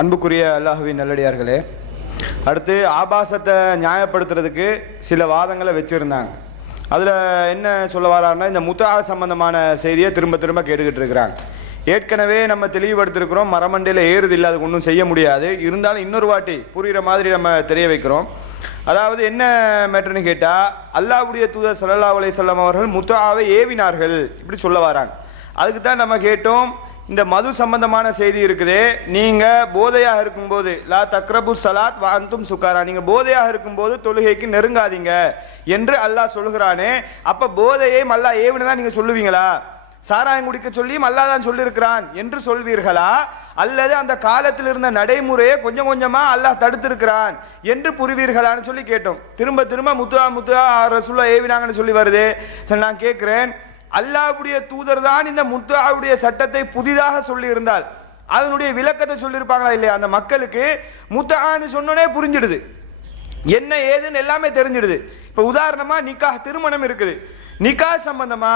அன்புக்குரிய அல்லாஹுவின் நல்லடியார்களே, அடுத்து ஆபாசத்தை நியாயப்படுத்துறதுக்கு சில வாதங்களை வச்சுருந்தாங்க. அதில் என்ன சொல்ல வராருன்னா, இந்த முத்தா சம்பந்தமான செய்தியை திரும்ப திரும்ப கேட்டுக்கிட்டு இருக்கிறாங்க. ஏற்கனவே நம்ம தெளிவுபடுத்திருக்கிறோம், மரமண்டையில் ஏறுது இல்லை, அதுக்கு ஒன்றும் செய்ய முடியாது. இருந்தாலும் இன்னொரு வாட்டி புரிகிற மாதிரி நம்ம தெரிய வைக்கிறோம். அதாவது என்ன மேட்டர்னு கேட்டால், அல்லாஹ்வுடைய தூதர் ஸல்லல்லாஹு அலைஹி வஸல்லம் அவர்கள் முத்தாவை ஏவினார்கள் இப்படி சொல்ல வராங்க. அதுக்கு தான் நம்ம கேட்டோம், இந்த மது சம்பந்தமான செய்தி இருக்குதே, நீங்க போதையாக இருக்கும்போது லா தக்ரபு சலாத் வ அன்தும் சுகாரா, நீங்க போதையாக இருக்கும்போது தொழுகைக்கு நெருங்காதீங்க என்று அல்லாஹ் சொல்லுகிறானே, அப்ப போதையை அல்லாஹ் ஏவினதா நீங்க சொல்லுவீங்களா? சாராயம் குடிக்க சொல்லியும் அல்லாஹ் தான் சொல்லியிருக்கிறான் என்று சொல்வீர்களா? அல்லது அந்த காலத்தில் இருந்த நடைமுறையை கொஞ்சம் கொஞ்சமா அல்லாஹ் தடுத்திருக்கிறான் என்று புரிவீர்களான்னு சொல்லி கேட்டோம். திரும்ப திரும்ப முத்துவா ரசூலுல்லாஹ் ஏவினாங்கன்னு சொல்லி வருது. சரி, நான் கேட்கிறேன், அல்லாஹ்வுடைய தூதர் தான் இந்த முத்தாவுடைய சட்டத்தை புதிதாக சொல்லி இருந்தால் அதனுடைய விளக்கத்தை சொல்லியிருப்பாங்களா இல்லையா? அந்த மக்களுக்கு முத்தான்னு சொன்னோனே புரிஞ்சிடுது, என்ன ஏதுன்னு எல்லாமே தெரிஞ்சிடுது. இப்ப உதாரணமா நிக்காஹ், திருமணம் இருக்குது. நிக்காஹ் சம்பந்தமா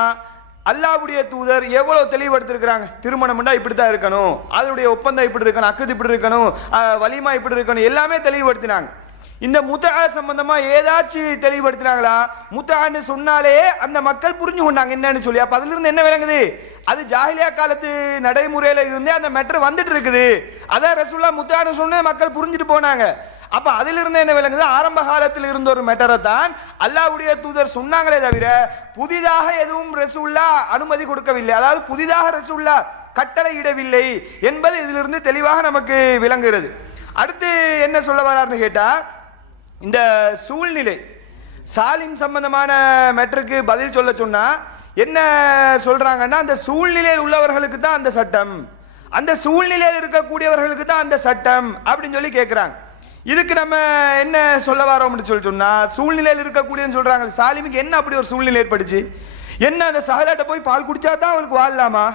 அல்லாஹ்வுடைய தூதர் எவ்வளவு தெளிவுபடுத்திருக்கிறாங்க. திருமணம்னா இப்படித்தான் இருக்கணும், அதனுடைய ஒப்பந்தம் இப்படி இருக்கணும், அக்குது இப்படி இருக்கணும், வலிமா இப்படி இருக்கணும், எல்லாமே தெளிவுபடுத்தினாங்க. இந்த முத்தா சம்பந்தமா ஏதாச்சும் தெளிவுபடுத்தினாங்களா? முத்தான்னு சொன்னாலே அந்த மக்கள் புரிஞ்சு கொண்டாங்க என்னன்னு சொல்லி. அப்ப அதுல இருந்து என்ன விளங்குது? அது ஜாஹிலியா காலத்து நடைமுறையில இருந்தே அந்த மேட்டர் வந்துட்டு இருக்குது. அதான் ரசூலுல்லாஹ் முத்தான்னு சொன்ன மக்கள் புரிஞ்சுட்டு போனாங்க. அப்ப அதிலிருந்து இருந்து என்ன விளங்குது? ஆரம்ப காலத்தில் இருந்த ஒரு மேட்டரை தான் அல்லாஹ்வுடைய தூதர் சொன்னாங்களே தவிர புதிதாக எதுவும் ரசூலுல்லாஹ் அனுமதி கொடுக்கவில்லை, அதாவது புதிதாக ரசூலுல்லாஹ் கட்டளை இடவில்லை என்பது இதிலிருந்து தெளிவாக நமக்கு விளங்குகிறது. அடுத்து என்ன சொல்ல வராருன்னு கேட்டா, இந்த சூழ்நிலை சாலிம் சம்பந்தமான மேட்டருக்கு பதில் சொல்ல சொன்னா என்ன சொல்றாங்கன்னா, அந்த சூழ்நிலையில் உள்ளவர்களுக்கு தான் அந்த சட்டம், அந்த சூழ்நிலையில் இருக்கக்கூடியவர்களுக்கு தான் அந்த சட்டம் அப்படின்னு சொல்லி கேட்கிறாங்க. இதுக்கு நம்ம என்ன சொல்ல வரோம்னு சொல்லி சொன்னா, சூழ்நிலையில் இருக்கக்கூடியன்னு சொல்றாங்க. சாலிமுக்கு என்ன அப்படி ஒரு சூழ்நிலை ஏற்படுச்சு? என்ன அந்த சஹலாட்ட போய் பால் குடிச்சா தான் அவளுக்கு வாழலாமா?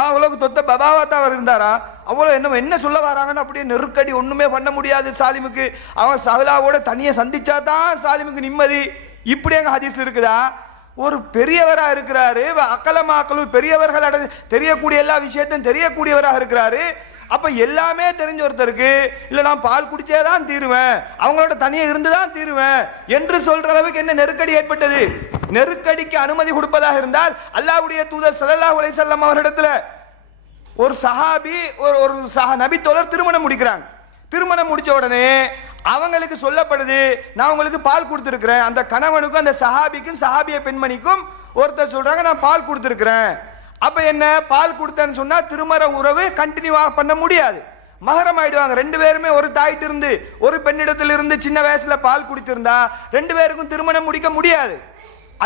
அவ்வளவுக்கு தொத்த பபாவா தான் அவர் இருந்தாரா? அவ்வளோ என்ன சொல்ல வராங்கன்னு அப்படியே நெருக்கடி, ஒண்ணுமே பண்ண முடியாது சாலிமுக்கு. அவன் சஹலாவோட தனியை சந்திச்சா தான் சாலிமுக்கு நிம்மதி, இப்படி எங்க ஹதீஸ் இருக்குதா? ஒரு பெரியவரா இருக்கிறாரு, அக்கலமாக்களு பெரியவர்கள் தெரியக்கூடிய எல்லா விஷயத்தையும் தெரியக்கூடியவராக இருக்கிறாரு. அப்ப எல்லாமே தெரிஞ்ச ஒருத்தருக்கு இல்ல நான் பால் குடிச்சேதான் தீருவேன், அவங்களோட தனியே இருந்துதான் தீருவேன் என்று சொல்ற அளவுக்கு என்ன நெருக்கடி ஏற்பட்டது? நெருக்கடிக்கு அனுமதி கொடுப்பதாக இருந்தால் அல்லாஹ்வுடைய தூதர் ஸல்லல்லாஹு அலைஹி வஸல்லம் அவரிடத்துல ஒரு சஹாபி ஒரு நபி தோழர் திருமணம் முடிக்கிறாங்க. திருமணம் முடிச்ச உடனே அவங்களுக்கு சொல்லப்படுது, நான் உங்களுக்கு பால் கொடுத்திருக்கிறேன். அந்த கணவனுக்கும் அந்த சஹாபிக்கும் சஹாபிய பெண்மணிக்கும் ஒருத்தர் சொல்றாங்க, நான் பால் கொடுத்திருக்கிறேன். அப்ப என்ன, பால் கொடுத்தேன்னு சொன்னா திருமண உறவு கண்டினியூவாக பண்ண முடியாது, மகரம் ஆயிடுவாங்க. ரெண்டு பேருமே ஒரு தாயிட்டு இருந்து ஒரு பெண்ணிடத்தில் இருந்து சின்ன வயசுல பால் குடித்திருந்தா ரெண்டு பேருக்கும் திருமணம் முடிக்க முடியாது.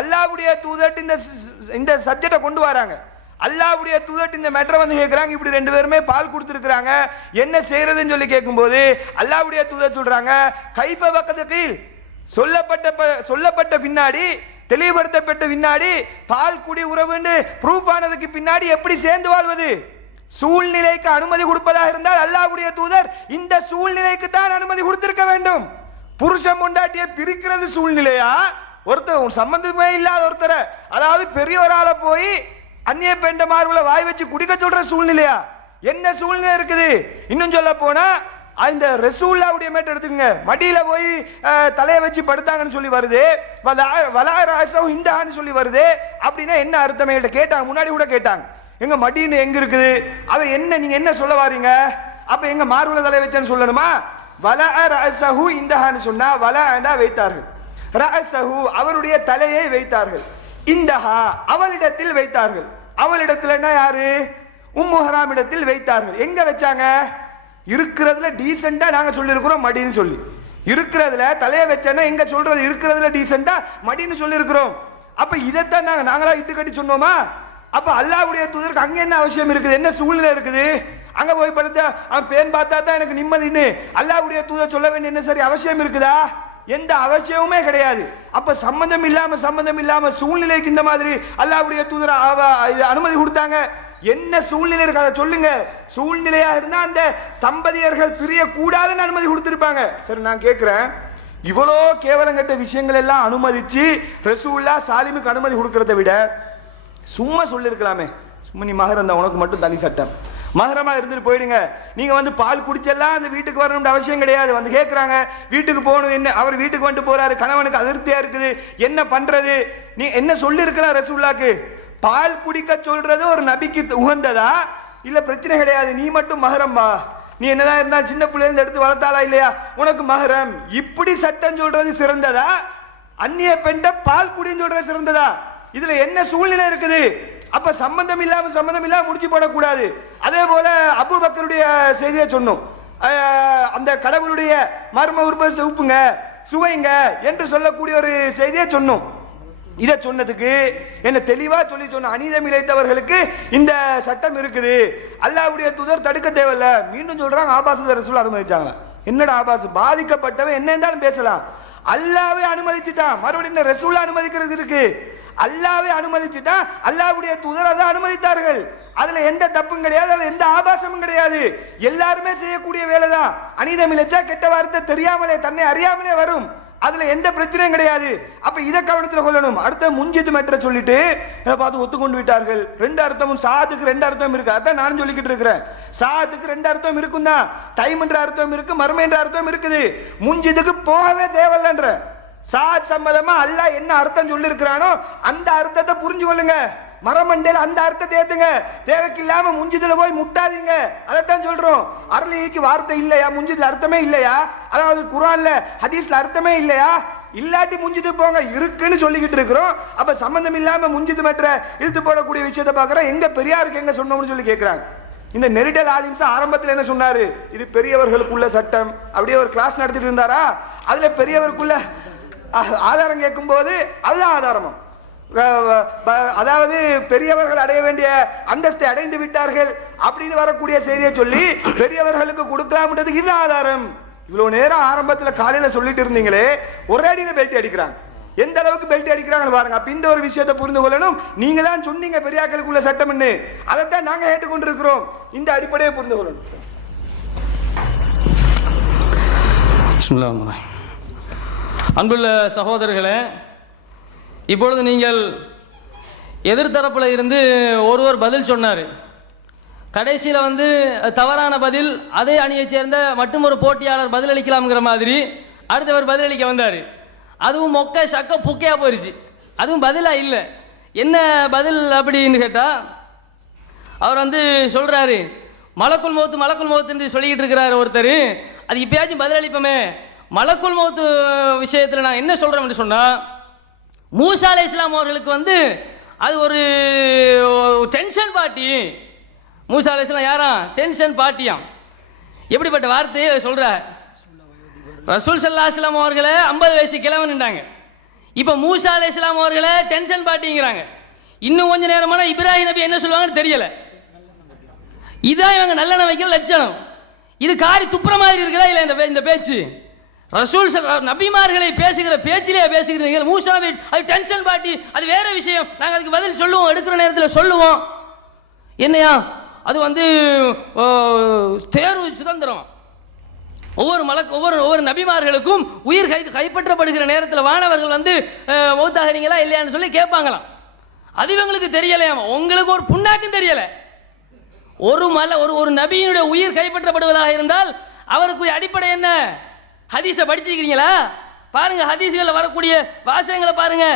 அல்லாஹ்வுடைய தூதர் இந்த சப்ஜெக்டை கொண்டு வராங்க. அல்லாஹ்வுடைய தூதர் இந்த மேட்டரை வந்து கேட்கிறாங்க, இப்படி ரெண்டு பேருமே பால் கொடுத்திருக்கிறாங்க, என்ன செய்யறதுன்னு சொல்லி கேட்கும்போது அல்லாஹ்வுடைய தூதர் சொல்றாங்க, கைஃப வகதகீல், சொல்லப்பட்ட பின்னாடி, தெளிவுபடுத்தப்பட்ட பின்னாடி பால் குடி உறவுன்னு ப்ரூஃப் ஆனதுக்கு பின்னாடி எப்படி சேர்ந்து வாழ்வது? சூழ்நிலைக்கு அனுமதி கொடுப்பதாக இருந்தால் அல்லாஹ்வுடைய தூதர் இந்த சூழ்நிலைக்கு தான் அனுமதி கொடுத்திருக்க வேண்டும். புருஷன் பொண்டாட்டியை பிரிக்கிறது சூழ்நிலையா? ஒருத்தர் சம்பந்தமே இல்லாத ஒருத்தரை, அதாவது பெரியவரால போய் அந்நிய பெண்ட மார்புல வாய் வச்சு குடிக்க சொல்ற சூழ்நிலையா? என்ன சூழ்நிலை இருக்குது? இன்னும் சொல்ல போனா இந்த ரசூலுல்லாஹ்வுடைய மேட்டர் எடுத்துக்கங்க, மடியில போய் தலையை வச்சு படுத்தாங்கன்னு சொல்லி வருது, இந்தான்னு சொல்லி வருது. அப்படின்னா என்ன அர்த்தம் கேட்டாங்க, முன்னாடி கூட கேட்டாங்க, எங்க மடின்னு எங்க இருக்குது, அதை என்ன நீங்க என்ன சொல்ல வாரீங்க? அப்ப எங்க மார்புல தலை வச்சேன்னு சொல்லணுமா? வலஅரஸஹு இந்தஹான்னு சொன்னா வலஅண்டா வைத்தார்கள், ரஅஸஹு அவருடைய தலையை வைத்தார்கள், இந்தஹா அவளிடத்தில் வைத்தார்கள். அவளிடத்தில் என்ன யாரு? உம்மு ஹராம் இடத்தில் வைத்தார்கள். எங்க வச்சாங்க? இருக்கிறதுல டீசெண்டா நாங்க சொல்லி இருக்கிறோம் மடின்னு சொல்லி, இருக்கிறதுல தலையை வச்சேன்னா எங்க சொல்றது இருக்கிறதுல டீசெண்டா மடின்னு சொல்லி இருக்கிறோம். அப்ப இதைத்தான் நாங்களா இட்டு கட்டி சொன்னோமா? அப்ப அல்லாஹ்வுடைய தூதருக்கு அங்க என்ன அவசியம் இருக்குது? என்ன சூழ்நிலை இருக்குது? அங்க போய் படுத்தா அவன் பேன் பார்த்தா தான் எனக்கு நிம்மதின்னு அல்லாஹ்வுடைய தூதர் சொல்ல வேண்டிய என்ன சரி அவசியம் இருக்குதா? எந்த அவசியமுமே கிடையாது. அப்ப சம்பந்தம் இல்லாம சூழ்நிலைக்கு இந்த மாதிரி அல்லாஹ்வுடைய தூதர் அனுமதி கொடுத்தாங்க. என்ன சூழ்நிலை இருக்கு அதை சொல்லுங்க. சூழ்நிலையா இருந்தா அந்த தம்பதியர்கள் பிரிய கூடாதுன்னு அனுமதி கொடுத்திருப்பாங்க. சரி, நான் கேட்கிறேன், இவ்வளோ கேவலங்கட்ட விஷயங்கள் எல்லாம் அனுமதிச்சு ரசூலுல்லாஹ் சாலிமுக்கு அனுமதி கொடுக்கறத விட சும்மா சொல்லிருக்கலாமே, நீ மகரம் தான், உனக்கு மட்டும் தனி சட்டம். மகரமா இருந்துட்டு போயிடுங்க. நீங்க வந்து பால் குடிச்செல்லாம் அந்த வீட்டுக்கு வரணும்னு அவசியம் கிடையாது. வந்து கேட்கறாங்க வீட்டுக்கு போகணும், என்ன அவர் வீட்டுக்கு வந்து போறாரு, கணவனுக்கு அதிருப்தியா இருக்குது, என்ன பண்றது? நீ என்ன சொல்லி இருக்கிறார் ரசூலுல்லாஹ்க்கு? பால் குடிக்க சொல்றது ஒரு நபிக்கு உகந்ததா? இல்ல பிரச்சனை கிடையாது, நீ மட்டும் மகரம் வா, நீ என்னதான் இருந்தா சின்ன பிள்ளைங்க எடுத்து வளர்த்தாளா இல்லையா, உனக்கு மகரம். இப்படி சட்டம் சொல்றது சிறந்ததா? அந்நிய பெண்ட பால் குடின்னு சொல்றது சிறந்ததா? இதுல என்ன சூழ்நிலை இருக்குது? அப்ப சம்பந்தம் இல்லாம முடிச்சு போடக்கூடாது. அதே போல அபூபக்கருடைய செய்தியை சொன்னோம். அந்த கடவுளுடைய மர்ம உறுப்பை செவுப்புங்க, சுவைங்க என்று சொல்லக்கூடிய ஒரு செய்தியை சொன்னோம். இதை சொன்னதுக்கு என்ன தெளிவா சொன்ன அநீதம் இழைத்தவர்களுக்கு இந்த சட்டம் இருக்குது, அல்லாஹ்வுடைய தூதர் தடுக்க தேவையில்ல. மீண்டும் சொல்றாங்க ஆபாச ரசூல் அனுமதிச்சாங்களா? என்னடா ஆபாச? பாதிக்கப்பட்டவன் என்ன இருந்தாலும் பேசலாம். அல்லாஹ்வே அனுமதிச்சுட்டான், மறுபடியும் ரசூல் அனுமதிக்கிறது இருக்கு. அல்லாஹ்வே அனுமதிச்சுட்டா, அல்லாஹ்வுடைய தூதர் அதை அனுமதித்தார்கள். அதுல எந்த தப்பும் கிடையாது, அதுல எந்த ஆபாசமும் கிடையாது. எல்லாருமே செய்யக்கூடிய வேலைதான். அநீதம் இழைச்சா கெட்ட வார்த்தை தெரியாமலே தன்னை அறியாமலே வரும், அதுல எந்த பிரச்சனையும் கிடையாது. அப்ப இதை கவனத்தில் கொள்ளணும். அடுத்த முன்ஜித் மெட்ர சொல்லிட்டு பார்த்து ஒத்துக்கொண்டு விட்டார்கள். ரெண்டு அர்த்தமும், சாத்துக்கு ரெண்டு அர்த்தம் இருக்கு. அதான் நானும் சொல்லிக்கிட்டு இருக்கிறேன். சாத்துக்கு ரெண்டு அர்த்தம் இருக்கும் தான், டைம் என்ற அர்த்தம் இருக்கு, மர்ம என்ற அர்த்தம் இருக்குது. முன்ஜித்துக்கு போகவே தேவையில்லைன்ற சாத் சம்பந்தமா அல்லாஹ் என்ன அர்த்தம் சொல்லி இருக்கிறானோ அந்த அர்த்தத்தை புரிஞ்சு கொள்ளுங்க. மரமண்டேல அந்த அர்த்தத்தை ஏத்துங்க. தேவைக்கு இல்லாம முஞ்சிதுல போய் முட்டாதீங்க. அதைத்தான் சொல்றோம். அருளிக்கு வார்த்தை இல்லையா? முஞ்சிதுல அர்த்தமே இல்லையா? அதாவது குர்ஆன்ல ஹதீஸ்ல அர்த்தமே இல்லையா? இல்லாட்டி முஞ்சிது போங்க, இருக்குன்னு சொல்லிக்கிட்டு இருக்கிறோம். அப்ப சம்பந்தம் இல்லாம முஞ்சிது மற்ற இழுத்து போடக்கூடிய விஷயத்தை பாக்குறோம். எங்க பெரியாருக்கு எங்க சொன்னோம்னு சொல்லி கேட்கிறாங்க. இந்த நெரிடல் ஆலிம்ஸ் ஆரம்பத்தில் என்ன சொன்னாரு? இது பெரியவர்களுக்குள்ள சட்டம். அப்படியே ஒரு கிளாஸ் நடத்திட்டு இருந்தாரா? அதுல பெரியவருக்குள்ள ஆதாரம் கேட்கும் போது அதுதான் ஆதாரமும். அதாவது பெரியவர்கள் அடைய வேண்டிய அந்தஸ்தை அடைந்து விட்டார்கள் அப்படின்னு வரக்கூடிய செய்தியை சொல்லி பெரியவர்களுக்கு கொடுக்கலாம்ன்றதுக்கு இது ஆதாரம். இவ்வளவு நேரம் ஆரம்பத்தில் காலையில சொல்லிட்டு இருந்தீங்களே, ஒரே அடியில பெல்ட் அடிக்கிறாங்க. எந்த அளவுக்கு பெல்ட் அடிக்கிறாங்கன்னு பாருங்க. அப்ப இந்த ஒரு விஷயத்தை புரிந்து கொள்ளணும். நீங்க தான் சொன்னீங்க பெரியாக்களுக்குள்ள சட்டம்னு, அதைத்தான் நாங்க ஏற்றுக்கொண்டிருக்கிறோம். இந்த அடிப்படையை புரிந்து கொள்ளணும். அன்புள்ள சகோதரர்களே, இப்பொழுது நீங்கள் எதிர்த்தரப்பில் இருந்து ஒருவர் பதில் சொன்னார். கடைசியில் வந்து தவறான பதில், அதே அணியைச் சேர்ந்த மற்றும் ஒரு போட்டியாளர் பதிலளிக்கலாம்ங்கிற மாதிரி அடுத்தவர் பதிலளிக்க வந்தார். அதுவும் மொக்க சக்க புக்கையாக போயிடுச்சு. அதுவும் பதிலாக இல்லை. என்ன பதில் அப்படின்னு கேட்டால், அவர் வந்து சொல்கிறாரு, மலக்குல் மௌத்து என்று சொல்லிக்கிட்டு இருக்கிறார் ஒருத்தர். அது இப்பயாச்சும் பதிலளிப்போமே. மலக்குல் மௌத்து விஷயத்தில் நான் என்ன சொல்கிறேன் என்று சொன்னால், மூசா அலைஹிஸ்ஸலாம் அவர்களுக்கு வந்து அது ஒரு டென்ஷன் பார்ட்டி. மூசா அலைஹிஸ்ஸலாம் யாராம்? டென்ஷன் பார்ட்டியாம். எப்படிப்பட்ட வார்த்தையை சொல்கிறார்? ரசூல் ஸல்லல்லாஹு அலைஹி வஸல்லம் அவர்களே 50 வயசு கிழவன்ட்டாங்க. இப்போ மூசா அலைஹிஸ்ஸலாம் அவர்களே டென்ஷன் பார்ட்டிங்கிறாங்க. இன்னும் கொஞ்சம் நேரமான இப்ராஹிம் நபி என்ன சொல்லுவாங்கன்னு தெரியல. இதான் இவங்க நல்லெண்ணெய் வைக்கிற லட்சணம். இது காரி துப்புற மாதிரி இருக்குதா இல்லை இந்த பேச்சு? ரசூல் நபிமார்களை பேசுகிற பேச்சிலே பேசுகிறீர்கள். மூசாவை அது டென்ஷன் பார்ட்டி, அது வேற விஷயம். நாங்கள் அதுக்கு பதில் சொல்லுவோம், எடுக்கிற நேரத்தில் சொல்லுவோம். என்னையா அது வந்து தேர்வு சுதந்திரம். ஒவ்வொரு நபிமார்களுக்கும் உயிர் கைப்பற்றப்படுகிற நேரத்தில் வானவர்கள் வந்து மௌத்தாகிறீங்களா இல்லையான்னு சொல்லி கேட்பாங்களாம். அது இவங்களுக்கு தெரியலையாமா, உங்களுக்கு ஒரு புண்ணாக்கும் தெரியலை. ஒரு நபியினுடைய உயிர் கைப்பற்றப்படுவதாக இருந்தால் அவருக்குரிய அடிப்படை என்ன? ஹதீஸை படிச்சிருக்கிறீங்களா? பாருங்க, ஹதீஸ்களில் வரக்கூடிய வாசகங்களை பாருங்க.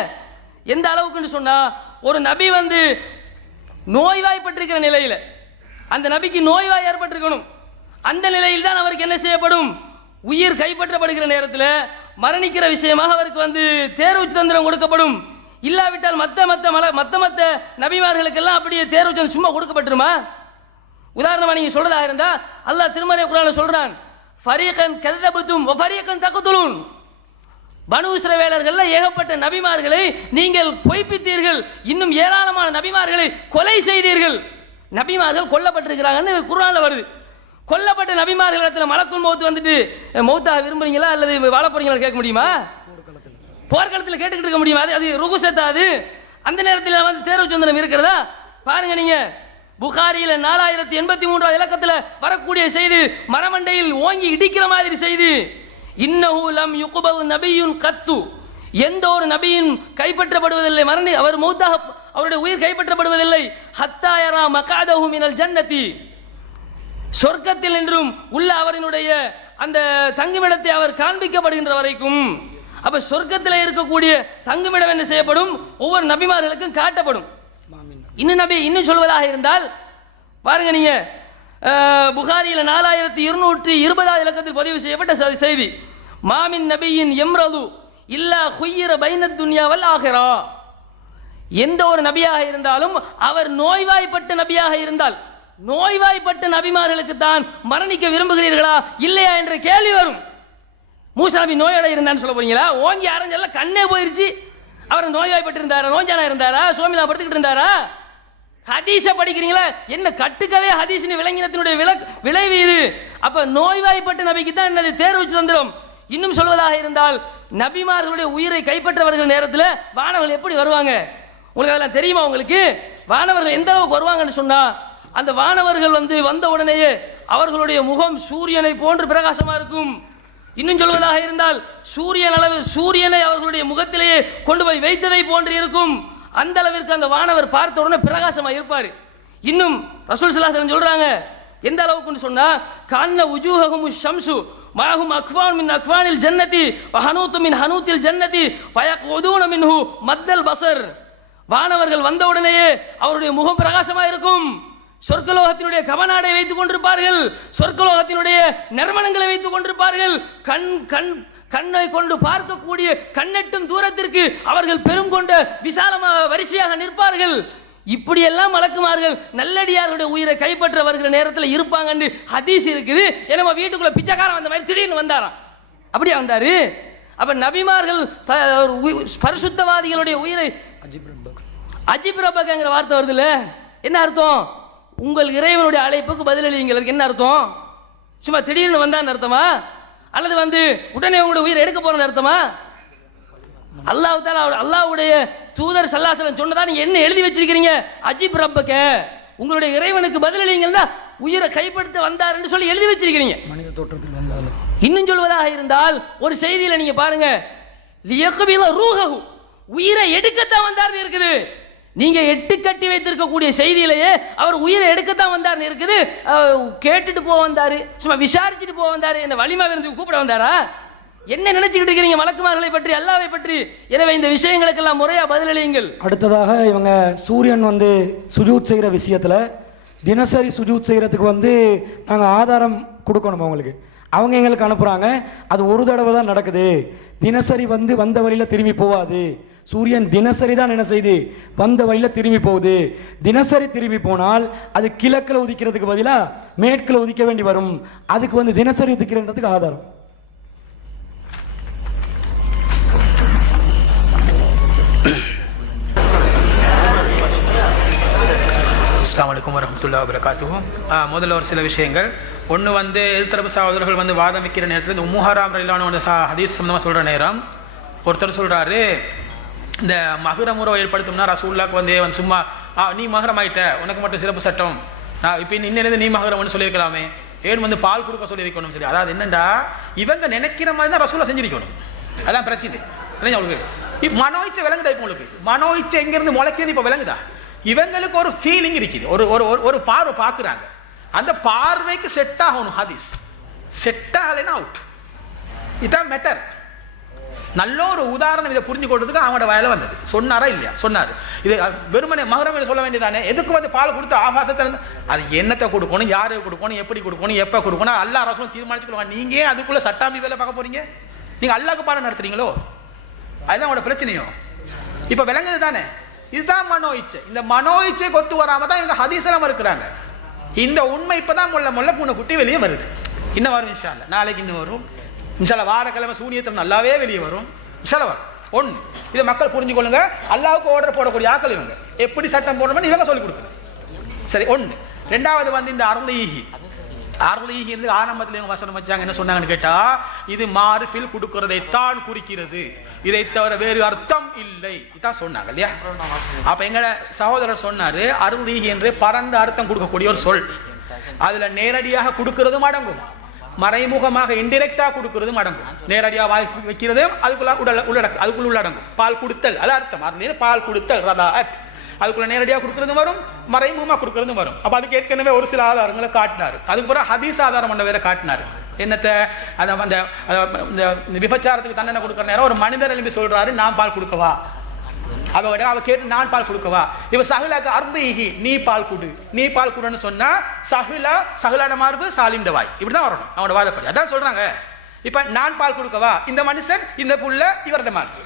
எந்த அளவுக்குன்னு சொன்னா, ஒரு நபி வந்து நோய்வாய்ப்பட்டிருக்கிற நிலையில், அந்த நபிக்கு நோய்வாய் ஏற்பட்டிருக்கணும். அந்த நிலையில் தான் அவருக்கு என்ன செய்யப்படும்? உயிர் கைப்பற்றப்படுகிற நேரத்தில் மரணிக்கிற விஷயமாக அவருக்கு வந்து தேர்வு சுதந்திரம் கொடுக்கப்படும். இல்லாவிட்டால் மற்ற நபிமார்களுக்கெல்லாம் அப்படியே தேர்வு சுதந்திரம் சும்மா கொடுக்கப்பட்டுருமா? உதாரணமாக நீங்கள் சொல்றதாக இருந்தா, அல்லாஹ் திருமறை குர்ஆனில் சொல்றான், ஃபரீகன் கذبتم وفريقا تقتلون. பனு இஸ்ரவேலர்கள்ல ஏகப்பட்ட நபிமார்களை நீங்கள் பொய்ப்பித்தீர்கள், இன்னும் ஏராளமான நபிமார்களை கொலை செய்தீர்கள். நபிமார்கள் கொல்லப்பட்டிருக்கிறாங்கன்னு குர்ஆன்ல வருது. கொல்லப்பட்ட நபிமார்களிடத்தில் மலக்குல் மௌத் வந்துட்டு மௌத்தாக விரும்புறீங்களா அல்லது வாழ போறீங்களா கேட்க முடியுமா? போர்க்களத்தில் கேட்டுக்கிட்டு இருக்க முடியுமா? அது ருகுசத்தா? அது அந்த நேரத்தில் வந்து தேர்வு சுதந்திரம் இருக்கிறதா? பாருங்க, நீங்க புகாரியில் 4083 இலக்கத்தில் வரக்கூடிய செய்தி, மரமண்டையில் ஓங்கி இடிக்கிற மாதிரி செய்தி. இன்னஹு லம் யுக்பல் நபியுன் கத்து, எந்த ஒரு நபியும் கைப்பற்றப்படுவதில்லை. அவர் அவருடைய உயிர் கைப்பற்றப்படுவதில்லை. ஹத்தா யரா மகாதஹு மினல் ஜன்னதி, சொர்க்கத்தில் என்றும் உள்ள அவரினுடைய அந்த தங்குமிடத்தை அவர் காண்பிக்கப்படுகின்ற வரைக்கும். அப்ப சொர்க்கத்தில் இருக்கக்கூடிய தங்குமிடம் என்ன செய்யப்படும்? ஒவ்வொரு நபிமார்களுக்கும் காட்டப்படும். இன்னும் சொல்வதாக இருந்தால் பாருங்க, நீங்க புகாரியில் 4220 இலக்கத்தில் பதிவு செய்யப்பட்ட செய்தி, மாமின் நபியின் எம்ரது இல்லா குய்யிர பைனத் துன்யா வல் ஆகிரா. எந்த ஒரு நபியாக இருந்தாலும் அவர் நோய்வாய்ப்பட்ட நபியாக இருந்தால், நோய்வாய்ப்பட்ட நபிமார்களுக்கு தான் மரணிக்க விரும்புகிறீர்களா இல்லையா என்ற கேள்வி வரும். மூசா நபி நோயோட இருந்தான்னு சொல்ல போறீங்களா? ஓங்கி அரைஞ்சல்ல கண்ணே போயிருச்சு. அவர் நோய்வாய்ப்பட்டு இருந்தாரா? நோஞ்சானா இருந்தாரா? சோமிலா படுத்துக்கிட்டு இருந்தாரா? ஹதீஸை படிக்கிறீங்களா? என்ன கட்டுக்கவே ஹதீஸின் விலங்கினத்தினுடைய விளைவு இது. அப்ப நோய்வாய்ப்பட்ட நபிக்கு தான் என்னது தேர்வு தந்திரம். இன்னும் சொல்வதாக இருந்தால், நபிமார்களுடைய உயிரை கைப்பற்றவர்கள் நேரத்தில் வானவர்கள் எப்படி வருவாங்க உங்களுக்கு அதெல்லாம் தெரியுமா? உங்களுக்கு வானவர்கள் எந்த அளவுக்கு வருவாங்கன்னு சொன்னா, அந்த வானவர்கள் வந்த உடனேயே அவர்களுடைய முகம் சூரியனை போன்று பிரகாசமா இருக்கும். இன்னும் சொல்வதாக இருந்தால், சூரியனை அவர்களுடைய முகத்திலேயே கொண்டு போய் வைத்ததை போன்று இருக்கும். அந்த அளவிற்கு அந்த வானவர் பார்த்த உடனே பிரகாசமா இருப்பார். இன்னும் ரசூல் ஸல்லல்லாஹு அலைஹி வஸல்லம் சொல்றாங்க, எந்த அளவுக்குன்னு சொன்னா, கான்ன உஜூஹஹும் ஷம்சு மாஹும் அக்வான் மின் அக்வானில் ஜன்னதி வ ஹனூத்து மின் ஹனூத்தில் ஜன்னதி ஃபயக்உதூன மின்ஹு மத்தல் பஸர். வானவர்கள் வந்த உடனேயே அவருடைய முகம் பிரகாசமா இருக்கும். சொர்க்கலோகத்தினுடைய கவனாடை வைத்துக் கொண்டிருப்பார்கள், சொர்க்கலோகத்தினுடைய நறுமணங்களை வைத்துக் கொண்டிருப்பார்கள். கண்ணை கொண்டு பார்க்கக்கூடிய கண்ணெட்டும் தூரத்திற்கு அவர்கள் பெரும் கொண்ட விசாலமாக வரிசையாக நிற்பார்கள். இப்படியெல்லாம் மலக்குமார்கள் நல்லடியார்களுடைய உயிரை கைப்பற்ற வருகிற நேரத்தில் இருப்பாங்கன்னு ஹதீஸ் இருக்குது. நம்ம வீட்டுக்குள்ள பிச்சைக்காரன் வந்த மாதிரி திடீர்னு வந்தாராம். அப்படியா வந்தாரு? அப்ப நபிமார்கள் பரிசுத்தவாதிகளுடைய உயிரை அஜிப் ரப்பகங்கிற வார்த்தை வருதுல்ல, என்ன அர்த்தம்? உங்கள் இறைவனுடைய அழைப்புக்கு பதிலளிங்களுக்கு என்ன அர்த்தம்? சும்மா திடீர்னு வந்தான்னு அர்த்தமா? அல்லது உடனே உங்களுடைய உயிரை எடுக்க போறன்னு அர்த்தமா? அல்லாஹ்வுடைய தூதர் ஸல்லல்லாஹு அலைஹி வஸல்லம் சொன்னதா நீங்க என்ன எழுதி வச்சிருக்கீங்க? அஜிப் ரப்பக, உங்களுடைய இறைவனுக்கு பதிலளிங்கன்னா உயிரை கைப்படுத்த வந்தார் என்று சொல்லி எழுதி வச்சிருக்கீங்க. மனித தோற்றத்தில் வந்தாலும். இன்னும் சொல்வதாக இருந்தால், ஒரு செய்தியில நீங்க பாருங்க, லியக்பில ரூஹஹு, உயிரை எடுக்கத்தான் வந்தார்னு இருக்குது. நீங்க எட்டு கட்டி வைத்திருக்கக்கூடிய செய்தியிலேயே அவர் உயிரை எடுக்கத்தான் வந்தார் இருக்குது. கேட்டுட்டு போக வந்தாரு, சும்மா விசாரிச்சுட்டு போக வந்தாரு, என்ன வலிமா விருந்து கூப்பிட வந்தாரா? என்ன நினைச்சுக்கிட்டு இருக்கிறீங்க மலக்குமார்களை பற்றி, அல்லாஹ்வை பற்றி? எனவே இந்த விஷயங்களுக்கெல்லாம் முறையா பதிலளியுங்கள். அடுத்ததாக இவங்க சூரியன் சுஜூத் செய்கிற விஷயத்துல தினசரி சுஜூத் செய்யறதுக்கு நாங்கள் ஆதாரம் கொடுக்கணும் அவங்களுக்கு. அவங்க எங்களுக்கு அனுப்புறாங்க, அது ஒரு தடவை தான் நடக்குது, தினசரி வந்த வழியில் திரும்பி போகாது. சூரியன் தினசரி தான் என்ன செய்து வந்த வழியில் திரும்பி போகுது. தினசரி திரும்பி போனால் அது கிழக்கில் உதிக்கிறதுக்கு பதிலாக மேற்கில் உதிக்க வேண்டி வரும். அதுக்கு தினசரி உதிக்கிறதுக்கு ஆதாரம். அஸ்ஸலாமு அலைக்கும் வரஹ்மத்துல்லாஹி வபரகாத்துஹு. முதல்ல ஒரு சில விஷயங்கள். ஒன்று எதிர்த்தரப்பு சகோதரர்கள் வாதம் வைக்கிற நேரத்தில் உம்மு ஹராம் ரலியல்லாஹு அன்ஹா ஹதீஸ் சம்பந்தமாக சொல்கிற நேரம் ஒருத்தர் சொல்கிறாரு, இந்த மஹரம் உறவை ஏற்படுத்தும்னா ரசூலுல்லாஹ்க்கு சும்மா நீ மஹரம் ஆயிட்ட, உனக்கு மட்டும் சிறப்பு சட்டம், நான் இப்போ இன்னிலிருந்து நீ மஹரம்னு சொல்லியிருக்கலாமே, ஏன் பால் கொடுக்க சொல்லியிருக்கணும். சரி, அதாவது என்னண்டா, இவங்க நினைக்கிற மாதிரி தான் ரசூலா செஞ்சிருக்கணும். அதான் பிரச்சனை. உங்களுக்கு இப்போ மனோ இச்சை விளங்குதா? இப்போ உங்களுக்கு மனோ இச்சை எங்கேருந்து முளைக்குது இப்போ விளங்குதா? இவங்களுக்கு ஒரு ஃபீலிங் இருக்குது, ஒரு பார்வை பார்க்குறாங்க, அந்த பார்வைக்கு செட் ஆகணும் ஹதீஸ். செட் ஆகலைன்னா அவுட். இதான் மேட்டர். நல்ல ஒரு உதாரணம் இதை புரிஞ்சு கொள்றதுக்கு அவங்களோட வயல வந்தது. சொன்னாரா இல்லையா? சொன்னார். இது வெறுமனே மகரம் சொல்ல வேண்டியதானே? எதுக்கு பால் கொடுத்து ஆபாசத்தை அது என்னத்தை கொடுக்கணும், யாருக்கு கொடுக்கணும், எப்படி கொடுக்கணும், எப்போ கொடுக்கணும், அல்லா ரசூலும் தீர்மானிச்சுக்கணும். நீங்க அதுக்குள்ள சட்டாமி வேலை பார்க்க போறீங்க? நீங்க அல்லாஹ்க்கு பாடம் நடத்துறீங்களோ? அதுதான் அவங்களோட பிரச்சனையும். இப்ப விளங்குது தானே? இதுதான் மனோ இச்சை. இந்த மனோ இச்சை கொத்து வராம தான் இவங்க ஹதீஸெல்லாம் இருக்கிறாங்க. இந்த உண்மை இப்பதான் முள்ள பூனை குட்டி வெளியே வருது. இன்னும் வரும் இன்ஷா அல்லாஹ். நாளைக்கு இன்னும் வரும் இன்ஷா அல்லாஹ். வாரக்கிழமை சூனியத்தில் நல்லாவே வெளியே வரும் இன்ஷா அல்லாஹ். ஒன்று இதை மக்கள் புரிஞ்சுக்கொள்ளுங்க. அல்லாஹ்வுக்கு ஆர்டர் போடக்கூடிய ஆக்கள் இவங்க. எப்படி சட்டம் போடணும்னு இவங்க சொல்லிக் கொடுக்குறது. சரி, ஒன்று. ரெண்டாவது இந்த அருளீஹி இருந்து ஆரம்பத்தில் இவங்க வசனம் வச்சாங்க. என்ன சொன்னாங்கன்னு கேட்டா, இது மாரிஃபில் கொடுக்கிறதை தான் குறிக்கிறது, இதை தவிர வேறு அர்த்தம் இல்லை. இதான் சொன்னாங்க இல்லையா? அப்ப எங்க சகோதரர் சொன்னாரு, அருளீஹி என்று பரந்த அர்த்தம் கொடுக்கக்கூடிய ஒரு சொல். அதுல நேரடியாக கொடுக்கிறதும் அடங்கும், மறைமுகமாக இன்டிரெக்டா கொடுக்கிறதும் அடங்கும். நேரடியாக வாய்ப்பு வைக்கிறதும் அதுக்குள்ள உள்ளடங்கும். பால் கொடுத்தல் அது அர்த்தம். அது பால் கொடுத்தல் ரதாஅத். அதுக்குள்ள நேரடியாக கொடுக்கறதும் வரும், மறைமுகமாக கொடுக்கறதும் வரும். அப்போ அதுக்கு ஏற்கனவே ஒரு சில ஆதாரங்களை காட்டினார். அதுக்கு பிறகு ஹதீஸ் ஆதாரம் பண்ண வேற காட்டினார். என்னத்தை அந்த விபச்சாரத்துக்கு தண்டனை கொடுக்குற நேரம் ஒரு மனிதர் எழுப்பி சொல்றாரு, நான் பால் கொடுக்கவா? அவ கேட்டு நான் பால் கொடுக்கவா? இவ சஹிலாக்கு அர்பீஹி, நீ பால் கொடு, நீ பால் கொடுன்னு சொன்னா சஹிலாட மார்பு சாலிம்ட வாய், இப்படிதான் வரணும் அவனோட வாதப்படி. அதான் சொல்றாங்க. இப்ப நான் பால் கொடுக்கவா, இந்த மனுஷன் இந்த புள்ள இவரோட மார்பு.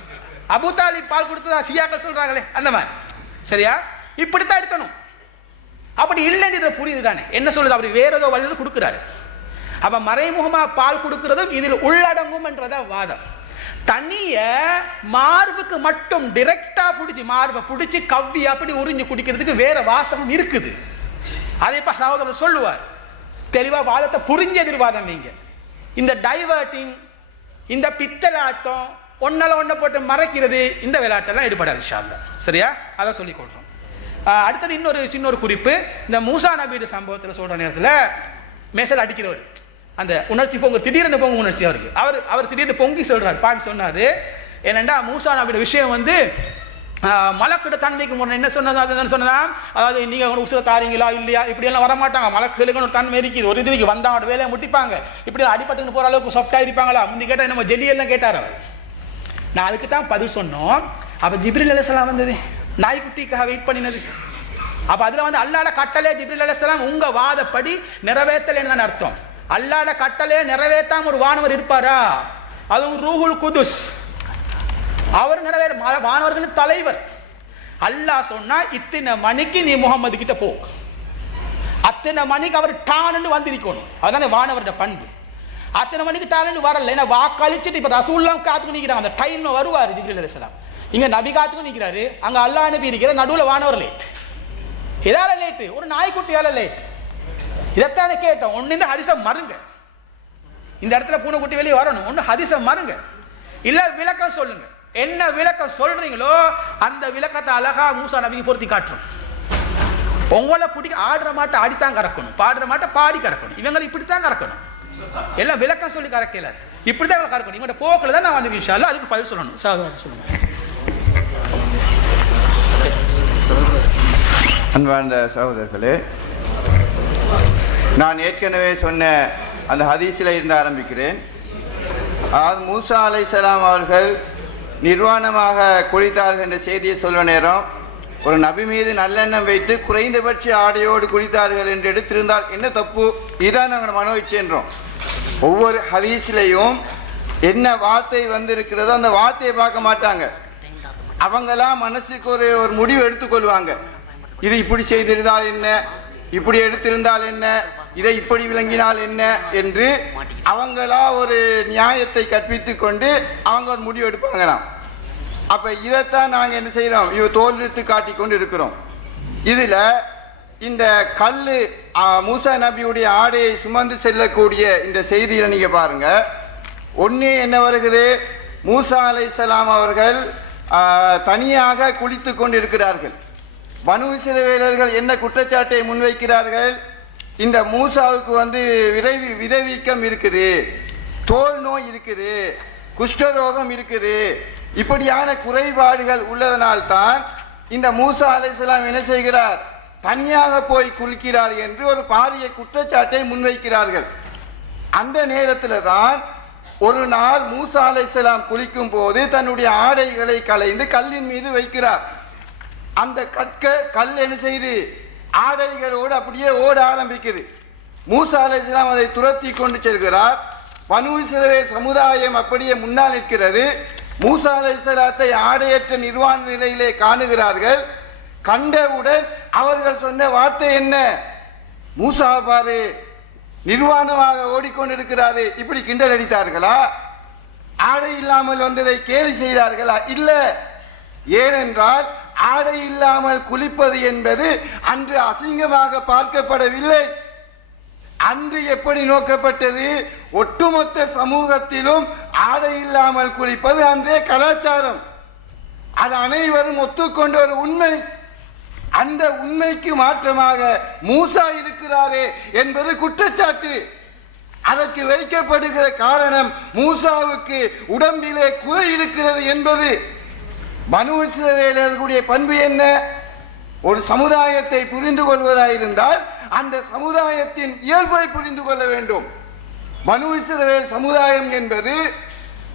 அபூ தாலிப் பால் கொடுத்ததா ஷியாக்கள் சொல்றாங்களே அந்த மாதிரி. சரியா? இப்படித்தான் எடுக்கணும். அப்படி இல்லைன்னு இதுல புரியுது தானே என்ன சொல்லுது? அப்படி வேற ஏதோ வழியில் கொடுக்கிறாரு. அப்ப மறைமுகமா பால் கொடுக்கிறதும் இதில் உள்ளடங்கும் என்றத வாதம். தண்ணிய மார்புக்கு மட்டும் டைரக்டா பிடிச்சி மார்பை பிடிச்சி கவ்வி அப்படி உறிஞ்சு குடிக்கிறதுக்கு வேற வாசமும் இருக்குது. அதை இப்ப சகோதரர் சொல்லுவார். தெளிவா வாதத்தை புரிஞ்ச எதிர்வாதம். நீங்க இந்த டைவர்ட்டிங், இந்த பித்தலாட்டம், ஒன்னால ஒன்ன போட்டு மறைக்கிறது, இந்த விளையாட்டெல்லாம் ஈடுபடாது இன்ஷா அல்லாஹ். சரியா? அதை சொல்லிக் கொள்றோம். அடுத்தது இன்னொரு சின்ன குறிப்பு. இந்த மூசா நபியோட சம்பவத்தில் சொல்ற நேரத்தில் மேசல் அடிக்கிறவர் அந்த உணர்ச்சி பொங்கு, திடீர்னு பொங்கு உணர்ச்சி அவருக்கு. அவர் திடீர்னு பொங்கி சொல்றாரு, பாக்கி சொன்னாரு. ஏனென்றா மூசா நபியோட விஷயம் வந்து மலக்கிட தன்மைக்கு முறை என்ன சொன்னதா, அதாவது நீங்க உசுர தாரீங்களா இல்லையா இப்படி எல்லாம் வரமாட்டாங்க. மலக்குகளுக்கு ஒரு தன்மை இருக்குது. ஒரு இதுக்கு வந்தா அவனோட வேலையை முட்டிப்பாங்க. இப்படி அடிபட்டுன்னு போற அளவுக்கு சொஃப்டா இருப்பாங்களா? முந்தி கேட்டா நம்ம ஜெல்லியெல்லாம் கேட்டார் அவர். நான் அதுக்கு தான் பதில் சொன்னோம். அப்ப ஜிப்ரீல் அலைஹிஸ்ஸலாம் வந்தது, நாய்க்குட்டிக்காக வெயிட் பண்ணினது. அப்ப அதுல வந்து அல்லாஹ்ட கட்டளை ஜிப்ரீல் அலைஹிஸ்ஸலாம் உங்க வாதப்படி நிறைவேற்றலைன்னு தான் அர்த்தம். அல்லாஹ்ட கட்டளையை நிறைவேற்றாம ஒரு வானவர் இருப்பாரா? அதுவும் ரூஹுல் குதுஸ், அவர் நிறைவேற வானவர்களின் தலைவர். அல்லாஹ் சொன்னா இத்தனை மணிக்கு நீ முகமது கிட்ட போ, அத்தனை மணிக்கு அவர் டான்னு வந்திருக்கணும். அதுதானே வானவருடைய பண்பு. அத்தனை மணிக்கு டான்னு வரல, ஏன்னா வாக்களிச்சுட்டு இப்ப ரசூல்லாம் காத்துக்கு நிற்கிறாங்க. அந்த டைம்ல வருவார் ஜிப்ரீல் அலைஹிஸ்ஸலாம். இங்க நபி காத்துக்கு நிற்கிறாரு, அங்க அல்லாஹ் அனுப்பி இருக்கிற, நடுவுல வானவர் லேட். எதால லேட்டு? ஒரு நாய்க்குட்டியால லேட். இதைத்தானே கேட்டோம். ஒன்னு இந்த ஹதீஸை மறுங்க, இந்த இடத்துல பூனைக்குட்டி வெளியே வரணும். ஒன்னு ஹதீஸை மறுங்க, இல்ல விளக்கம் சொல்லுங்க. என்ன விளக்கம் சொல்றீங்களோ அந்த விளக்கத்தை அழகா மூசா நபிக்கு பொருத்தி காட்டுறோம். உங்களை பிடிக்க ஆடுற மாட்டை ஆடித்தான் கறக்கணும், பாடுற மாட்டை பாடி கறக்கணும். இவங்களை இப்படித்தான் கறக்கணும். எல்லாம் விளக்கம் சொல்லி கறக்கல, இப்படித்தான் கறக்கணும். இவங்க போக்குல தான் நான் வந்து இன்ஷா அல்லாஹ் அதுக்கு பதில் சொல்லணும். சொல்லுங்க. அன்பார்ந்த சகோதரர்களே, நான் ஏற்கனவே சொன்ன அந்த ஹதீஸில் இருந்து ஆரம்பிக்கிறேன். அதாவது மூசா அலைஹிஸ்ஸலாம் அவர்கள் நிர்வாணமாக குளித்தார்கள் என்ற செய்தியை சொல்ல நேரம், ஒரு நபி மீது நல்லெண்ணம் வைத்து குறைந்தபட்ச ஆடையோடு குளித்தார்கள் என்று எடுத்திருந்தால் என்ன தப்பு? இதான் நாங்கள் மனோ இச்சேன்றோம். ஒவ்வொரு ஹதீஸிலையும் என்ன வார்த்தை வந்திருக்கிறதோ அந்த வார்த்தையை பார்க்க மாட்டாங்க. அவங்களாம் மனசுக்கு ஒரு முடிவு எடுத்துக்கொள்வாங்க. இது இப்படி செய்திருந்தால் என்ன, இப்படி எடுத்திருந்தால் என்ன, இதை இப்படி விளங்கினால் என்ன என்று அவங்களா ஒரு நியாயத்தை கற்பித்து கொண்டு அவங்க ஒரு முடிவு எடுப்பாங்களாம். அப்ப இதைத்தான் நாங்க என்ன செய்யறோம்? இவ தோல்வித்து காட்டி கொண்டு இருக்கிறோம். இதுல இந்த கல்லு மூசா நபியுடைய ஆடையை சுமந்து செல்லக்கூடிய இந்த செய்தியில நீங்க பாருங்க. ஒண்ணு என்ன வருகிறது? மூசா அலைஹிஸ்ஸலாம் அவர்கள் தனியாக குளித்து கொண்டு இருக்கிறார்கள். பனு இஸ்ரவேலர்கள் என்ன குற்றச்சாட்டை முன்வைக்கிறார்கள்? இந்த மூசாவுக்கு வந்து விதைவீக்கம் இருக்குது, தோல் நோய் இருக்குது, குஷ்டரோகம் இருக்குது, இப்படியான குறைபாடுகள் உள்ளதனால்தான் இந்த மூசா அலைஹிஸ்ஸலாம் என்ன செய்கிறார்? தனியாக போய் குளிக்கிறார் என்று ஒரு பாரிய குற்றச்சாட்டை முன்வைக்கிறார்கள். அந்த நேரத்தில் தான் ஒரு நாள் மூசா அலைஹிஸ்ஸலாம் குளிக்கும் போது தன்னுடைய ஆடைகளை களைந்து கல்லின் மீது வைக்கிறார். அந்த கல் என்ன செய்து ஆடைகளோடு அப்படியே ஓட ஆரம்பிக்குது. மூசா அலைஹிஸ்ஸலாம் அதை துரத்தி கொண்டு செல்கிறார். பனு இஸ்ரவேல் சமுதாயம் அப்படியே முன்னால் நிற்கிறது. மூசா அலைஹிஸ்ஸலாத்தை ஆடையற்ற நிர்வாண நிலையிலே காணுகிறார்கள். கண்டவுடன் அவர்கள் சொன்ன வார்த்தை என்ன? மூசா பாரு நிர்வாணமாக ஓடிக்கொண்டிருக்கிறாரு, இப்படி கிண்டல் அடித்தார்களா? ஆடை இல்லாமல் வந்ததை கேலி செய்தார்களா? இல்ல. ஏனென்றால் ஆடை இல்லாமல் குளிப்பது என்பது அன்று அசிங்கமாக பார்க்கப்படவில்லை. அன்று எப்படி நோக்கப்பட்டது? ஒட்டுமொத்த சமூகத்திலும் ஆடை இல்லாமல் குளிப்பது அன்றே கலாச்சாரம். அது அனைவரும் ஒத்துக்கொண்ட ஒரு உண்மை. அந்த உண்மைக்கு மாற்றமாக மூசா இருக்கிறாரே என்பது குற்றச்சாட்டு. அதற்கு வைக்கப்படுகிற காரணம் மூசாவுக்கு உடம்பிலே குறை இருக்கிறது என்பது. பனு இஸ்ரவேலர்களுடைய பண்பு என்ன? ஒரு சமுதாயத்தை புரிந்து கொள்வதாயிருந்தால் அந்த சமுதாயத்தின் இயல்பை புரிந்து கொள்ள வேண்டும். பனு இஸ்ரவேல் சமுதாயம் என்பது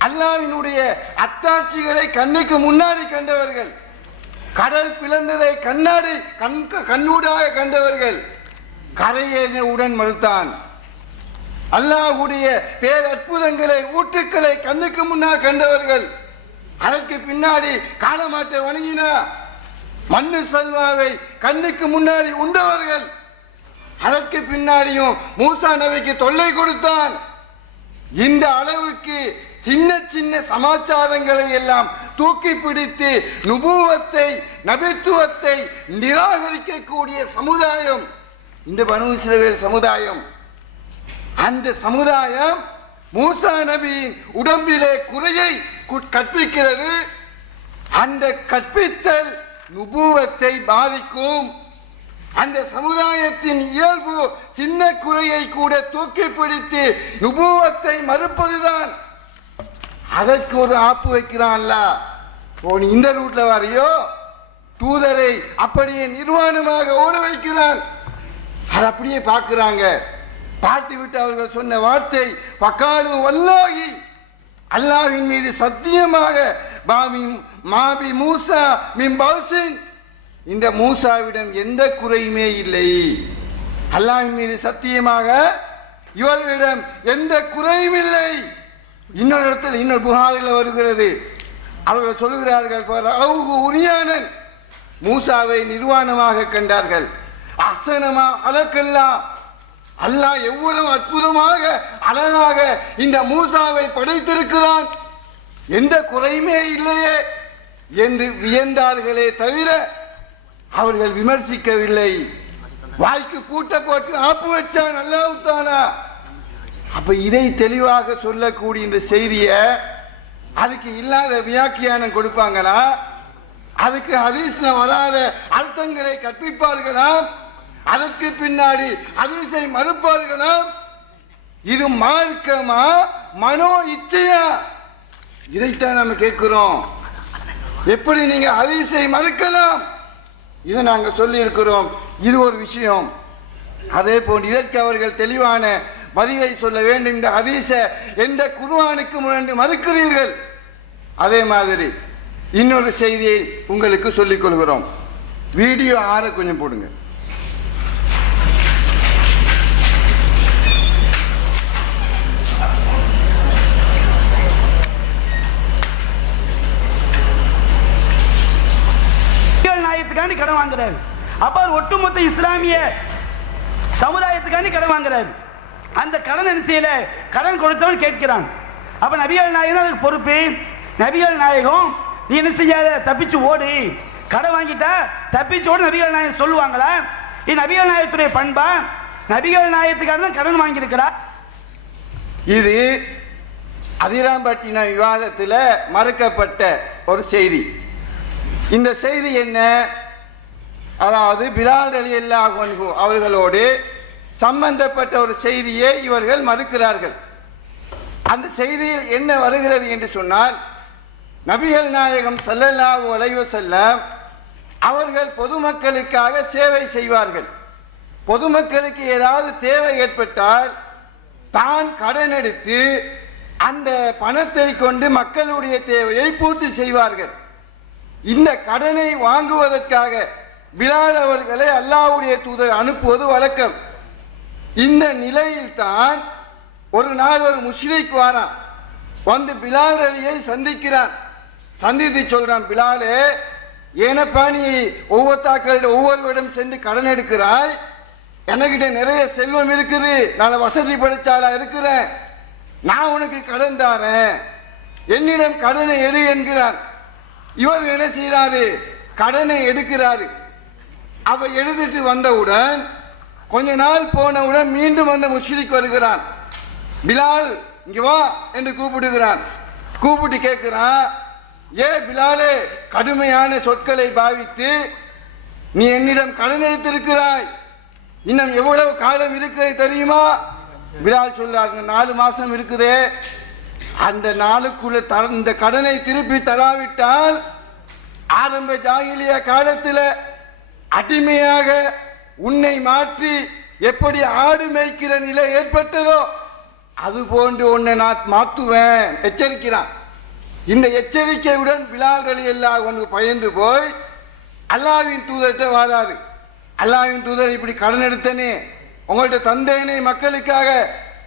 அல்லாஹ்வினுடைய அத்தாட்சிகளை கண்ணுக்கு முன்னாடி கண்டவர்கள், கடல் பிளந்ததை கண்ணூடாக கண்டவர்கள், கரையேறின உடன் மறுத்தான். அல்லாஹ்வுடைய பேரற்புதங்களை ஊற்றுக்களை கண்ணுக்கு முன்னால் கண்டவர்கள், அதற்கு பின்னாடி காலமாட்டை வணங்கினா. மண்ணு சல்வாவை கண்ணுக்கு முன்னாடி உண்டவர்கள், அதற்கு பின்னாடியும் மூசா நபிக்கு தொல்லை கொடுத்தான். இந்த அளவுக்கு சின்ன சின்ன சமாச்சாரங்களை எல்லாம் தூக்கி பிடித்து நுபுவத்தை நபித்துவத்தை நிராகரிக்கக்கூடிய சமுதாயம் இந்த பனு இஸ்ரவேல் சமுதாயம். அந்த சமுதாயம் மூசா நபியின் உடம்பிலே குறையை கற்பிக்கிறது. அந்த கற்பித்தல் நுபுவத்தை பாதிக்கும். அந்த சமுதாயத்தின் இயல்பு சின்ன குறையை கூட தூக்கி பிடித்து நுபுவத்தை மறுப்பதுதான். அதற்கு ஒரு ஆப்பு வைக்கிறான்ல, நீ இந்த ரூட்ல வரையோ, தூதரை அப்படியே நிர்வாணமாக ஓட வைக்கிறான். அதை அப்படியே பார்க்கிறாங்க. பார்த்து விட்டு அவர்கள் சொன்ன வார்த்தை பக்காலு வல்லாஹி, அல்லாஹ்வின் மீது சத்தியமாக, மாபி மூசா மின் பௌசின், இந்த மூசாவிடம் எந்த குறையுமே இல்லை. அல்லாஹ்வின் மீது சத்தியமாக இவர்களிடம் எந்த குறையும் இல்லை. இன்னொரு இடத்தில் இன்னொரு புகாரில் வருகிறது, அவர்கள் சொல்கிறார்கள் உரியானன், மூசாவை நிர்வாணமாக கண்டார்கள். அசனமா அலக்கல்லா, அல்லாஹ் எவ்வளவு அற்புதமாக அழகாக இந்த மூசாவை படைத்திருக்கிறான், எந்த குறையுமே இல்லையே என்று வியந்தார்களே தவிர அவர்கள் விமர்சிக்கவில்லை. வாய்க்கு பூட்ட போட்டு ஆப்பு வச்சான் அல்லாஹ் தானா. அப்ப இதை தெளிவாக சொல்லக்கூடிய இந்த செய்தியை அதுக்கு இல்லாத வியாக்கியானம் கொடுப்பாங்களா? அதுக்கு ஹதீஸ்ல வராத அர்த்தங்களை கற்பிப்பார்களா? அதற்கு பின்னாடி ஹதீஸை மறுப்பார்களா? இது மார்க்கமா மனோ இச்சையா? இதைத்தான் நம்ம கேட்கிறோம். எப்படி நீங்க ஹதீஸை மறுக்கலாம்? இதை நாங்க சொல்லி இருக்கிறோம். இது ஒரு விஷயம். அதே போன்று இதற்கு அவர்கள் தெளிவான பதிலை சொல்ல வேண்டும். இந்த ஹதீஸை எந்த குர்ஆனுக்கு முரண் மறுக்கிறீர்கள்? அதே மாதிரி இன்னொரு செய்தியை உங்களுக்கு சொல்லிக் கொள்கிறோம். வீடியோ 6 கொஞ்சம் போடுங்க. நாயத்துக்காண்டி கடன் வாங்குறாரு. அப்ப ஒட்டுமொத்த இஸ்லாமிய சமுதாயத்துக்காண்டி கடன் வாங்குறாரு. அந்த கடன் என்ன செய்யல, கடன் கொடுத்தவன் கேட்கிறான். அப்ப நபிகள் நாயகம் அதுக்கு பொறுப்பு. நபிகள் நாயகம் நீ என்ன செய்யாத, தப்பிச்சு ஓடு, கடன் வாங்கிட்டா தப்பிச்சு ஓடு நபிகள் நாயகம் சொல்லுவாங்களா? இது நபிகள் நாயகத்துடைய பண்பா? நபிகள் நாயகத்துக்காக தான் கடன் வாங்கியிருக்கிறார். இது அதிராம்பட்டின விவாதத்தில் மறுக்கப்பட்ட ஒரு செய்தி. இந்த செய்தி என்ன? அதாவது பிலால் ரலியல்லாஹு அன்ஹு அவர்களோடு சம்பந்தப்பட்ட ஒரு செய்தியை இவர்கள் மறுக்கிறார்கள். அந்த செய்தியில் என்ன வருகிறது என்று சொன்னால், நபிகள் நாயகம் ஸல்லல்லாஹு அலைஹி வஸல்லம் அவர்கள் பொதுமக்களுக்காக சேவை செய்வார்கள். பொதுமக்களுக்கு ஏதாவது தேவை ஏற்பட்டால் தான் கடன் எடுத்து அந்த பணத்தை கொண்டு மக்களுடைய தேவையை பூர்த்தி செய்வார்கள். இந்த கடனை வாங்குவதற்காக பிலால் அவர்களை அல்லாஹ்வுடைய தூதர் அனுப்புவது வழக்கம். இந்த நிலையில் தான் ஒரு நாள் ஒரு முஷ்ரிக் வாரான், வந்து பிலால் அலியை சந்திக்கிறான். சந்தித்து சொல்றான், பிலாலே ஏனப்பா நீ ஒவ்வொருவரிடம் சென்று கடன் எடுக்கிறாய்? எனக்கிட்ட நிறைய செல்வம் இருக்குது, நான் வசதி படைச்சாலா இருக்கிறேன், நான் உனக்கு கடன் தாரேன், என்னிடம் கடனை எடு என்கிறான். இவர் என்ன செய்யறாரு, கடனை எடுக்கிறாரு. அவ எழுதிட்டு வந்தவுடன் கொஞ்ச நாள் போனவுடன் மீண்டும் அந்த முஷ்ரிக் வருகிறான். பிலால் இங்க வா என்று கூப்பிடுகிறான். கூப்பிட்டு கேட்கிறான், ஏ பிலாலே, கடுமையான சொற்களை பாவித்து நீ என்னிடம் கடன் எடுத்திருக்கிறாய், இன்னும் எவ்வளவு காலம் இருக்கிறது தெரியுமா? பிலால் சொல்றார், 4 மாசம் இருக்குதே, அந்த நாளுக்குள்ள இந்த கடனை திருப்பி தராவிட்டால் ஆரம்ப ஜாகிலிய காலத்தில் அடிமையாக உன்னை மாற்றி எப்படி ஆடு மேய்க்கிற நிலை ஏற்பட்டதோ அது போன்று உன்னை நான் மாற்றுவேன் எச்சரிக்கிறான். இந்த எச்சரிக்கையுடன் பிலால் ரலியல்லாஹு அன்ஹு பயந்து போய் அல்லாஹ்வின் தூதர்கிட்ட வாராரு. அல்லாஹ்வின் தூதர், இப்படி கடன் எடுத்தனே, உங்கள்கிட்ட தந்தேனே மக்களுக்காக,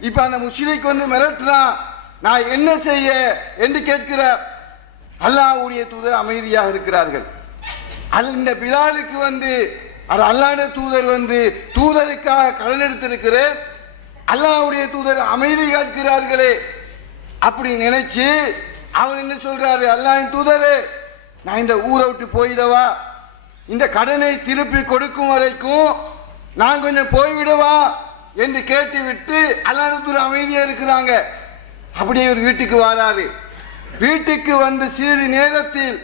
இப்ப அந்த முஷ்ரிக் வந்து மிரட்டுறான், நான் என்ன செய்ய என்று கேட்கிறார். அல்லாஹ்வுடைய தூதர் அமைதியாக இருக்கிறார்கள். இந்த பிலாலுக்கு வந்து அல்லாஹ்வுடைய தூதர் வந்து தூதருக்காக கடன் எடுத்திருக்கிறேன், அல்லாஹ்வுடைய தூதர் அமைதி காக்கிறார்களே அப்படி நினைச்சு அவர் என்ன சொல்றாரு, அல்லாஹ்வின் தூதரே, நான் இந்த ஊரை விட்டு போயிடவா, இந்த கடனை திருப்பி கொடுக்கும் வரைக்கும் நான் கொஞ்சம் போய்விடவா என்று கேட்டுவிட்டு அல்லாஹ்வுடைய தூதர் அமைதியா இருக்கிறாங்க. அப்படியே ஒரு வீட்டுக்கு வராரு. வீட்டுக்கு வந்து சிறிது நேரத்தில்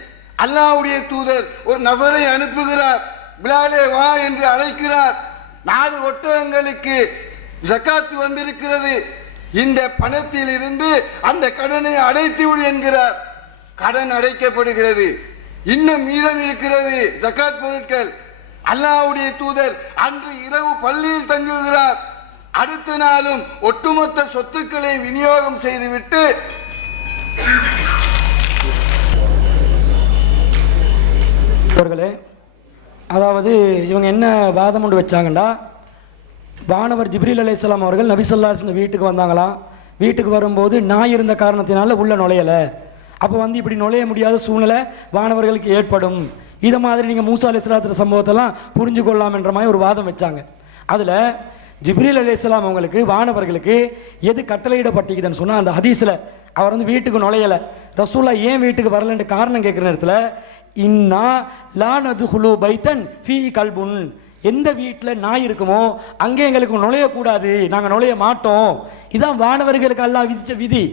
அல்லாஹ்வுடைய தூதர் ஒரு நபரை அனுப்புகிறார். பிலாலே வா என்று அழைக்கிறார். 4 ஒட்டகங்களுக்கு ஜக்காத்து வந்திருக்கிறது, இந்த பணத்தில் இருந்து அந்த கடனை அடைத்து விடு என்கிறார். கடன் அடைக்கப்படுகிறது. இன்னும் மீதம் இருக்கிறது ஜக்காத் பொருட்கள். அல்லாஹ்வுடைய தூதர் அன்று இரவு பள்ளியில் தங்குகிறார். அடுத்த நாளும் ஒட்டுமொத்த சொத்துக்களை விநியோகம் செய்துவிட்டு அவர்களே, அதாவது இவங்க என்ன வாதம் கொண்டு வச்சாங்கண்டா, வானவர் ஜிப்ரீல் அலைஹிஸ்ஸலாம் அவர்கள் நபி ஸல்லல்லாஹு அலைஹி வஸல்லம் வீட்டுக்கு வந்தாங்களாம். வீட்டுக்கு வரும்போது நாய் இருந்த காரணத்தினால உள்ள நுழையலை. அப்போ வந்து இப்படி நுழைய முடியாத சூழ்நிலை வானவர்களுக்கு ஏற்படும். இதை மாதிரி நீங்கள் மூசா அலைஹிஸ்ஸலாத்து சம்பவத்தெல்லாம் புரிஞ்சு கொள்ளலாம் என்ற மாதிரி ஒரு வாதம் வச்சாங்க. அதில் ஜிப்ரீல் அலைஹிஸ்ஸலாம் அவங்களுக்கு வானவர்களுக்கு எது கட்டளையிடப்பட்டிக்குதுன்னு சொன்னால், அந்த ஹதீஸில் அவர் வந்து வீட்டுக்கு நுழையலை. ரசூலுல்லாஹ் ஏன் வீட்டுக்கு வரலன்ற காரணம் கேட்குற நேரத்தில், இன்னா லா நதுஹுலு பைத்தன் ஃபீ கல்புன், எந்த வீட்டில் நாய் இருக்குமோ அங்கே எங்களுக்கு நுழையக்கூடாது, நாங்கள் நுழைய மாட்டோம். இதான் வானவர்களுக்கு அல்லாஹ் விதிச்ச விதி.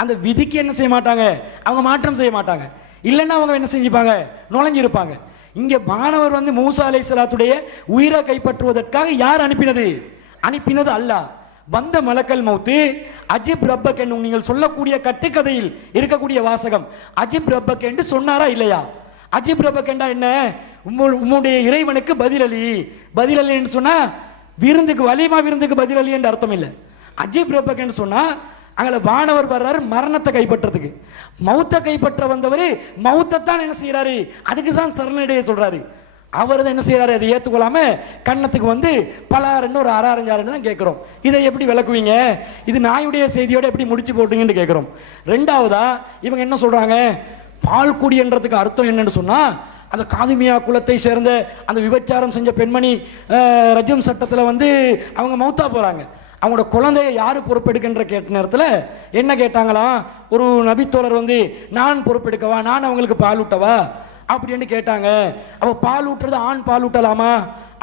அந்த விதிக்கு என்ன செய்ய மாட்டாங்க, அவங்க மாற்றம் செய்ய மாட்டாங்க. இல்லைன்னா அவங்க என்ன செஞ்சுப்பாங்க, நுழைஞ்சிருப்பாங்க. இங்கே வானவர் வந்து மூசா அலைஹிஸ்ஸலாத்துடைய உயிரை கைப்பற்றுவதற்காக யார் அனுப்பினது? அனுப்பினது அல்லாஹ். வந்த மலக்கல் மௌத்து அஜிப் ரப்பக் என்று நீங்கள் சொல்லக்கூடிய கட்டுக்கதையில் இருக்கக்கூடிய வாசகம் அஜிப் ரப்பக் என்று சொன்னாரா இல்லையா? அஜிப் ரப்பக்கண்டா என்ன? உம்முடைய இறைவனுக்கு பதிலளி. பதிலளி என்று சொன்னா விருந்துக்கு, வலிமா விருந்துக்கு பதிலளி என்று அர்த்தம் இல்லை. அஜிப் ரப்பக் என்று சொன்னா அங்கே வானவர் வர்றாரு மரணத்தை கைப்பற்றதுக்கு. மௌத்தை கைப்பற்ற வந்தவர் மௌத்தை தான் என்ன செய்யறாரு, அதுக்கு தான் சரணடைய சொல்றாரு. அவர் தான் என்ன செய்யறாரு, அதை ஏற்றுக்கொள்ளாம கன்னத்துக்கு வந்து பலாருன்னு ஒரு அரைஞ்சாருன்னு தான் கேட்குறோம். இதை எப்படி விளக்குவீங்க? இது நாயுடைய செய்தியோட எப்படி முடிச்சு போட்டீங்கன்னு கேட்குறோம். ரெண்டாவதா இவங்க என்ன சொல்றாங்க, பால்குடி என்றதுக்கு அர்த்தம் என்னன்னு சொன்னா, அந்த காதுமியா குலத்தை சேர்ந்த அந்த விபச்சாரம் செஞ்ச பெண்மணி ரஜம் சட்டத்தில் வந்து அவங்க மௌத்தா போறாங்க. அவங்களோட குழந்தைய யார் பொறுப்பெடுக்கின்ற கேட்ட நேரத்தில் என்ன கேட்டாங்களாம், ஒரு நபித்தோழர் வந்து நான் பொறுப்பெடுக்கவா, நான் அவங்களுக்கு பால் ஊட்டவா அப்படின்னு கேட்டாங்க. அப்போ பால் ஊட்டுறது ஆண் பால் ஊட்டலாமா?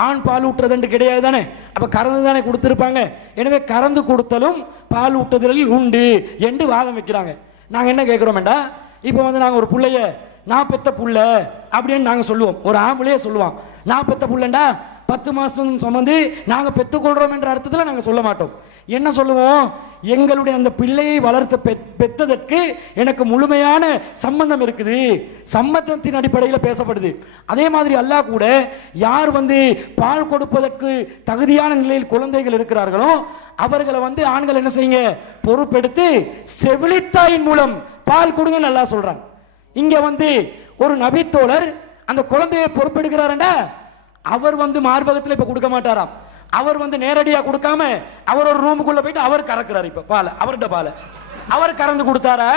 ஆண் பால் ஊட்டுறதுன்னு கிடையாது தானே, அப்போ கறந்து தானே கொடுத்துருப்பாங்க. எனவே கறந்து கொடுத்தலும் பால் ஊட்டுதலில் உண்டு என்று வாதம் வைக்கிறாங்க. நாங்கள் என்ன கேட்குறோமேண்டா, இப்போ வந்து நாங்கள் ஒரு பிள்ளைய நான் பெத்த புள்ள அப்படின்னு நாங்கள் சொல்லுவோம். ஒரு ஆம்பளையே சொல்லுவான், நான் பெத்த புள்ளண்டா 10 மாதம் சுமந்து நாங்கள் பெற்றுக்கொள்கிறோம் என்ற அர்த்தத்தில் நாங்கள் சொல்ல மாட்டோம். என்ன சொல்லுவோம், எங்களுடைய அந்த பிள்ளையை வளர்த்த பெற்றதற்கு எனக்கு முழுமையான சம்பந்தம் இருக்குது, சம்மதத்தின் அடிப்படையில் பேசப்படுது. அதே மாதிரி அல்லாஹ் கூட யார் வந்து பால் கொடுப்பதற்கு தகுதியான நிலையில் குழந்தைகள் இருக்கிறார்களோ அவர்களை வந்து ஆண்கள் என்ன செய்யுங்க, பொறுப்பெடுத்து செவிலித்தாயின் மூலம் பால் கொடுங்கன்னு அல்லாஹ் சொல்றான். இங்க வந்து ஒரு நபித்தோழர் அந்த குழந்தையை பொறுப்பெடுக்கிறாருண்டா அவர் வந்து மார்பகத்தில் இப்ப கொடுக்க மாட்டாராம். அவர் வந்து நேரடியா கொடுக்காம அவர் ஒரு ரூமுக்குள்ள போயிட்டு அவர் கறக்குறாரு. இப்ப பால் அவர்கிட்ட பால் அவர் கறந்து கொடுத்தாரா?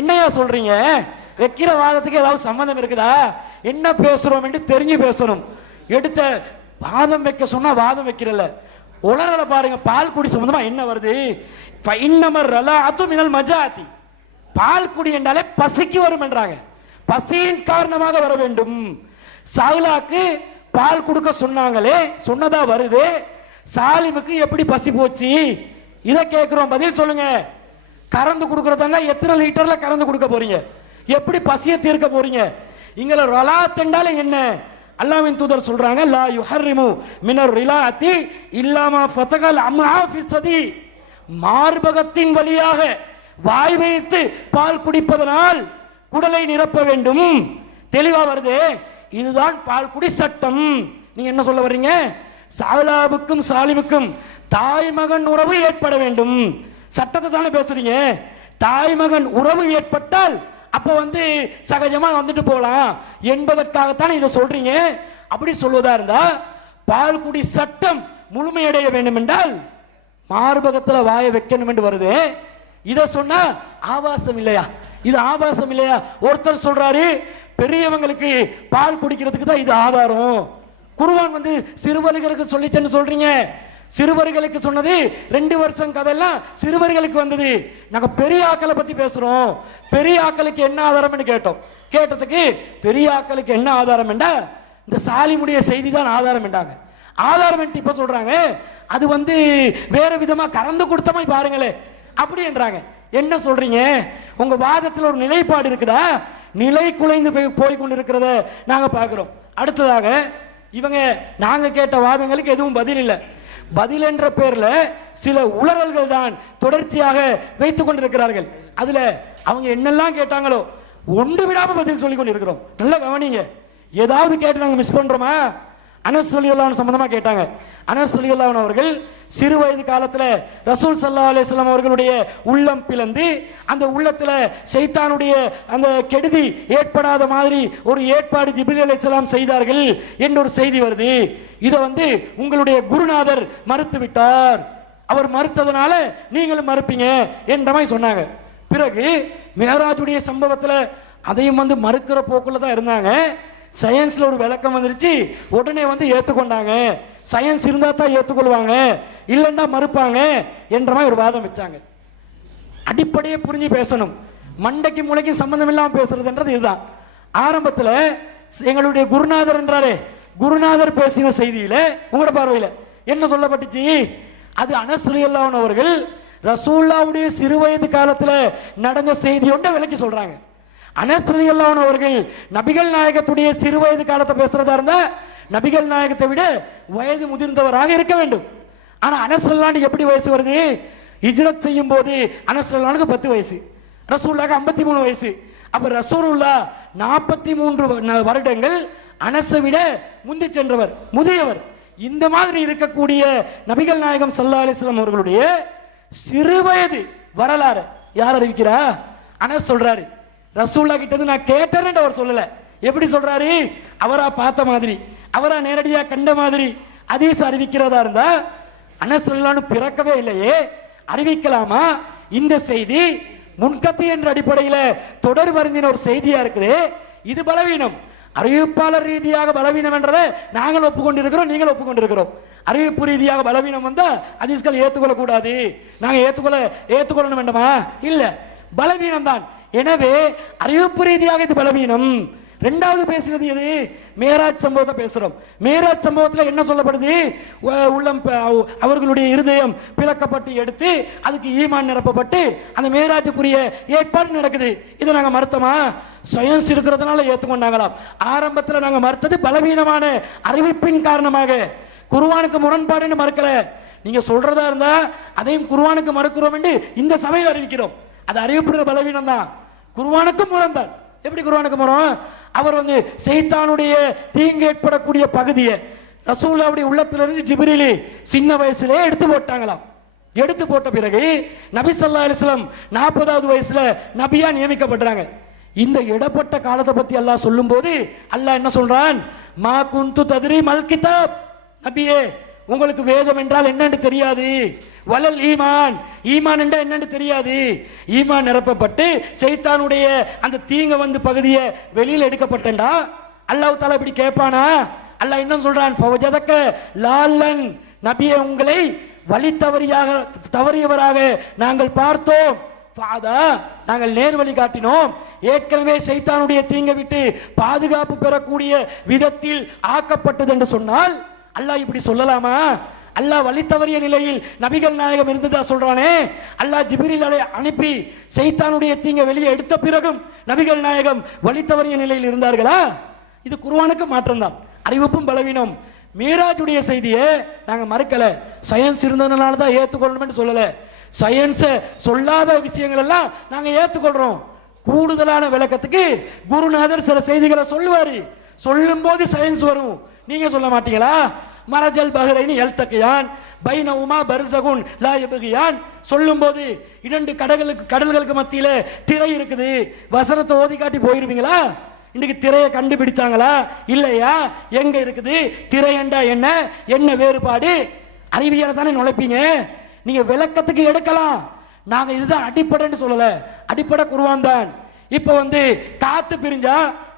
என்னையா சொல்றீங்க? வைக்கிற வாதத்துக்கு ஏதாவது சம்பந்தம் இருக்குதா? என்ன பேசுறோம் என்று தெரிஞ்சு பேசணும். எடுத்த வாதம் வைக்க சொன்னா வாதம் வைக்கிறல்ல, உலர பாருங்க. பால் குடி சம்பந்தமா என்ன வருது? மஜாத்தி, பால் குடி என்றாலே பசிக்கு வரும் என்றாங்க. பசியின் காரணமாக வர வேண்டும். சாயிலாக்கு பால் கொடுக்க சொன்னாங்களே, சொன்னதா வருது. சாலிமுக்கு எப்படி பசி போச்சு? இதை கேட்கிறோம், பதில் சொல்லுங்க. கறந்து கொடுக்கறதாங்க எத்தனை லிட்டர்ல கறந்து கொடுக்க போறீங்க? எப்படி பசியை தீர்க்க போறீங்க? இங்க ரலாத் என்றாலே என்ன? அல்லாஹ்வின் தூதர் சொல்றாங்க, லா யுஹர்ரிமு மினர் ரிலாத்தி இல்லாமா ஃபதகல் அம்ஆ ஃபிஸ்ஸதி, மார்பகத்தின் வழியாக வாய் வைத்து பால் குடிப்பதனால் குடலை நிரப்ப வேண்டும். தெளிவா வருது. இதுதான் பால் குடி சட்டம். நீங்க என்ன சொல்ல வர்றீங்க? சாலாவுக்கும் சாலிமுக்கும் தாய் மகன் உறவு ஏற்பட வேண்டும். சட்டத்தை தானே பேசுறீங்க. தாய் மகன் உறவு ஏற்பட்டால் அப்ப சகஜமா வந்துட்டு போலாம் என்பதற்காகத்தான் இதை சொல்றீங்க. அப்படி சொல்வதா இருந்தா பால்குடி சட்டம் முழுமையடைய வேண்டும் என்றால் மார்பகத்துல வாய வைக்கணும் என்று வருது. இதை சொன்னா ஆபாசம் இல்லையா? இது ஆபாசம் இல்லையா? ஒருத்தர் சொல்றாரு பெரியவங்களுக்கு பால் குடிக்கிறதுக்கு தான் இது ஆதாரம். குர்ஆன் சிறுவர்களுக்கு சொல்லிச்சேன்னு சொல்றீங்க. சிறுவர்களுக்கு சொன்னது 2 வருஷம் கதையெல்லாம் சிறுவர்களுக்கு வந்தது. நாங்க பெரிய ஆக்களை பத்தி பேசுறோம். பெரிய ஆக்களுக்கு என்ன ஆதாரம் கேட்டோம். கேட்டதுக்கு பெரிய ஆக்களுக்கு என்ன ஆதாரம் என்றா இந்த சாலிமுடைய செய்தி தான் ஆதாரம் என்றாங்க. ஆதாரம் இப்ப சொல்றாங்க அது வேற விதமா கறந்து கொடுத்த மாதிரி பாருங்களே அப்படி என்றாங்க. என்ன சொல்றீங்க? உங்க வாதத்தில் ஒரு நிலைப்பாடு இருக்குதா? நிலை குலைந்து போய் கொண்டிருக்கிறத நாங்க பார்க்கிறோம். அடுத்ததாக இவங்க நாங்க கேட்ட வாதங்களுக்கு எதுவும் பதில் இல்லை. பதில் என்ற பேர்ல சில உளறல்கள் தான் தொடர்ச்சியாக வைத்துக் கொண்டிருக்கிறார்கள். அதுல அவங்க என்னெல்லாம் கேட்டாங்களோ ஒன்று விடாம பதில் சொல்லிக் கொண்டிருக்கிறோம். நல்லா கவனிங்க. ஏதாவது கேட்டு நாங்க மிஸ் பண்றோமா? அனஸ் ரலியல்லாஹு சம்பந்தமா கேட்டாங்க. அனஸ் ரலியல்லாஹு அவர்கள் சிறு வயது காலத்துல ரசூல் ஸல்லல்லாஹு அலைஹி வஸல்லம் அவர்களுடைய உள்ளம் பிளந்து அந்த உள்ளத்துல ஷைத்தானுடைய அந்த கெடுதி ஏற்படாத மாதிரி ஒரு ஏற்பாடு ஜிப்ரீல் அலைஹிஸ்ஸலாம் செய்தார்கள் என்ற ஒரு செய்தி வருது. இதை உங்களுடைய குருநாதர் மறுத்து விட்டார். அவர் மறுத்ததனால நீங்களும் மறுப்பீங்க என்ற மாதிரி சொன்னாங்க. பிறகு மேராஜுடைய சம்பவத்துல அதையும் மறுக்கிற போக்குள்ள தான் இருந்தாங்க. சயின்ஸ்ல ஒரு விளக்கம் வந்துருச்சு, உடனே ஏத்துக்கொண்டாங்க. சயின்ஸ் இருந்தா தான் ஏத்துக்கொள்வாங்க, இல்லைன்னா மறுப்பாங்க என்ற மாதிரி ஒரு வாதம் வச்சாங்க. அடிப்படையே புரிஞ்சு பேசணும். மண்டைக்கு மூளைக்கு சம்பந்தம் இல்லாம பேசுறதுன்றது இதுதான். ஆரம்பத்தில் எங்களுடைய குருநாதர் என்றாரே, குருநாதர் பேசின செய்தியில உங்களோட பார்வையில் என்ன சொல்லப்பட்டுச்சு? அது அனஸ் ரலியல்லாஹு அவர்கள் ரசூலுல்லாஹ்வுடைய சிறுவயது காலத்தில் நடந்த செய்தி ஒன்றை விளக்கி சொல்றாங்க. அனஸ் ரலியல்லாஹு அவர்கள் நபிகள் நாயகத்துடைய சிறுவயது காலத்தை பேசுறதா இருந்தா நபிகள் நாயகத்தை விட வயது முதிர்ந்தவராக இருக்க வேண்டும். ஆனா அனஸ் ரலியல்லாஹு எப்படி வயசு வருது? ஹிஜ்ரத் செய்யும் போது அனஸ் ரலியல்லாஹு 10 வயசு, ரசூலுல்லாஹ்க்கு 53 வயசு. அப்ப ரசூலுல்லாஹ் 43 வருடங்கள் அனஸை விட முந்தி சென்றவர், முதியவர். இந்த மாதிரி இருக்கக்கூடிய நபிகள் நாயகம் ஸல்லல்லாஹு அலைஹி வஸல்லம் அவர்களுடைய சிறுவயது வரலாறு யார் அறிவிக்கிறா? அனஸ் சொல்றாரு. ரசூலுல்லாஹ் கிட்ட நான் கேட்டேன்னு அவர் சொல்லல. எப்படி சொல்றாரு? அவரா பார்த்த மாதிரி, அவரா நேரடியா கண்ட மாதிரி ஹதீஸ் அறிவிக்கிறதா இருந்தா அனஸ் ரலியல்லாஹு பிறக்கவே இல்லையே, அறிவிக்கலாமா? இந்த செய்தி முன்கத்தி என்ற அடிப்படையில் தொடர் வருந்தின ஒரு செய்தியா இருக்குது. இது பலவீனம். அறிவிப்பாளர் ரீதியாக பலவீனம் என்றதை நாங்கள் ஒப்புக்கொண்டிருக்கிறோம், நீங்கள் ஒப்புக்கொண்டிருக்கிறோம். அறிவிப்பு ரீதியாக பலவீனம் வந்தா ஹதீஸ்கள் ஏற்றுக்கொள்ள கூடாது, நாங்க ஏற்றுக்கொள்ளணும் வேண்டுமா? இல்ல, பலவீனம் தான். எனவே அறிவிப்பு ரீதியாக இது பலவீனம். ரெண்டாவது பேசுறது எது? மேராஜ் சம்பவத்தை பேசுறோம். மேராஜ் சம்பவத்தில் என்ன சொல்லப்படுது? உள்ளம் அவர்களுடைய இருதயம் பிளக்கப்பட்டு எடுத்து அதுக்கு ஈமான் நிரப்பப்பட்டு அந்த மேராஜுக்குரிய ஏற்பாடு நடக்குது. இதை நாங்க மறுத்தோமா? சயின்ஸ் இருக்கிறதுனால ஏற்றுக்கொண்டாங்களாம். ஆரம்பத்தில் நாங்க மறுத்தது பலவீனமான அறிவிப்பின் காரணமாக. குர்ஆனுக்கு முரண்பாடுன்னு மறுக்கல. நீங்க சொல்றதா இருந்தா அதையும் குர்ஆனுக்கு மறுக்கிறோம் என்று இந்த சபையில் அறிவிக்கிறோம். அது அறிவிப்புற பலவீனம் தான், குர்ஆனுக்கு முரண்தான். எப்படி குர்ஆனுக்கு முரண்? அவர் ஷைத்தானுடைய தீங்கு ஏற்படக்கூடிய பகுதியை ரசூலுல்லாஹ்வுடைய உள்ளத்திலிருந்து ஜிப்ரீல் சின்ன வயசுல எடுத்து போட்டாங்களாம். எடுத்து போட்ட பிறகு நபி ஸல்லல்லாஹு அலைஹி வஸல்லம் 40வது வயசுல நபியா நியமிக்கப்படுறாங்க. இந்த இடப்பட்ட காலத்தை பத்தி அல்லாஹ் சொல்லும் போது அல்லாஹ் என்ன சொல்றான்? மா குந்து தத்ரி மல் கிதாப், நபியே உங்களுக்கு வேதம் என்றால் என்னன்னு தெரியாது. வலல் ஈமான், ஈமான் என்றால் என்னன்னு தெரியாது. ஈமான் நிரப்பப்பட்டு ஷைத்தானுடைய அந்த தீங்க பகுதியை வெளியில் எடுக்கப்பட்டா அல்லாஹ் தஆலா இப்படி கேட்பானா? அல்லாஹ் என்ன சொல்றான்? ஃபவஜதக லால்லன், நபியே உங்களை வழி தவறியவராக நாங்கள் பார்த்தோம். நாங்கள் நேர் வழி காட்டினோம். ஏற்கனவே ஷைத்தானுடைய தீங்கை விட்டு பாதுகாப்பு பெறக்கூடிய விதத்தில் ஆக்கப்பட்டது என்று சொன்னால் அல்லாஹ் இப்படி சொல்லலாமா? அல்லாஹ் வழி தவறிய நிலையில் நபிகள் நாயகம் இருந்ததா சொல்றானே. அல்லாஹ் ஜிப்ரீலை அனுப்பி ஷைத்தானுடைய தீங்க வெளியே எடுத்த பிறகும் நபிகள் நாயகம் வழி தவறிய நிலையில் இருந்தார்களா? இது குர்ஆனுக்கு மாற்றம் தான், அறிவிப்பும் பலவீனம். மீராஜுடைய செய்தியை நாங்கள் மறுக்கல. சயின்ஸ் இருந்ததுனால தான் ஏற்றுக்கொள்ளணும்னு சொல்லல. சயின்ஸை சொல்லாத விஷயங்கள் எல்லாம் நாங்கள் ஏற்றுக்கொள்றோம். கூடுதலான விளக்கத்துக்கு குருநாதர் சில செய்திகளை சொல்லுவாரு. சொல்லும் போது சயின்ஸ் வரும், நீங்க சொல்ல மாட்டீங்களா? மரஜல் பஹ்ரைனி யல்தகியான் பைனஹுமா பர்ஸகுன் லா யப்கியான் சொல்லும்போது இரண்டு கடல்களுக்கு மத்தியில திரை இருக்குது, வசனத்தை ஓதி காட்டி போயிருவீங்களா? இன்னைக்கு திரையை கண்டுபிடிச்சாங்களா இல்லையா? எங்க இருக்குது திரையண்டா என்ன, என்ன வேறுபாடு? அறிவியலை தானே நுழைப்பீங்க. நீங்க விளக்கத்துக்கு எடுக்கலாம். நாங்க இதுதான் அடிப்படைன்னு சொல்லல, அடிப்படை குர்ஆன் தான். இப்ப காத்து பிரிஞ்சா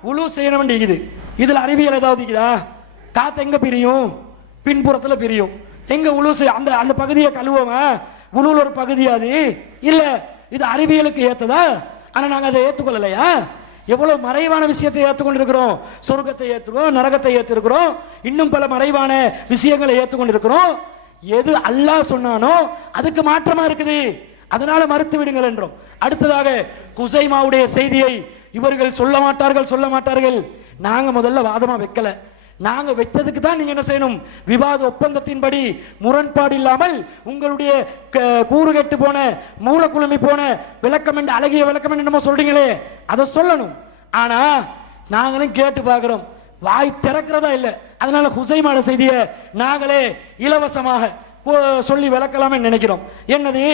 உழு செய்யணும் வேண்டியது. இதுல அறிவியல் ஏதாவது இருக்குதா? காத்து எங்க பிரியும்? பின்புறத்துல பிரியும். எங்க உழு அந்த அந்த பகுதியை கழுவமா? உழுவுல ஒரு பகுதி அது இல்ல. இது அறிவியலுக்கு ஏத்ததா? ஆனா நாங்க அதை ஏத்துக்கொள்ளலையா? எவ்வளவு மறைவான விஷயத்தை ஏற்றுக்கொண்டிருக்கிறோம். சொர்க்கத்தை ஏற்றுக்கிறோம், நரகத்தை ஏற்றிருக்கிறோம், இன்னும் பல மறைவான விஷயங்களை ஏற்றுக்கொண்டிருக்கிறோம். எது அல்லாஹ் சொன்னானோ அதுக்கு மாற்றமா இருக்குது, அதனால மறுத்து விடுங்கள் என்றோம். அடுத்ததாக ஹுசைமாவுடைய செய்தியை இவர்கள் சொல்ல மாட்டார்கள். நாங்க முதல்ல வாதமா வைக்கல. நாங்க வச்சதுக்கு தான் நீங்க என்ன செய்யணும்? விவாத ஒப்பந்தத்தின்படி முரண்பாடு இல்லாமல் உங்களுடைய கூறுகெட்டு போன மூலக்குழுமி போன விளக்கம் என்று அழகிய விளக்கம் என்னமோ சொல்றீங்களே அதை சொல்லணும். ஆனா நாங்களும் கேட்டு பார்க்கிறோம், வாய் திறக்கிறதா இல்லை. அதனால ஹுசைமான செய்தியை நாங்களே இலவசமாக சொல்லி விளக்கலாமே நினைக்கிறோம். என்னது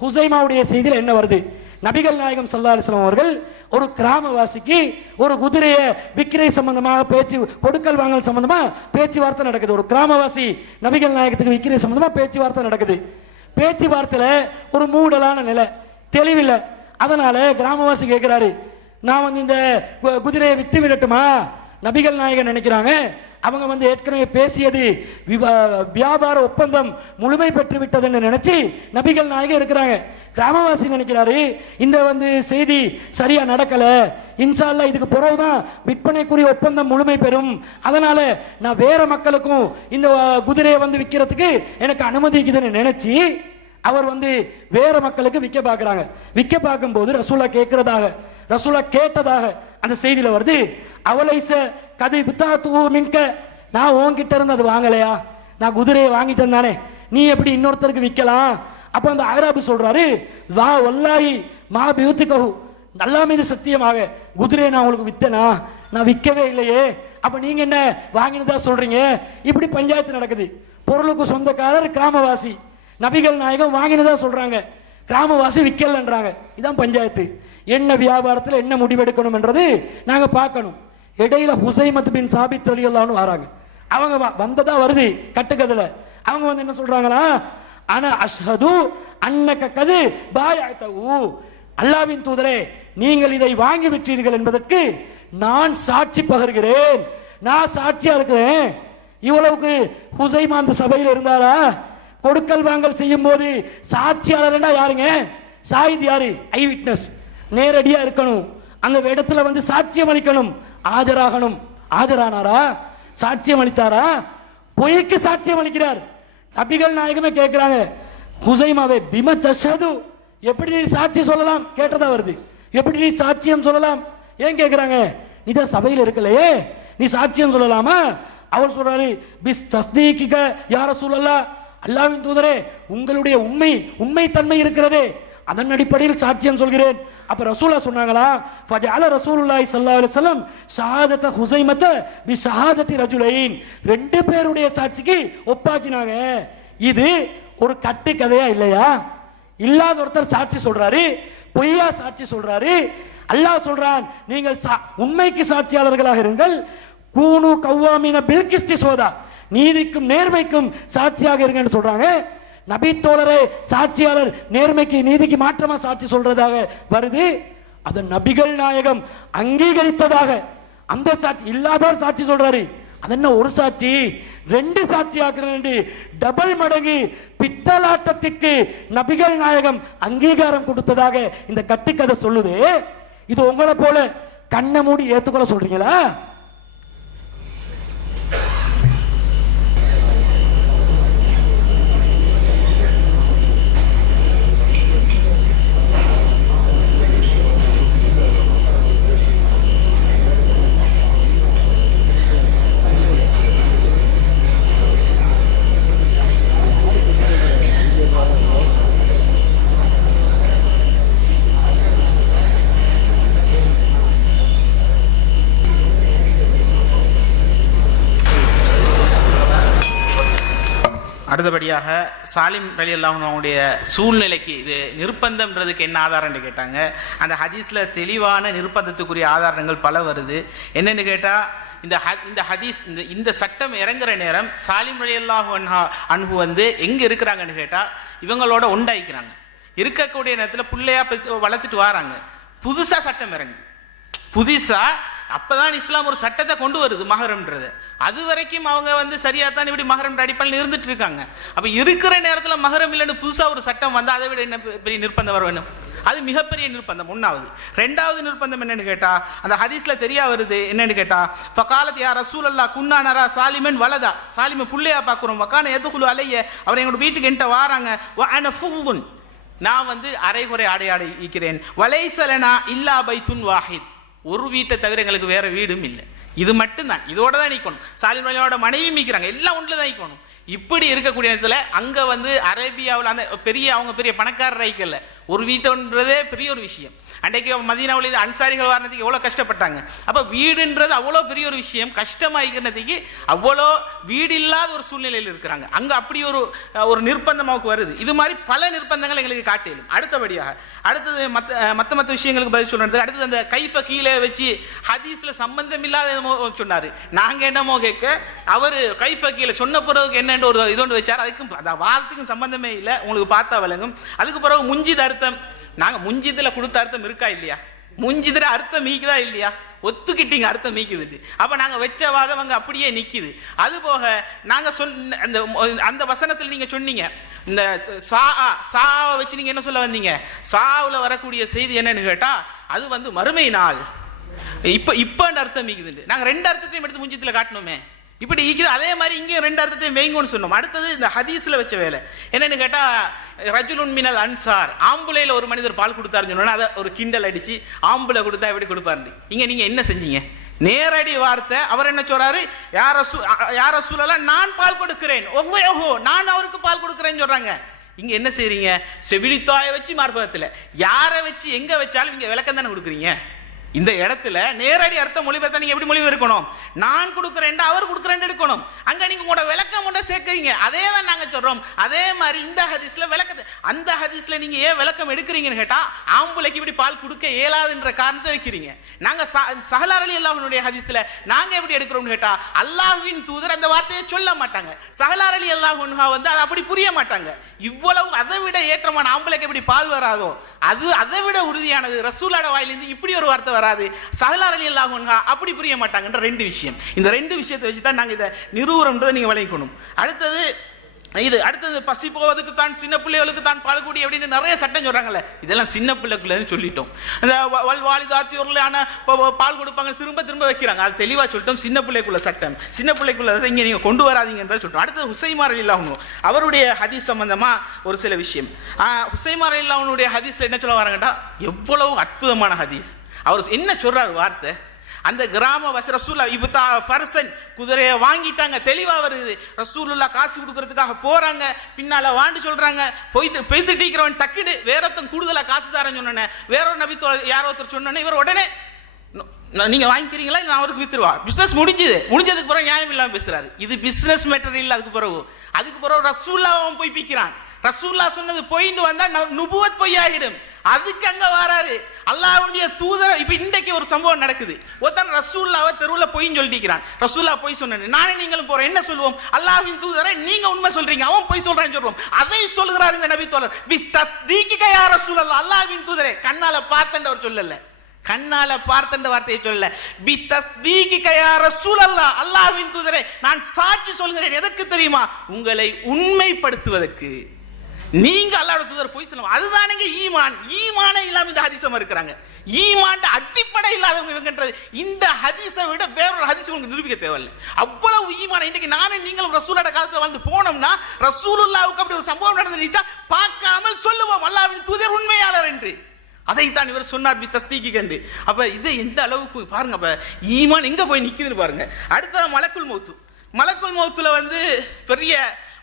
ஹுசைமாவுடைய செய்தியில் என்ன வருது? நபிகள் நாயகம் ஸல்லல்லாஹு அலைஹி வஸல்லம் அவர்கள் ஒரு கிராமவாசிக்கு ஒரு குதிரையை விக்கிரை சம்பந்தமாக பேச்சு கொடுக்கல் வாங்கல் சம்பந்தமா பேச்சுவார்த்தை நடக்குது. ஒரு கிராமவாசி நபிகள் நாயகத்துக்கு விக்கிரை சம்பந்தமா பேச்சுவார்த்தை நடக்குது. பேச்சுவார்த்தையில ஒரு மூடலான நிலை, தெளிவில்லை. அதனால கிராமவாசி கேட்கிறாரு, நான் இந்த குதிரையை வித்து விடட்டுமா? நபிகள் நாயகன் நினைக்கிறாங்க அவங்க ஏற்கனவே பேசியது வியாபார ஒப்பந்தம் முழுமை பெற்று விட்டதுன்னு நினைச்சு நபிகள் நாயகன் இருக்கிறாங்க. கிராமவாசி நினைக்கிறாரு இந்த செய்தி சரியா நடக்கல, இன்ஷா அல்லாஹ் இதுக்கு பிறகுதான் விற்பனைக்குரிய ஒப்பந்தம் முழுமை பெறும், அதனால நான் வேற மக்களுக்கும் இந்த குதிரையை விற்கிறதுக்கு எனக்கு அனுமதிக்குதுன்னு நினைச்சு அவர் வேற மக்களுக்கு விற்க பார்க்கிறாங்க. விற்க பார்க்கும் போது ரசூலா கேட்டதாக அந்த செய்தியில வருது, அவளைச கதை புத்தாத்து மின்க, நான் உன்கிட்ட இருந்து அது வாங்கலையா? நான் குதிரையை வாங்கிட்டேன் தானே, நீ எப்படி இன்னொருத்தருக்கு விற்கலாம்? அப்ப அந்த அகராபு சொல்றாரு, வா வல்லாஹி மா பியூத்திகஹு, அல்லாஹ் மீது சத்தியமாக குதிரையை நான் உங்களுக்கு வித்தனா? நான் விற்கவே இல்லையே. அப்ப நீங்க என்ன வாங்கினதா சொல்றீங்க? இப்படி பஞ்சாயத்து நடக்குது. பொருளுக்கு சொந்தக்காரர் கிராமவாசி, நபிகள் நாயகம் வாங்கினதா சொல்றாங்க, கிராமவாசி விற்கலன்றாங்க. இதான் பஞ்சாயத்து. என்ன வியாபாரத்தில் என்ன முடிவெடுக்கணும் என்றது நாங்க பார்க்கணும். இடையில ஹுசைமத் பின் சாபித் ரலியல்லாஹு வராங்க. அவங்க வந்ததா வருது கட்டுக்கதுல. அவங்க என்ன சொல்றாங்களா, அன அஷ்ஹது அன்னக கது பாயஅதஹு, அல்லாஹ்வின் தூதரே நீங்கள் இதை வாங்கி விட்டீர்கள் என்பதற்கு நான் சாட்சி பகர்கிறேன், நான் சாட்சியா இருக்கிறேன். இவ்வளவுக்கு ஹுசைமா அந்த சபையில் இருந்தாரா? கொடுக்கல் வாங்கல் செய்யும் போது சாட்சியாளர்னா யாருங்க? ஷாஹித் யாரு? ஐ விட்னஸ், நேரடியா இருக்கணும். அந்த இடத்துல சாட்சியம் அளிக்கணும், ஆஜராகணும். ஆஜரானாரா? சாட்சியம் அளித்தாரா? பொய்க்கு சாட்சியம் அளிக்கிறார். நபிகள் நாயகமே கேட்கிறாங்க, ஹுசைமாவே பிம தஷது, எப்படி நீ சாட்சி சொல்லலாம்? கேட்டதா வருது, எப்படி நீ சாட்சியம் சொல்லலாம்? ஏன் கேட்கிறாங்க? நீ தான் சபையில் இருக்கலையே, நீ சாட்சியம் சொல்லலாமா? அவர் சொல்றாரு, பிஸ் தஸ்தீகிக யா ரசூலல்லாஹ், அல்லாஹ்வின் தூதரே உங்களுடைய உண்மை தன்மை இருக்கிறதே, அதன் அடிப்படையில் சாட்சியம் சொல்கிறேன். அப்ப ரசூலா சொன்னாங்களா, ஃபஜஅல ரசூலுல்லாஹி ஸல்லல்லாஹு அலைஹி வஸல்லம் ஷஹாதத ஹுஸைமத பி ஷஹாதத்தி ரஜுலைன், ரெண்டு பேருடைய சாட்சிக்கு ஒப்பாக்கினாங்க. இது ஒரு கட்டு கதையா இல்லையா? இல்லாத ஒருத்தர் சாட்சி சொல்றாரு, பொய்யா சாட்சி சொல்றாரு. அல்லாஹ் சொல்றான், நீங்கள் உண்மைக்கு சாட்சியாளர்களாக இருங்கள். கூனு கவ்வாமின பில்கிஸ்தி சோதா, நீதிக்கும் நேர்மைக்கும் சாட்சியாக இருங்கன்னு சொல்றாங்க. நபி தோழரே சாட்சியாளர் நேர்மைக்கு நீதிக்கு மாற்றமா சாட்சி சொல்றதாக வருது. அது நபிகள் நாயகம் அங்கீகரித்ததாக அந்த சாட்சி இல்லாதவர் சாட்சி சொல்றாரு. அது என்ன ஒரு சாட்சி ரெண்டு சாட்சி ஆக்குறது, டபுள் மடங்கு பித்தலாட்டத்திற்கு நபிகள் நாயகம் அங்கீகாரம் கொடுத்ததாக இந்த கட்டுக்கதை சொல்லுது. இது உங்களை போல கண்ணை மூடி ஏத்துக்கொள்ள சொல்றீங்களா? அடுத்தபடியாக சாலிம் ரலியல்லாஹு அன்ஹு அவங்களுடைய சூழ்நிலைக்கு இது நிர்பந்தம்ன்றதுக்கு என்ன ஆதாரம்னு கேட்டாங்க. அந்த ஹதீஸில் தெளிவான நிர்பந்தத்துக்குரிய ஆதாரங்கள் பல வருது. என்னென்னு கேட்டால் இந்த ஹதீஸ் இந்த சட்டம் இறங்குற நேரம் சாலிம் ரலியல்லாஹு அன்ஹு வந்து எங்கே இருக்கிறாங்கன்னு கேட்டால் இவங்களோட உண்டாயிக்கிறாங்க. இருக்கக்கூடிய நேரத்தில் பிள்ளையா வளர்த்துட்டு வராங்க. புதுசாக சட்டம் இறங்குது. புதுசாக அப்பதான் இஸ்லாம் ஒரு சட்டத்தை கொண்டு வருது மஹரம்ன்றது. அது வரைக்கும் அவங்க வந்து சரியா தான் இப்படி மஹரம் அடிப்படையில் இருந்துட்டு இருக்காங்க. அப்ப இருக்கிற நேரத்தில் மஹரம் இல்லைன்னு புதுசா ஒரு சட்டம் வந்து அதை விட என்ன பெரிய நிர்பந்தம் வர வேணும்? அது மிகப்பெரிய நிர்பந்தம் ஒன்னாவது. ரெண்டாவது நிர்பந்தம் என்னன்னு கேட்டா அந்த ஹதீஸ்ல தெரிய வருது என்னன்னு கேட்டா ஃபகாலத் யா ரசூலல்லாஹ் குன்னா நரா சாலிமன் வலதா, சாலிம புள்ளையா பார்க்குறோம், வகான எதுகுலு அலைய, அவர் எங்களோட வீட்டுக்கு என்கிட்ட வாராங்க, வ அன ஃபுல்லுன், நான் வந்து அரைகுறை ஆடை ஈக்கிறேன், வலைசலனா இல்லா பைத்துன் வாஹித், ஒரு வீட்டை தவிர எங்களுக்கு வேற வீடும் இல்லை, இது மட்டும்தான், இதோட தான் நிற்கணும். சாலிம் ரலியல்லாஹு மனைவி மீக்கிறாங்க, எல்லாம் ஒன்றில் தான் நிற்கணும். இப்படி இருக்கக்கூடிய இடத்துல அங்க வந்து அரேபியாவில் அந்த அவங்க பெரிய பணக்காரர் ஐக்கல்ல, ஒரு வீட்டுன்றதே பெரிய ஒரு விஷயம். அன்றைக்கு மதீனாவில் அன்சாரிகள் வாரணத்துக்கு எவ்வளோ கஷ்டப்பட்டாங்க. அப்போ வீடுன்றது அவ்வளோ பெரிய ஒரு விஷயம். கஷ்டமாகிறதுக்கு அவ்வளோ வீடு இல்லாத ஒரு சூழ்நிலையில் இருக்கிறாங்க. அங்கே அப்படி ஒரு நிர்பந்தம் அவருக்கு வருது. இது மாதிரி பல நிர்பந்தங்கள் எங்களுக்கு காட்டிலும். அடுத்தது மற்ற விஷயங்களுக்கு பதில் சொல்றது. அடுத்தது அந்த கைப்பை கீழே வச்சு ஹதீஸ்ல சம்பந்தம் இல்லாத சொன்னார். நாங்கள் என்னமோ கேட்க அவர் கைப்பை கீழே சொன்ன பிறகு என்னென்று ஒரு இதோண்டு வச்சார். அதுக்கும் அந்த வார்த்தைக்கும் சம்பந்தமே இல்லை, உங்களுக்கு பார்த்தா விளங்கும். அதுக்கு பிறகு முஞ்சித அர்த்தம், நாங்கள் முஞ்சிதில் கொடுத்த அர்த்தம் இருக்கா இல்லையா? முஞ்சிதில் அர்த்தம் மீக்குதா இல்லையா? ஒத்துக்கிட்டீங்க அர்த்தம் மீக்குது. அப்ப நாங்க வச்ச வாதம் அங்க அப்படியே நிக்குது. அது போக நாங்க அந்த வசனத்தில் நீங்க சொன்னீங்க இந்த சாவை வச்சு நீங்க என்ன சொல்ல வந்தீங்க? சாவுல வரக்கூடிய செய்தி என்னன்னு கேட்டா அது வந்து மறுமை நாள். இப்ப அர்த்தம் மீக்குது. நாங்க ரெண்டு அர்த்தத்தையும் எடுத்து முஞ்சித்துல காட்டணுமே, இப்படி ஈக்குது. அதே மாதிரி இங்கே ரெண்டு அர்த்தத்தையும் வைங்கன்னு சொன்னோம். அடுத்தது இந்த ஹதீஸ்ல வச்ச வேலை என்னன்னு கேட்டா ரஜுலுன் மினல் அன்சார், ஆம்புலையில் ஒரு மனிதர் பால் கொடுத்தாருன்னு சொன்னா அதை ஒரு கிண்டல் அடிச்சு ஆம்புலை கொடுத்தா எப்படி கொடுப்பாரு. இங்க நீங்க என்ன செஞ்சீங்க? நேரடி வார்த்தை. அவர் என்ன சொல்றாரு? யார சூழலாம் நான் பால் கொடுக்கிறேன், நான் அவருக்கு பால் கொடுக்கிறேன்னு சொல்றாங்க. இங்க என்ன செய்றீங்க? செவிலித்தாயை வச்சு மார்பகத்துல யாரை வச்சு எங்க வச்சாலும் இங்க விளக்கம் தானே கொடுக்குறீங்க. இந்த இடத்துல நேரடி அர்த்த மொழிபெயர்த்தா நீங்க எப்படி மொழிபெயர்க்கணும்? நான் கொடுக்குறேன் அவர் கொடுக்குறேன் எடுக்கணும். அங்க நீங்க உங்களோட விளக்கம் ஒன்றை சேர்க்கிறீங்க. அதே தான் நாங்க சொல்றோம். அதே மாதிரி இந்த ஹதீஸ்ல விளக்கத்தை, அந்த ஹதீஸ்ல நீங்க ஏன் விளக்கம் எடுக்கிறீங்கன்னு கேட்டா ஆம்புலைக்கு இப்படி பால் கொடுக்க இயலாதுன்ற காரணத்தை வைக்கிறீங்க. நாங்க சஹலார் ரலியல்லாஹு அன்ஹுடைய ஹதீஸ்ல நாங்க எப்படி எடுக்கிறோம்னு கேட்டா அல்லாஹ்வின் தூதர் அந்த வார்த்தையை சொல்ல மாட்டாங்க. சஹலார் ரலியல்லாஹு அன்ஹா வந்து அதை அப்படி புரிய மாட்டாங்க. இவ்வளவு அதை விட ஏற்றமான ஆம்புலைக்கு எப்படி பால் வராதோ அது அதை விட உறுதியானது ரசூலோட வாயிலிருந்து இப்படி ஒரு வார்த்தை வராது. சஹலார் ரலியல்லாஹு அன்ஹா அப்படி புரிய மாட்டாங்கன்ற ரெண்டு விஷயம். இந்த ரெண்டு விஷயத்தை வச்சு தான் நாங்கள் இதை நிறுவுறோம்ன்றதை நீங்கள் விளங்கணும். அடுத்தது பசி போவதுக்கு தான் சின்ன பிள்ளைகளுக்கு தான் பால் கூடி அப்படின்னு நிறைய சட்டம் சொல்றாங்கல்ல, இதெல்லாம் சின்ன பிள்ளைக்குள்ளன்னு சொல்லிட்டோம். இந்த வாலிதாத்தியோர்லான பால் கொடுப்பாங்க திரும்ப திரும்ப வைக்கிறாங்க, அது தெளிவாக சொல்லிட்டோம். சின்ன பிள்ளைக்குள்ள சட்டம், சின்ன பிள்ளைக்குள்ள இங்கே நீங்கள் கொண்டு வராதீங்கன்றதை சொல்லிட்டோம். அடுத்தது ஹுசைமா ரலியல்லாஹு அன்ஹு அவருடைய ஹதீஸ் சம்பந்தமா ஒரு சில விஷயம். ஹுசைமா ரலியல்லாஹு அன்ஹுடைய ஹதீஸ்ல என்ன சொல்ல வராங்கடா, எவ்வளவு அற்புதமான ஹதீஸ். அவர் என்ன சொல்றாரு வார்த்தை? அந்த கிராம ரசூலுல்லா இப்தா ஃபர்சன் குதிரையை வாங்கிட்டாங்க, தெளிவா வருது. ரசூலுல்லா காசு கொடுக்கறதுக்காக போறாங்க, பின்னால வாண்டு சொல்றாங்க, பொய்த்து டீக்கிறவன் டக்குனு வேறொருத்தன் கூடுதலா காசு தரேன்னு சொன்னேன். வேறொரு நபி யாரோ ஒருத்தர் சொன்னோன்னே இவர் உடனே நீங்க வாங்கிக்கிறீங்களா நான் அவருக்கு வித்துருவா. பிசினஸ் முடிஞ்சதுக்கு பிறகு நியாயம் இல்லாம பேசுறாரு. இது பிசினஸ் மேட்டர் இல்ல. அதுக்கு பிறகு ரசூலுல்லாவும் போய் பிக்கிறான். ரசூலுல்லா சொன்னது போயிட்டு வந்தா நுபுவத் பொய்யாகிடும். அதுக்கு அங்க வராரு அல்லாஹ்வுடைய தூதர். இப்ப இன்றைக்கு ஒரு சம்பவம் நடக்குது. ஒருத்தன் ரசூலுல்லாவை தெருவுல பொய்ன்னு சொல்லிக்கிறான். ரசூலுல்லா பொய் சொன்னேன், நானே நீங்களும் போறோம். என்ன சொல்லுவோம்? அல்லாஹ்வின் தூதரை நீங்க உண்மை சொல்றீங்க, அவன் பொய் சொல்றான்னு சொல்றோம். அதை சொல்கிறார் இந்த நபி தோழர். பிஸ்தஸ்தீகிக யா ரசூலல்லாஹ், அல்லாஹ்வின் தூதரே கண்ணால பார்த்தேன்னு அவர் சொல்லல, கண்ணால பார்த்த வார்த்தையை சொல்லல. பித்தஸ்தீகிக யா ரசூலல்லாஹ், அல்லாஹ்வின் தூதரே நான் சாட்சி சொல்கிறேன். எதற்கு தெரியுமா? உங்களை உண்மைப்படுத்துவதற்கு. நீங்க அல்லாஹ்வுடைய தூதர் போய் சொல்லுவாங்க, அதுதானங்க ஈமான். ஈமானே இல்லாம இந்த ஹதீஸை இருக்கிறாங்க. ஈமான் அடிப்படை இல்லாதவங்க இவங்கன்றது. இந்த ஹதீஸை விட வேறொரு ஹதீஸ் உங்களுக்கு நிரூபிக்க தேவையில்லை. அவ்வளவு ஈமான். இன்னைக்கு நானும் நீங்களும் ரசூலோட காலத்துல வந்து போனோம்னா ரசூலுல்லாஹ்வுக்கு அப்படி ஒரு சம்பவம் நடந்துச்சா பார்க்காமல் சொல்லுவோம் அல்லாஹ்வின் தூதர் உண்மையாளர் என்று. அதைத்தான் இவர் சொன்னார் பித்தஸ்தீகி கண்டு. அப்ப இதை எந்த அளவுக்கு பாருங்க, அப்ப ஈமான் எங்க போய் நிக்குதுன்னு பாருங்க. அடுத்த மலக்குல் மௌத்துல வந்து பெரிய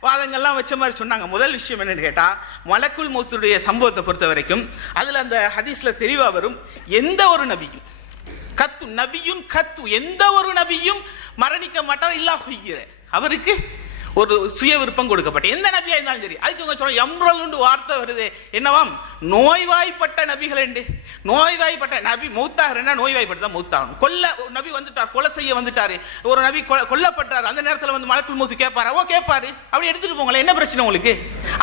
வாதங்கள்லாம் வச்ச மாதிரி சொன்னாங்க. முதல் விஷயம் என்னன்னு கேட்டா மலக்குல் மௌத்துடைய சம்பவத்தை பொறுத்த வரைக்கும் அதுல அந்த ஹதீஸ்ல தெளிவா வரும், எந்த ஒரு நபியும் எந்த ஒரு நபியும் மரணிக்க மாட்டார். இல்லா ஹுய்யிர, அவருக்கு ஒரு சுய விருப்பம் கொடுக்கப்பட்ட எந்த நபியா இருந்தாலும் சரி. அதுக்கு இவங்க சொல்ற எம்ரல் வார்த்தை வருது என்னவாம், நோய்வாய்ப்பட்ட நபிகள் என்று. நோய்வாய்ப்பட்ட நபி மௌத்தாகிறன்னா நோய்வாய்ப்பட்டு தான் மௌத்தாகணும். நபி வந்துட்டார், கொலை செய்ய வந்துட்டாரு, ஒரு நபி கொல்லப்பட்டார், அந்த நேரத்தில் வந்து மலக்குல் மௌத் கேட்பாரு, கேட்பாரு, அப்படி எடுத்துட்டு போங்களேன், என்ன பிரச்சனை உங்களுக்கு?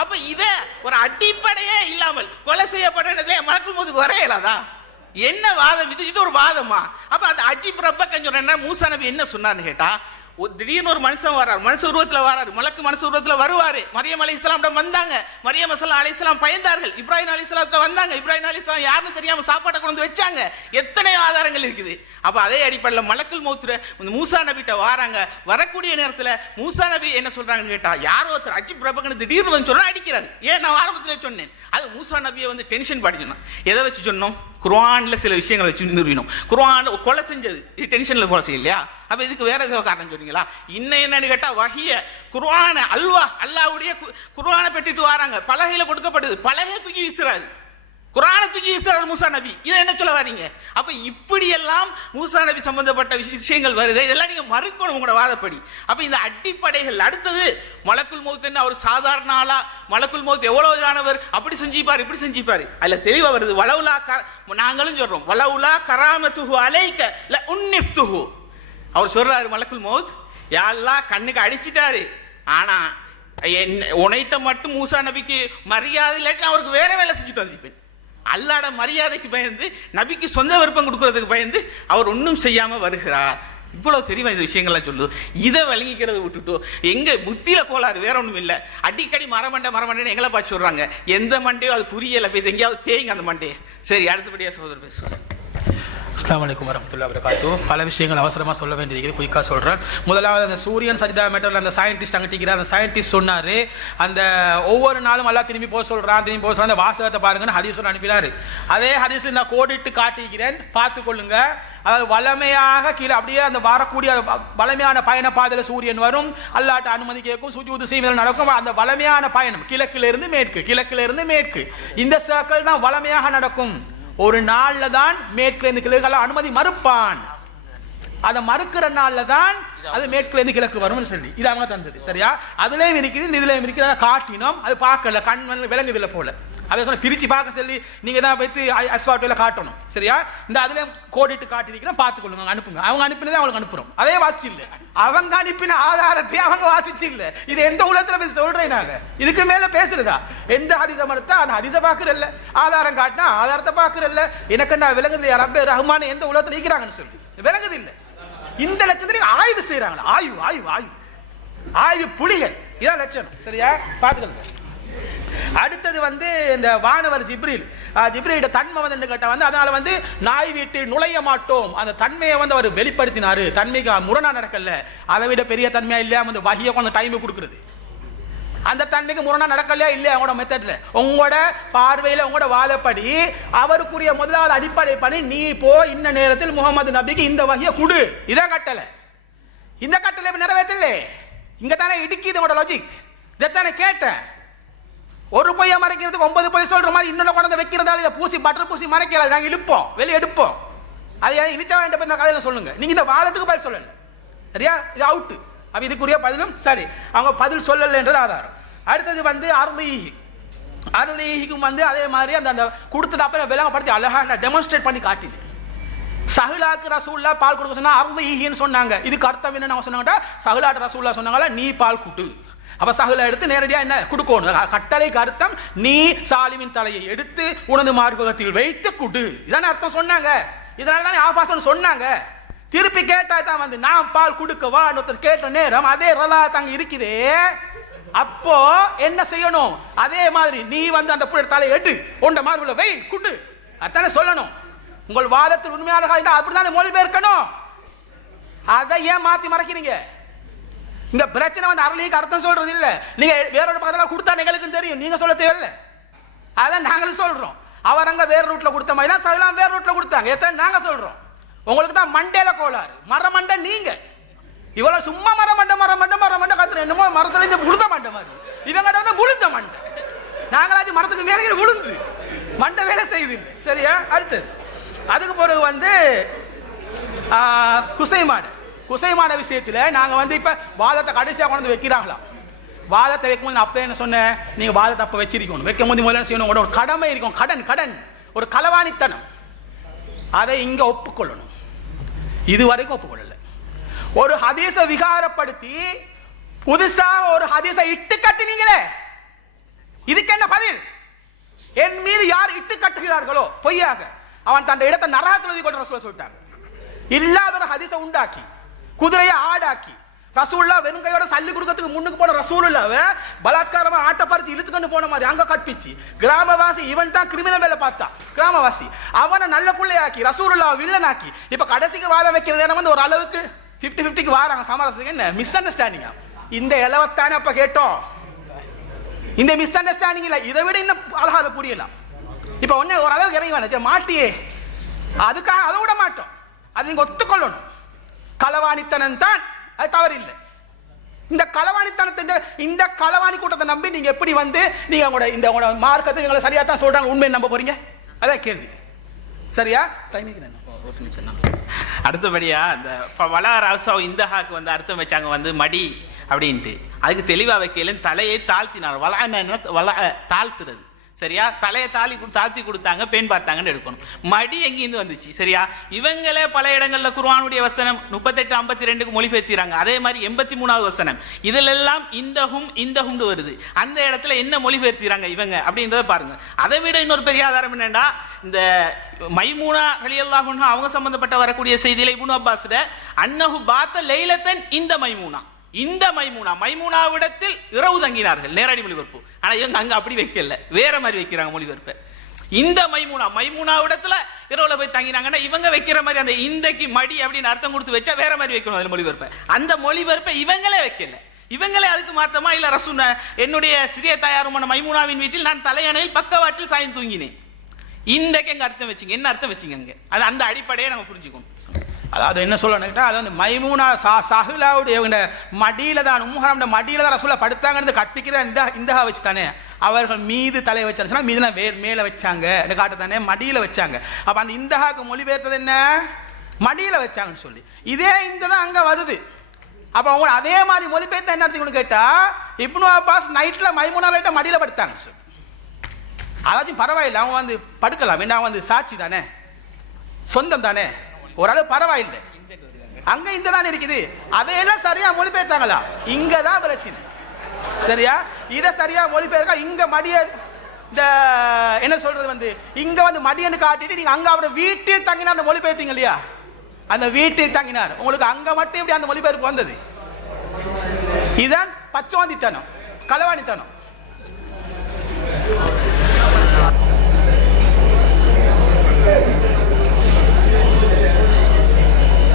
அப்ப இத ஒரு அடிப்படையே இல்லாமல் கொலை செய்யப்பட்டதே மலக்குல் மௌத்துக்கு வரையலாதா? என்ன வாதம் இது? இது ஒரு வாதமா? அப்ப அந்த அஜிப் ரப்பக்கன்னு சொன்னா மூசா நபி என்ன சொன்னார்னு கேட்டா, திடீர்னு ஒரு மனுஷன் வரார், மனுஷ உருவத்தில் வராரு, மலக்கு மனுஷ உருவத்தில் வருவாரு. மரியம் அலைஹிஸ்ஸலாம் வந்தாங்க, மரியம் அலைஹிஸ்ஸலாம் பயந்தார்கள். இப்ராஹிம் அலைஹிஸ்ஸலாம் வந்தாங்க, இப்ராஹிம் அலைஹிஸ்ஸலாம் யாருன்னு தெரியாம சாப்பாட்டை கொண்டு வந்து வச்சாங்க. எத்தனை ஆதாரங்கள் இருக்குது. அப்ப அதே அடிப்படையில் மலக்குல் மௌத்ல மூசா நபிட்ட வராங்க. வரக்கூடிய நேரத்தில் மூசா நபி என்ன சொல்றாங்கன்னு கேட்டா, யாரோ ஒருத்தர் அஜிப் ரப்பக்கன்னு திடீர்னு வந்து சொன்னா அடிக்கிறாரு. ஏன் நான் ஆரம்பத்தில் சொன்னேன், அது மூசா நபியை வந்து டென்ஷன் படிக்கணும். எதை வச்சு சொன்னோம்? குர்ஆன்ல சில விஷயங்களை வச்சு நிறுவினோம். குர்ஆன் கொலை செஞ்சது இது டென்ஷன்ல கொலை செய்யலையா? அப்ப இதுக்கு வேற ஏதோ காரணம் சொன்னீங்களா? இன்னும் என்னன்னு கேட்டா, வஹிய குர்ஆன அல்லாஹ்வுடைய குர்ஆனை பெற்றுட்டு வராங்க, பலகையில கொடுக்கப்படுது, பலகையை தூக்கி வீசுறாரு, குர்ஆனை தூக்கி வீசுறாரு மூசா நபி. இதை என்ன சொல்ல வரீங்க? அப்ப இப்படி எல்லாம் மூசா நபி சம்பந்தப்பட்ட விஷயங்கள் வருது, இதெல்லாம் நீங்க மறுக்கணும் உங்களோட வாதப்படி. அப்ப இந்த அடிப்படைகள். அடுத்தது மலக்குல் மௌத் என்ன, அவர் சாதாரண ஆளா? மலக்குல் மௌத் எவ்வளவு இதானவர், அப்படி செஞ்சிப்பாரு இப்படி செஞ்சிப்பாரு, அதுல தெளிவா வருது. வலவுலா நாங்களும் சொல்றோம், வலவுலா கராமத்துஹு அலைக ல உன்னிஃப்துஹு. அவர் சொல்றாரு மலக்குல் மௌத், யா அல்லாஹ் கண்ணுக்கு அடிச்சிட்டாரு, ஆனா உனைத்த மட்டும் மூசா நபிக்கு மரியாதை இல்லாட்டி அவருக்கு வேற வேலை செஞ்சுட்டு வந்திருப்பேன். அல்லாட மரியாதைக்கு பயந்து, நபிக்கு சொந்த விருப்பம் கொடுக்கறதுக்கு பயந்து அவர் ஒன்றும் செய்யாம வருகிறார். இவ்வளவு தெரியும் இந்த விஷயங்கள்லாம் சொல்லுது. இதை வழங்கிக்கிறத விட்டுட்டு எங்க புத்தியில கோளாறு, வேற ஒன்றும் இல்லை. அடிக்கடி மரமண்டை எங்களை பார்த்து சொல்றாங்க. எந்த மண்டையோ அது புரியல, போய் எங்கேயாவது தேய்ங்க அந்த மண்டையை. சரி, அடுத்தபடியா சகோதரர் பேசுவாங்க. அஸ்ஸலாமு அலைக்கும் வரஹ்மத்துல்லாஹி வபரகாத்துஹு. பல விஷயங்கள் அவசரமாக சொல்ல வேண்டியிருக்குது, குயிக்காக சொல்கிறேன். முதலாவது அந்த சூரியன் சஜிதா மேட்டரில் அந்த சயின்டிஸ்ட் அங்கே டிக்கிற அந்த சயின்டிஸ்ட் சொன்னார், அந்த ஒவ்வொரு நாளும் எல்லாம் திரும்பி போக சொல்கிறான், அந்த வாசகத்தை பாருங்கன்னு ஹதீஸ் அனுப்பினார். அதே ஹதீஸில் நான் கோடிட்டு காட்டிக்கிறேன், பார்த்துக்கொள்ளுங்க. அதாவது வளமையாக கீழே அப்படியே அந்த வரக்கூடிய வளமையான பயண பாதையில் சூரியன் வரும், அல்லாட்ட அனுமதி கேட்கும், சுஜூது செய்வதில் நடக்கும். அந்த வளமையான பயணம் கிழக்கிலிருந்து மேற்கு, கிழக்கிலிருந்து மேற்கு, இந்த சர்க்கிள் தான் வளமையாக நடக்கும். ஒரு நாள்ல தான் மேற்குல இருந்து கிழக்கு அனுமதி மறுப்பான். அதை மறுக்கிற நாள்ல தான் அது மேற்குல இருந்து கிழக்கு வரும்னு சொல்லி இது அவங்க தந்தது. சரியா? அதுலயும் இருக்குது, இந்த இதுலயும் இருக்குது. காட்டினோம், அது பார்க்கல, கண் விளங்குதில்ல போல. அதை சொன்ன பிரிச்சு பார்க்க சொல்லி நீங்க தான் வைத்து அஸ்வாட்டில காட்டணும். சரியா? இந்த அதுல கோடிட்டு காட்டிருக்கிறோம், பார்த்துக்கொள்ளுங்க, அனுப்புங்க. அவங்க அனுப்பினதே அவங்களுக்கு அனுப்புறோம், அதே வாசிச்சு இல்லை. அவங்க அனுப்பின ஆதாரத்தை அவங்க வாசிச்சு இல்லை. இது எந்த உலகத்துல பேச சொல்றேன் நாங்க, இதுக்கு மேல பேசுறதா? எந்த ஹதீஸ மறுத்தா அந்த ஹதீஸ பாக்குறல்ல, ஆதாரம் காட்டினா ஆதாரத்தை பாக்குறல்ல. எனக்கு நான் விளங்குது ரப்பே ரஹ்மான் எந்த உலகத்துல இருக்கிறாங்கன்னு சொல்லி விளங்குது இல்லை. இந்த லட்சத்துல ஆய்வு செய்யறாங்களா? ஆய்வு ஆய்வு ஆய்வு ஆய்வு புலிகள், இதான் லட்சணம். சரியா? பார்த்துக்கோங்க. அடுத்தது வந்து இந்த வானவர் ஜிப்ரீல் தன்மை வந்து கேட்ட வந்து, அதனால வந்து நாய் வீட்டில் நுழைய மாட்டோம், அந்த தன்மையை வந்து அவர் வெளிப்படுத்தினாரு. தன்மைக்கு முரணா நடக்கல, அதை விட பெரிய தன்மையா இல்லையா வந்து வகிய கொஞ்சம் டைம் கொடுக்குறது. அந்த தன்மைக்கு முரணா நடக்கலையா இல்லையா அவங்களோட மெத்தட்ல, உங்களோட பார்வையில உங்களோட வாதப்படி அவருக்குரிய முதலாவது அடிப்படை பணி, நீ போ இந்த நேரத்தில் முகமது நபிக்கு இந்த வகையை கொடு. இதான் கட்டளை. இந்த கட்டளை நிறைவேற்றல, இங்க தானே இடிக்குது உங்களோட லாஜிக். இதைத்தானே கேட்டேன். ஒரு பொய்யை மறைக்கிறதுக்கு 9 பொய் சொல்ற மாதிரி இன்னொன்று கொண்டு வைக்கிறதால இதை பூசி பட்டர் பூசி மறைக்கல, நாங்கள் இழுப்போம், வெளியே எடுப்போம். அது இழிச்சா வேண்டிய இந்த கதையில சொல்லுங்க. நீங்க இந்த வாதத்துக்கு பதில் சொல்லல. சரியா? இது அவுட்டு. அப்ப இதுக்குரிய பதிலும் சரி, அவங்க பதில் சொல்லலைன்றது ஆதாரம். அடுத்தது வந்து அருளீகிக்கும் வந்து அதே மாதிரி அந்த கொடுத்தது அப்ப விளங்கப்படுத்தி அழகா டெமான்ஸ்ட்ரேட் பண்ணி காட்டிது. சஹலாக்கு ரசூல்லா பால் கொடுக்க சொன்னா அருளீகின்னு சொன்னாங்க. இதுக்கு அர்த்தம் என்ன சொன்னாங்கன்னா, சஹலாட்டு ரசூல்லா சொன்னாங்களா நீ பால் கூட்டு. அப்ப சஹல எடுத்து நேரடியா என்ன கொடுக்கணும்? கட்டளைக்கு அர்த்தம் நீ சாலிமின் தலையை எடுத்து உனது மார்பகத்தில் வைத்து குடு, இதான அர்த்தம் சொன்னாங்க. இதனால தானே ஆபாசம் சொன்னாங்க. திருப்பி கேட்டா தான் வந்து நான் பால் கொடுக்கவா கேட்ட நேரம் அதே ரலா தாங்க இருக்குதே. அப்போ என்ன செய்யணும்? அதே மாதிரி நீ வந்து அந்த புள்ள தலையை எடு, உண்ட மார்புல வை, குடு, அதானே சொல்லணும். உங்கள் வாதத்தில் உண்மையான அப்படித்தானே மொழிபெயர்க்கணும். அதை ஏன் மாத்தி மறைக்கிறீங்க? இங்க பிரச்சனை வந்து அருளிக்கு அர்த்தம் சொல்றது இல்ல. நீங்க வேறொரு பக்கத்துல கொடுத்தா எங்களுக்கு தெரியும், நீங்க சொல்ல தேவையில்லை. அதான் நாங்களும் சொல்றோம். அவர் அங்க வேற ரூட்ல கொடுத்த மாதிரி தான் சகலாம் வேற ரூட்ல கொடுத்தாங்க. எத்தனை நாங்க சொல்றோம். உங்களுக்கு தான் மண்டையில கோளாறு. மரமண்டை நீங்க இவ்வளவு சும்மா மரமண்டை கத்துற என்னமோ மரத்துல இருந்து புழுத மண்டை மாதிரி. இவங்க வந்து புழுந்த மண்டை, நாங்களாச்சும் மரத்துக்கு மேலே விழுந்து மண்டை வேலை செய்யுது. சரியா? அடுத்தது அதுக்கு பிறகு வந்து குசைமாட விஷயத்துல நாங்க வந்து இப்ப வாதத்தை கடைசியா கொண்டு வைக்கிறாங்களா? வாதத்தை வைக்கும்போது நான் அப்போ என்ன சொன்னேன், நீங்கள் வாதத்தை அப்போ வச்சிருக்கணும். வைக்கும் போது முதல்ல செய்யணும், ஒரு கடமை இருக்கும், கடன் ஒரு களவாணித்தனம், அதை இங்கே ஒப்புக்கொள்ளணும். இதுவரைக்கும் ஒப்புக்கொள்ளல. ஒரு ஹதீஸை விகாரப்படுத்தி புதுசாக ஒரு ஹதீஸை இட்டு கட்டினீங்களே, இதுக்கு என்ன பதில்? என் மீது யார் இட்டு கட்டுகிறார்களோ பொய்யாக அவன் தன் இடத்தை நரகத்தில் எழுதி கொண்டு ரசூல் சொல்லிட்டாங்க. இல்லாத ஒரு ஹதீஸை உண்டாக்கி குதிரையை ஆடாக்கி ரசூல்லா வெறுங்கையோட சல்லி கொடுக்கறதுக்கு முன்னுக்கு போன ரசூலுல்லாவை பலாத்காரமா ஆட்ட பறிச்சு இழுத்துக்கொண்டு போன மாதிரி அங்க கற்பிச்சு கிராமவாசி இவன் தான் கிரிமினல் வேலை பார்த்தா கிராமவாசி அவனை நல்ல பிள்ளையாக்கி ரசூலுல்லா வில்லனாக்கி இப்ப கடைசிக்கு வாதம் வைக்கிற நேரம் வந்து ஒரு அளவுக்கு 50-50க்கு வாராங்க சமரசத்துக்கு. என்ன மிஸ் அண்டர்ஸ்டாண்டிங்கா? இந்த இலவத்தானே அப்ப கேட்டோம். இந்த மிஸ் அண்டர்ஸ்டாண்டிங் இல்ல, இதை விட இன்னும் அழகாத புரியலாம். இப்ப ஒன்னு ஒரு அளவுக்கு இறங்கி வந்து மாட்டியே, அதுக்காக அதை விட மாட்டோம். அது நீங்க ஒத்துக்கொள்ளணும். களவாணித்தனம் தான், அது தவறு இல்லை. இந்த களவாணித்தனத்தை இந்த களவாணி கூட்டத்தை நம்பி நீங்க எப்படி வந்து நீங்க உங்களோட மார்க்கத்தை எங்களை சரியா தான் சொல்றாங்க உண்மையை நம்ப போறீங்க? அதான் கேள்வி. சரியா? டைமிங் அடுத்தபடியா இந்த இந்த ஹாக்கு வந்து அர்த்தம் வச்சாங்க வந்து மடி அப்படின்ட்டு. அதுக்கு தெளிவா வைக்கல, தலையை தாழ்த்தினார். வள தாழ்த்துறது சரியா? தலையை தாழ்த்தி கொடுத்தாங்க, பெண் பார்த்தாங்கன்னு எடுக்கணும். மடி எங்கேருந்து வந்துச்சு? சரியா? இவங்களே பல இடங்கள்ல குர்ஆனுடைய வசனம் 38-52க்கு மொழிபெயர்த்திறாங்க. அதே மாதிரி 83வது வசனம் இதிலெல்லாம் இந்த வருது. அந்த இடத்துல என்ன மொழிபெயர்த்திறாங்க இவங்க அப்படின்றத பாருங்க. அதை விட இன்னொரு பெரிய ஆதாரம் என்னன்னா, இந்த மைமூனா ரலியல்லாஹு அன்ஹா அவங்க சம்பந்தப்பட்ட வரக்கூடிய செய்தியில இப்னு அப்பாஸ் அன்னஹு பாத்த லைலத்தன் இந்த மைமூனாவிடத்தில் இரவு தங்கினார்கள். நேரடி மொழிபெயர்ப்பு. ஆனா இவங்க அங்க அப்படி வைக்கல, வேற மாதிரி வைக்கிறாங்க மொழிபெயர்ப்பை. இந்த மைமூனாவிடத்துல இரவுல போய் தங்கினாங்கன்னா இவங்க வைக்கிற மாதிரி அந்த இந்தக்கு மடி அப்படின்னு அர்த்தம் கொடுத்து வச்சா வேற மாதிரி வைக்கணும் அதுல மொழிபெயர்ப்பை. அந்த மொழிபெயர்ப்பை இவங்களே வைக்கல. இவங்களே அதுக்கு மாத்தமா இல்ல ரசூல் என்னுடைய சிறிய தாயாருமான மைமூனாவின் வீட்டில் நான் தலையணையில் பக்கவாட்டில் சாய்ந்து தூங்கினேன். இந்தக்கு எங்க அர்த்தம் வச்சிங்க? என்ன அர்த்தம் வச்சிங்க அங்க? அது அந்த அடிப்படையை நம்ம புரிஞ்சுக்கணும். அதாவது என்ன சொல்லணும்னா, அது வந்து மைமூனா சஹிலாவுடைய மடியில தான் உம்முஹராம்ட மடியில தான் ரசூலை படுத்தாங்கன்னு கற்பிக்கிற இந்த வச்சு தானே அவர்கள் மீது தலை வச்சாங்க. மீதுனா மேல வச்சாங்க காட்டு தானே, மடியில வச்சாங்க. அப்ப அந்த இந்தஹாக்கு மொழிபெயர்த்தது என்ன? மடியில வச்சாங்கன்னு சொல்லி. இதே இந்த தான் அங்க வருது. அப்ப அவங்க அதே மாதிரி மொழிபெயர்த்த என்ன அர்த்தம் கேட்டா, இப்னு அப்பாஸ் நைட்ல மைமூனா லைட்ட மடியில படுத்தாங்க சொல்லி. அதாச்சும் பரவாயில்லை, அவங்க வந்து படுக்கலாம். என்ன அவங்க வந்து சாட்சி தானே, சொந்தம் தானே, ஓரளவு பரவாயில்லை. அங்க இந்த தான் இருக்குது. அதையெல்லாம் சரியா மொழிபெயர்த்தாங்களா? இங்கதான் பிரச்சனை. சரியா? இதை சரியா மொழிபெயர்க்க இங்க மடிய இந்த என்ன சொல்றது வந்து இங்க வந்து மடியன்னு காட்டிட்டு நீங்க அங்க அவரை வீட்டில் தங்கினார் மொழிபெயர்த்தீங்க இல்லையா? அந்த வீட்டில் தங்கினார், உங்களுக்கு அங்க மட்டும் இப்படி அந்த மொழிபெயர்ப்பு வந்தது. இதுதான் பச்சோந்தித்தனம், களவாணித்தனம்.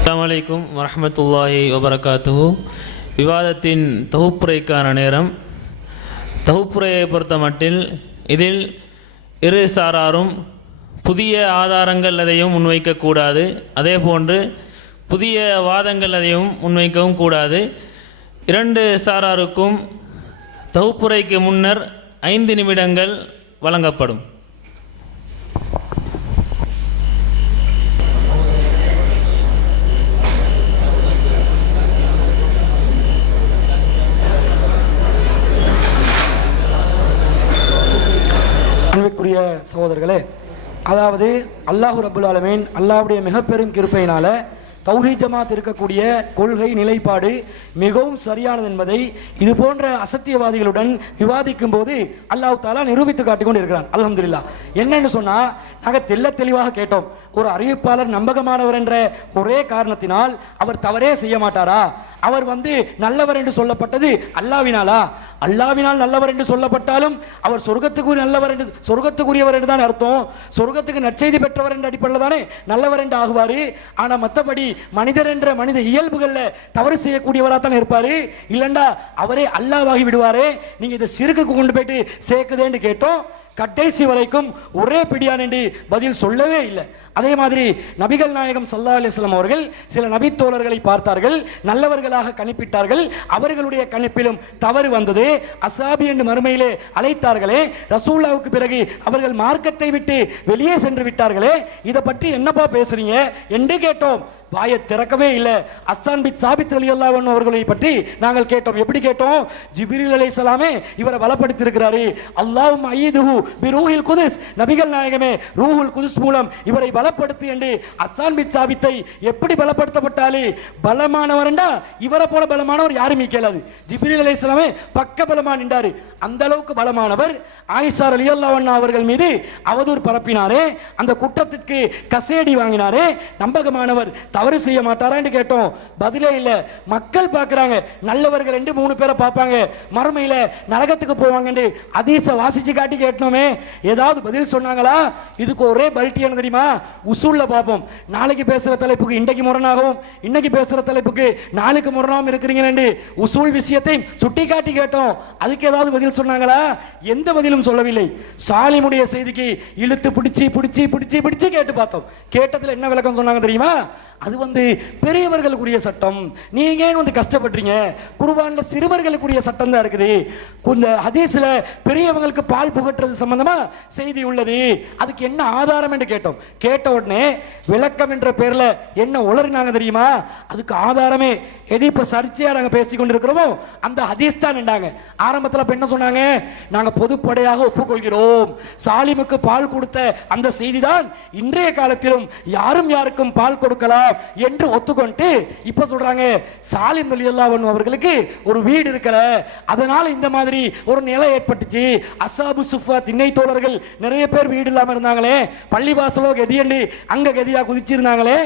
அஸ்ஸலாமு அலைக்கும் வரஹ்மத்துல்லாஹி வபரகாத்துஹு. விவாதத்தின் தொகுப்புரைக்கான நேரம். தொகுப்புரையை பொறுத்த மட்டில் இதில் இரு சாராரும் புதிய ஆதாரங்கள் எதையும் முன்வைக்கக்கூடாது, அதே போன்று புதிய வாதங்கள் எதையும் முன்வைக்கவும் கூடாது. இரண்டு சாராருக்கும் தொகுப்புரைக்கு முன்னர் 5 நிமிடங்கள் வழங்கப்படும். அன்பிற்குரிய சகோதரர்களே, அதாவது அல்லாஹு ரப்புல் ஆலமீன் அல்லாஹ்வுடைய மிக பெரும் கிருபையினால தௌஹீத் ஜமாத் இருக்கக்கூடிய கொள்கை நிலைப்பாடு மிகவும் சரியானது என்பதை இது போன்ற அசத்தியவாதிகளுடன் விவாதிக்கும் போது அல்லாஹ் தாலா நிரூபித்து காட்டிக்கொண்டு இருக்கிறான். அல்ஹம்துலில்லாஹ். என்னன்னு சொன்னா, நாங்கள் தெளிவாக கேட்டோம், ஒரு அறிவிப்பாளர் நம்பகமானவர் என்ற ஒரே காரணத்தினால் அவர் தவறே செய்ய மாட்டாரா? அவர் வந்து நல்லவர் என்று சொல்லப்பட்டது அல்லாவினாலா? அல்லாவினால் நல்லவர் என்று சொல்லப்பட்டாலும் அவர் சொர்க்கத்துக்குரியவர் என்று தான் அர்த்தம். சொர்க்கத்துக்கு நற்செய்தி பெற்றவர் என்ற அடிப்படையில் தானே நல்லவர் என்று ஆகுவாரு. ஆனா மற்றபடி மனிதர் என்ற மனித இயல்புகள்ல தவறு செய்யக்கூடியவராக தான் இருப்பாரு. இல்லண்டா அவரே அல்லாஹ்வாகி விடுவாரே. நீங்க இதை சிறுக்கு கொண்டு போயிட்டு சேர்க்குதேன்னு கேட்டோம். கடைசி வரைக்கும் ஒரே பிடியான் என்று பதில் சொல்லவே இல்லை. அதே மாதிரி நபிகள் நாயகம் ஸல்லல்லாஹு அலைஹி வஸல்லம் அவர்கள் சில நபித்தோழர்களை பார்த்தார்கள், நல்லவர்களாக கணிப்பிட்டார்கள். அவர்களுடைய கணிப்பிலும் தவறு வந்தது. அசாபி என்று மறுமையிலே அழைத்தார்களே, ரசூலுல்லாஹ்வுக்கு பிறகு அவர்கள் மார்க்கத்தை விட்டு வெளியே சென்று விட்டார்களே, இதை பற்றி என்னப்பா பேசுறீங்க என்று கேட்டோம். வாயை திறக்கவே இல்லை. அஸ்ஸான் பின் சாபித் ரலியல்லாஹு அன்ஹு அவர்களை பற்றி நாங்கள் கேட்டோம். எப்படி கேட்டோம்? ஜிப்ரீல் அலைஹிஸ்ஸலாமே இவரை பலப்படுத்தி இருக்கிறாரு. அல்லாஹும்ம அய்யிதுஹு பிரூஹில் குதுஸ், நபிகள் நாயகமே ரூஹுல் குதுஸ் மூலம் இவரை பலப்படுத்து என்று அஸ்ஸான் பின் சாபித்தை எப்படி பலப்படுத்தப்பட்டாலே பலமானவர்ண்டா இவரை போல பலமானவர் யாரும் கேளாது. ஜிப்ரீல் அலைஹிஸ்ஸலாமே பக்க பலமா நின்றாரு. அந்த அளவுக்கு பலமானவர். ஆயிஷா ரலியல்லாஹு அன்ஹா அவர்கள் மீது அவதூறு பரப்பினாரே, அந்த குற்றத்திற்கு கசேடி வாங்கினாரே, நம்பகமானவர் தவறு செய்ய மாட்டாரா என்று கேட்டோம். பதிலே இல்லை. மக்கள் பார்க்குறாங்க, நல்லவர்கள் என்று 3 பேரை பார்ப்பாங்க, மறுமையில் நரகத்துக்கு போவாங்க என்று ஹதீஸ வாசிச்சு காட்டி கேட்டோமே, ஏதாவது பதில் சொன்னாங்களா? இதுக்கு ஒரே பல்ட்டி என்ன தெரியுமா? உசூல்ல பார்ப்போம். நாளைக்கு பேசுகிற தலைப்புக்கு இன்றைக்கு முரணாகவும், இன்னைக்கு பேசுகிற தலைப்புக்கு நாளைக்கு முரணாகவும் இருக்கிறீங்க என்று உசூல் விஷயத்தை சுட்டி காட்டி கேட்டோம். அதுக்கு ஏதாவது பதில் சொன்னாங்களா? எந்த பதிலும் சொல்லவில்லை. சாலிமுடைய செய்திக்கு இழுத்து பிடிச்சி பிடிச்சி பிடிச்சி பிடிச்சி கேட்டு பார்த்தோம். கேட்டதில் என்ன விளக்கம் சொன்னாங்க தெரியுமா? அது பெரியவர்களுக்குரிய சட்டம், நீங்க ஏன் கஷ்டப்படுறீங்க? குர்ஆன்ல சிறுவர்களுக்குரிய சட்டம் தான் இருக்குது. இந்த ஹதீஸ்ல பெரியவங்களுக்கு பால் புகட்டுறது சம்பந்தமா செய்தி உள்ளது. அதுக்கு என்ன ஆதாரம் என்று கேட்டோம். கேட்ட உடனே விளக்கம் என்ற பேர்ல என்ன உளறினாங்க தெரியுமா? அதுக்கு ஆதாரமே எது இப்ப சர்ச்சையா நாங்க பேசிக் கொண்டிருக்கிறோமோ அந்த ஹதீஸ் தான் என்றாங்க. ஆரம்பத்தில் என்ன சொன்னாங்க? நாங்க பொதுப்படையாக ஒப்புக்கொள்கிறோம், சாலிமுக்கு பால் கொடுத்த அந்த செய்தி தான் இன்றைய காலத்திலும் யாரும் யாருக்கும் பால் கொடுக்கலாம் என்று ஒத்துக்கொண்டு இப்ப சொல்றாங்க சாலிம் ரலியல்லாஹு அன்ஹு அவர்களுக்கு ஒரு வீடு இருக்கல, அதனால இந்த மாதிரி ஒரு நிலை ஏற்பட்டுச்சு. அஸ்ஹாபு சுஃபா திண்ணை தோழர்கள் நிறைய பேர் வீடு இல்லாம இருந்தாங்களே, பள்ளி வாசலோ கதியண்டு அங்க கதியா குதிச்சிருந்தாங்களே,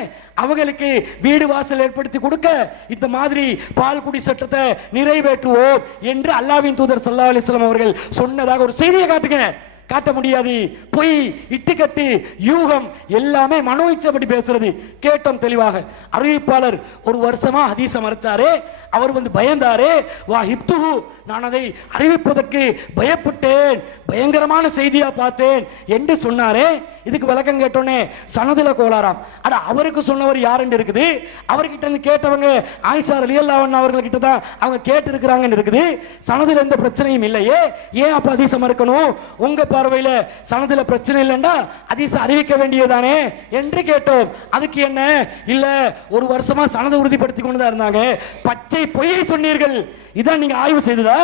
அவங்களுக்கு வீடு வாசல் ஏற்படுத்தி கொடுக்க இந்த மாதிரி பால் குடி சட்டத்தை நிறைவேற்றுவோம் என்று அல்லாஹ்வின் தூதர் ஸல்லல்லாஹு அலைஹி வஸல்லம் அவர்கள் சொன்னதாக ஒரு செய்தியை காட்டுங்க. காட்ட முடியாது. பொய், இட்டுக்கட்டு, யூகம் எல்லாமே மனோ இச்சைப்படி பேசுறது. கேட்டோம் தெளிவாக. அறிவிப்பாளர் ஒரு வருஷமா ஹதீஸ மறுத்தாரே, அவர் பயந்தாரே, வா ஹிப்துஹு, நான் அதை அறிவிப்பதற்கு பயப்பட்டேன், பயங்கரமான செய்தியா பார்த்தேன் என்று சொன்னாரே. இதுக்கு விளக்கம் கேட்டோன்னே சனதுல கோளாராம். அட அவருக்கு சொன்னவர் யார் என்று இருக்குது. அவர்கிட்ட இருந்து கேட்டவங்க ஆயிஷா ரலியல்லாஹு அன்ஹா அவர்கள் கிட்ட தான் அவங்க கேட்டு இருக்கிறாங்கன்னு இருக்குது. சனதுல எந்த பிரச்சனையும் இல்லையே, ஏன் அப்ப ஹதீஸ மறுக்கணும்? உங்க பார்வையில சனதுல பிரச்சனை இல்லைன்னா ஹதீஸ அறிவிக்க வேண்டியதானே என்று கேட்டோம். அதுக்கு என்ன இல்ல, ஒரு வருஷமா சனதை உறுதிப்படுத்தி கொண்டு தான் இருந்தாங்க, பச்சை பொய்யை சொன்னீர்கள். இதான் நீங்க ஆய்வு செய்ததா?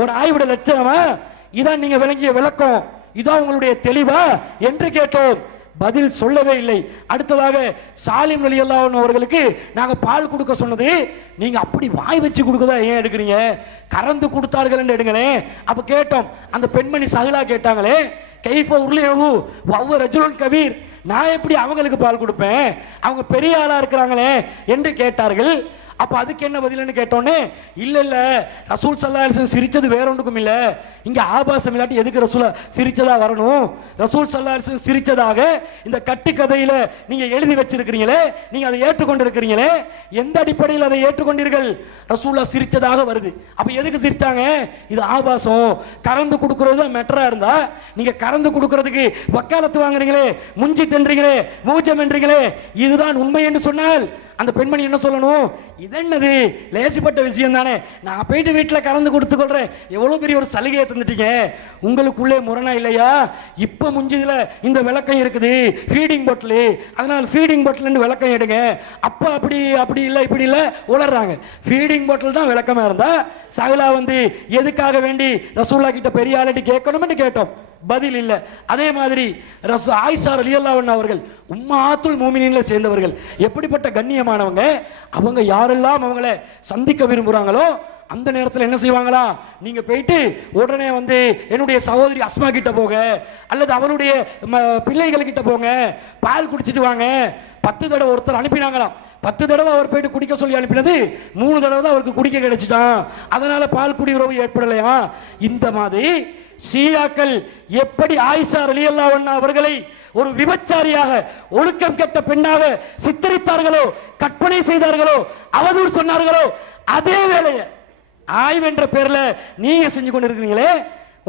ஒரு ஆய்வோட லட்சணமா? இதான் நீங்க விளங்கிய விளக்கம்? இதான் உங்களுடைய தெளிவா என்று கேட்டோம். பதில் சொல்லவே இல்லை. அடுத்ததாக சாலிம் ரலியல்லாஹு அன்ஹு அவர்களுக்கு நாங்க பால் கொடுக்க சொன்னது, நீங்க அப்படி வாய் வச்சு கொடுக்கதா ஏன் எடுக்கிறீங்க? கறந்து கொடுத்தார்கள் என்று எடுங்களே. அப்ப கேட்டோம். அந்த பெண்மணி சஹலா கேட்டாங்களே, கைஃப உர்லிஹு வஹுவ ரஜுலுன் கபீர், நான் எப்படி அவங்களுக்கு பால் கொடுப்பேன், அவங்க பெரிய ஆளா இருக்கிறாங்களே என்று கேட்டார்கள். அப்ப அதுக்கு என்ன பதில்னு கேட்டோன்னே, இல்ல இல்ல ரசூல் ஸல்லல்லாஹு அலைஹி வஸல்லம் சிரிச்சது வேற ஒன்றுக்கும் இல்ல, இங்க ஆபாசம் இல்லாட்டி எதுக்கு ரசூல சிரிச்சதா வரணும்? ரசூல் ஸல்லல்லாஹு அலைஹி வஸல்லம் சிரிச்சதாக இந்த கட்டு கதையில நீங்க எழுதி வச்சிருக்கிறீங்களே, நீங்க அதை ஏற்றுக்கொண்டிருக்கிறீங்களே, எந்த அடிப்படையில் அதை ஏற்றுக்கொண்டீர்கள்? ரசூலா சிரிச்சதாக வருது. அப்ப எதுக்கு சிரிச்சாங்க? இது ஆபாசம். கறந்து கொடுக்கிறது மெட்டரா இருந்தா நீங்க கறந்து கொடுக்கிறதுக்கு வக்காலத்து வாங்குறீங்களே, முஞ்சி தின்றீங்களே, மூஜம் என்றீங்களே, இதுதான் உண்மை என்று சொன்னால் அந்த பெண்மணி என்ன சொல்லணும்? இதென்னது லேசிப்பட்ட விஷயம் தானே, நான் போயிட்டு வீட்டில் கறந்து கொடுத்து கொள்றேன், எவ்வளவு பெரிய ஒரு சலுகையை தந்துட்டீங்க, உங்களுக்குள்ளே முரணா இல்லையா? இப்ப முஞ்சதுல இந்த விளக்கம் இருக்குது, ஃபீடிங் பாட்டில், அதனால ஃபீடிங் பாட்டில் விளக்கம் எடுங்க. அப்ப அப்படி அப்படி இல்லை இப்படி இல்லை உளறாங்க. ஃபீடிங் பாட்டில் தான் விளக்கமா இருந்தா சஹலா எதுக்காக வேண்டி ரசூலுல்லாஹ் கிட்ட பெரிய ஆளடி கேட்கணும்னு கேட்டோம். பதில் இல்லை. அதே மாதிரி ஆயிஷா ரலியல்லாஹு அன்ஹா அவர்கள் உம்மஹாத்துல் மூமினீன்ல சேர்ந்தவர்கள், எப்படிப்பட்ட கண்ணியமானவங்க. அவங்க யாரெல்லாம் அவங்கள சந்திக்க விரும்புறாங்களோ அந்த நேரத்தில் என்ன செய்வாங்களா? நீங்க போயிட்டு உடனே என்னுடைய சகோதரி அஸ்மா கிட்ட போக, அல்லது அவளுடைய பிள்ளைகள் கிட்ட போங்க, பால் குடிச்சிட்டு வாங்க. 10 தடவை ஒருத்தர் அனுப்பினாங்களாம். 10 தடவை அவர் போயிட்டு குடிக்க சொல்லி அனுப்பினது 3 தடவை தான் அவருக்கு குடிக்க கிடைச்சிட்டான். அதனால பால் குடி உறவு ஏற்படலையா? இந்த மாதிரி ஷியாக்கள் எப்படி ஆயிஷா ரலியல்லாஹு அன்ஹா அவர்களை ஒரு விபச்சாரியாக, ஒழுக்கம் கெட்ட பெண்ணாக சித்தரித்தார்களோ, கற்பனை செய்தார்களோ, அவதூறு சொன்னார்களோ, அதே வேளையை ஆய்வு என்ற பேர்ல நீங்க செஞ்சு கொண்டிருக்கிறீங்களே.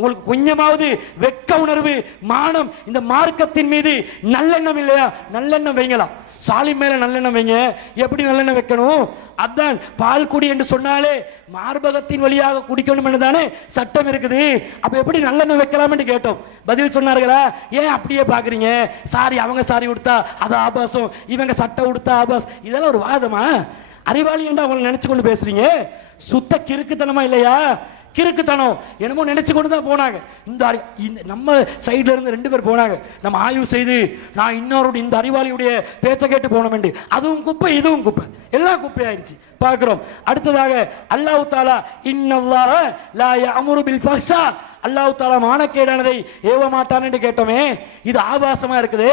உங்களுக்கு கொஞ்சமாவது வெட்க உணர்வு, மானம், இந்த மார்க்கத்தின் மீது நல்லெண்ணம் இல்லையா? நல்லெண்ணம் வைங்களா. சாலிம் மேல நல்லெண்ணம் வைங்க. எப்படி நல்லெண்ணம் வைக்கணும்? அதான் பால் குடி என்று சொன்னாலே மார்பகத்தின் வழியாக குடிக்கணும் என்று தானே சட்டம் இருக்குது. அப்ப எப்படி நல்லெண்ணம் வைக்கலாம் என்று கேட்டோம். பதில் சொன்னார்களா, ஏன் அப்படியே பாக்குறீங்க? சாரி, அவங்க சாரி உடுத்தா அது ஆபாசம், இவங்க சட்டை உடுத்தா ஆபாசம். இதெல்லாம் ஒரு வாதமா? அறிவாளி என்று அவங்களை நினைச்சு கொண்டு பேசுறீங்க. சுத்த கிறுக்குத்தனமா இல்லையா? கிறுக்குத்தனம் என்னமோ நினைச்சு கொண்டு தான் போனாங்க. இந்த நம்ம சைட்ல இருந்து 2 பேர் போனாங்க. நம்ம ஆய்வு செய்து நான் இன்னொரு இந்த அறிவாளியுடைய பேச்சை கேட்டு போனோம் என்று. அதுவும் குப்பை, இதுவும் குப்பை, எல்லாம் குப்பை ஆயிடுச்சு. பார்க்கிறோம். அடுத்ததாக அல்லாஹ் தாலா இன்னல்லாஹ லா யஅமுரு பில் ஃபஹ்ஷா, அல்லாஹ் தாலா மானக்கேடானதை ஏவ மாட்டான் என்று கேட்டோமே. இது ஆபாசமா இருக்குது.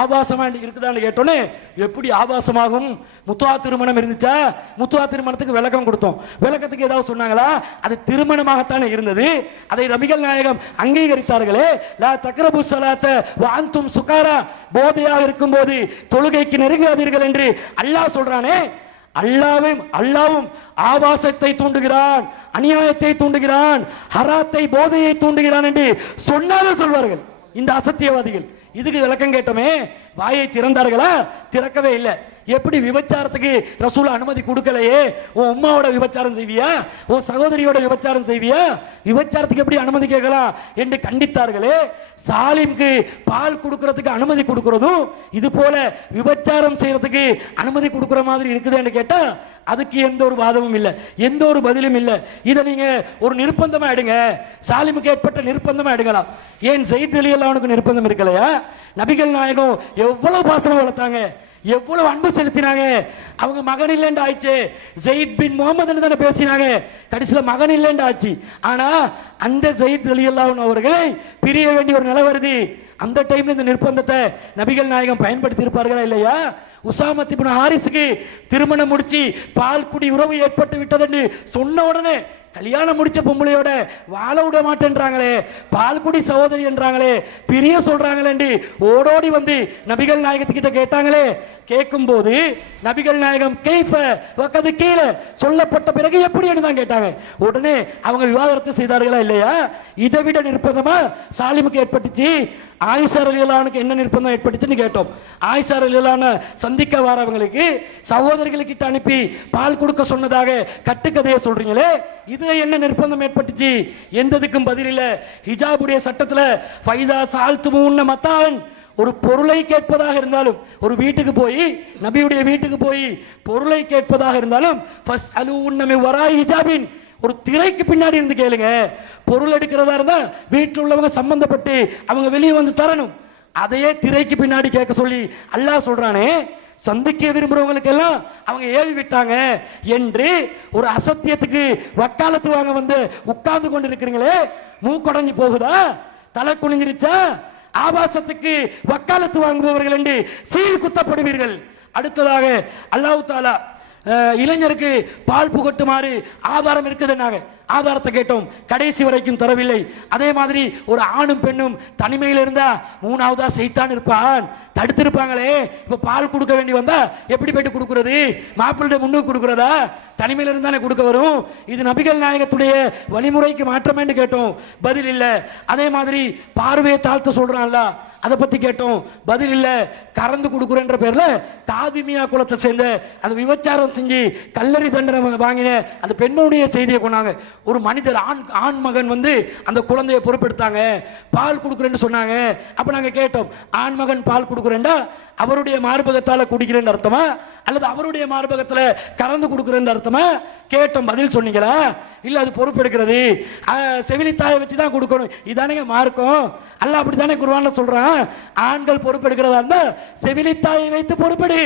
ஆபாசமா இருக்குதான்னு கேட்டோன்னே எப்படி ஆபாசமாகும்? முத்துவா திருமணம் இருந்துச்சா? முத்துவா திருமணத்துக்கு விளக்கம் கொடுத்தோம். விளக்கத்துக்கு ஏதாவது சொன்னாங்களா? அது திருமணமாகத்தானே இருந்தது. அதை நபிகள் நாயகம் அங்கீகரித்தார்களே. லா தக்ரபு ஸலாத்த வ அன்தும் சுகாரா, போதையாக இருக்கும்போது தொழுகைக்கு நெருங்காதீர்கள் என்று அல்லாஹ் சொல்றானே. அல்லாவும் ஆபாசத்தை தூண்டுகிறான், அநியாயத்தை தூண்டுகிறான், ஹராத்தை போதையை தூண்டுகிறான் என்று சொன்னாலும் சொல்வார்கள் இந்த அசத்தியவாதிகள். இதுக்கு விளக்கம் கேட்டோமே, வாயை திறந்தார்களா? திறக்கவே இல்லை. எப்படி விபச்சாரத்துக்கு ரசூல் அனுமதி கொடுக்கலையே? உன் உம்மாவோட விபச்சாரம் செய்வியா? உன் சகோதரியோட விபச்சாரம் செய்வியா? விபச்சாரத்துக்கு எப்படி அனுமதி கேட்கலாம் என்று கண்டித்தார்களே. சாலிம்க்கு பால் கொடுக்கறதுக்கு அனுமதி கொடுக்கிறதும் இது போல விபச்சாரம் செய்யறதுக்கு அனுமதி கொடுக்கிற மாதிரி இருக்குதுன்னு கேட்டா அதுக்கு எந்த ஒரு வாதமும் இல்லை, எந்த ஒரு பதிலும் இல்லை. இதை நீங்க ஒரு நிர்பந்தமா எடுங்க. சாலிமுக்கு ஏற்பட்ட நிர்பந்தமா எடுக்கலாம். ஏன் ஸைத் ரலியல்லாஹு அன்ஹுக்கு நிர்பந்தம் இருக்கலையா? நபிகள் நாயகம் எவ்வளவு பாசமா வளர்த்தாங்க, எவ்வளவு அன்பு செலுத்தினாங்க. அவங்க மகன் இல்லைன்னு ஆயிடுச்சு. ஸைத் பின் முகமது தானே பேசினாங்க. கடைசியில் மகன் இல்லைன்னு ஆச்சு. ஆனா அந்த ஸைத் ரலியல்லாஹு அன்ஹு அவர்களை பிரிய வேண்டிய ஒரு நிலை வருது. அந்த டைம்ல இந்த நிர்பந்தத்தை நபிகள் நாயகம் பயன்படுத்தி இருப்பார்களா இல்லையா? உசாமத் இப்னு ஹாரிஸுக்கு திருமணம் முடிச்சு பால் குடி உறவு ஏற்பட்டு விட்டதுன்னு சொன்ன உடனே கல்யாணம் முடிச்ச பொம்பளையோட வாழ விட மாட்டேன்றாங்களே, பால்குடி சகோதரி என்றாங்களே, பிரிய சொல்றாங்களே, ஓடோடி வந்து நபிகள் நாயகத்துக்கிட்ட கேட்டாங்களே. கேட்கும் போது நபிகள் நாயகம் கைஃப வக்கது கீழே சொல்லப்பட்ட பிறகு எப்படின்னு தான் கேட்டாங்க. உடனே அவங்க விவாதத்தை செய்தார்களா இல்லையா? இதை விட நிர்பந்தமா சாலிமுக்கு ஏற்பட்டுச்சு. ஆயிஷா ரலியல்லாஹு அன்ஹா என்ன நிர்பந்தம் ஏற்பட்டுச்சுன்னு கேட்டோம். ஆயிஷா ரலியல்லாஹு அன்ஹா சந்திக்க வரவங்களுக்கு சகோதரிகளுக்கிட்ட அனுப்பி பால் கொடுக்க சொன்னதாக கட்டுக்கதையை சொல்றீங்களே, இதுல என்ன நிர்பந்தம் ஏற்பட்டுச்சு? எந்ததுக்கும் பதில் இல்ல. ஹிஜாபுடைய சட்டத்துல ஃபைதா சால்துமுன்ன மத்தான், ஒரு பொருளை கேட்பதாக இருந்தாலும், ஒரு வீட்டுக்கு போய் நபியுடைய வீட்டுக்கு போய் பொருளை கேட்பதாக இருந்தாலும் ஃபஸ்அலூன்ன மின் வராஇ ஹிஜாபின், ஒரு திரைக்கு பின்னாடி இருந்து கேளுங்க. பொருள் எடுக்கிறதா இருந்தா வீட்டில் உள்ளவங்க சம்பந்தப்பட்டு அவங்க வெளியே வந்து தரணும். அதையே திரைக்கு பின்னாடி கேட்க சொல்லி அல்லாஹ் சொல்றானே. சந்திக்க விரும்புறவங்களுக்கு எல்லாம் அவங்க ஏவி விட்டாங்க என்று ஒரு அசத்தியத்துக்கு வக்காலத்து வாங்க வந்து உட்கார்ந்து கொண்டு இருக்கிறீங்களே. மூக்கொடைஞ்சு போகுதா? தலை குனிஞ்சிருச்சா? ஆபாசத்துக்கு வக்காலத்து வாங்குபவர்கள் என்று சீல் குத்தப்படுவீர்கள். அடுத்ததாக அல்லாஹ் தாலா இளைஞருக்கு பால் புகட்டுமாறு ஆதாரம் இருக்குதுன்னாங்க. ஆதாரத்தை கேட்டோம், கடைசி வரைக்கும் தரவில்லை. அதே மாதிரி ஒரு ஆணும் பெண்ணும் தனிமையில் இருந்தா மூணாவதா சைத்தான் இருப்பான், தடுத்திருப்பாங்களே. இப்ப பால் கொடுக்க வேண்டி வந்தா எப்படி போயிட்டு கொடுக்கிறது? மாப்பிள்ளை முன்னுக்கு கொடுக்கிறதா? தனிமையில் இருந்தானே கொடுக்க வரும். இது நபிகள் நாயகத்துடைய வழிமுறைக்கு மாற்றம் என்று கேட்டோம், பதில் இல்லை. அதே மாதிரி பார்வையை தாழ்த்த சொல்றான்ல, அதை பத்தி கேட்டோம், பதில் இல்லை. கறந்து கொடுக்குறன்ற பேர்ல காதிமியா குலத்தை சேர்ந்த அந்த விபச்சாரம் செஞ்சு கல்லறி தண்டனை வாங்கின அந்த பெண்ணுடைய செய்தியை கொண்டாங்க. ஒரு மனிதர் ஆண் மகன் வந்து அந்த குழந்தையை பொறுப்பெடுத்தாங்க, பால் கொடுக்குறேன்னு சொன்னாங்க. அப்ப நாங்க கேட்டோம், ஆண் மகன் பால் கொடுக்குறேன்டா அவருடைய மார்பகத்தால குடிக்கிறேன்னு அர்த்தமா அல்லது அவருடைய மார்பகத்துல கறந்து கொடுக்குறேன்னு அர்த்தமா கேட்டோம். பதில் சொன்னீங்களா? இல்ல, அது பொறுப்பெடுக்கிறது செவிலித்தாயை வச்சுதான் கொடுக்கணும், இதானே மார்க்கம். அல்லாஹ் அப்படித்தானே குர்ஆன்ல சொல்றான். ஆண்கள் பொறுப்பெடுக்கிறதா இருந்தா செவிலித்தாயை வைத்து பொறுப்பெடு.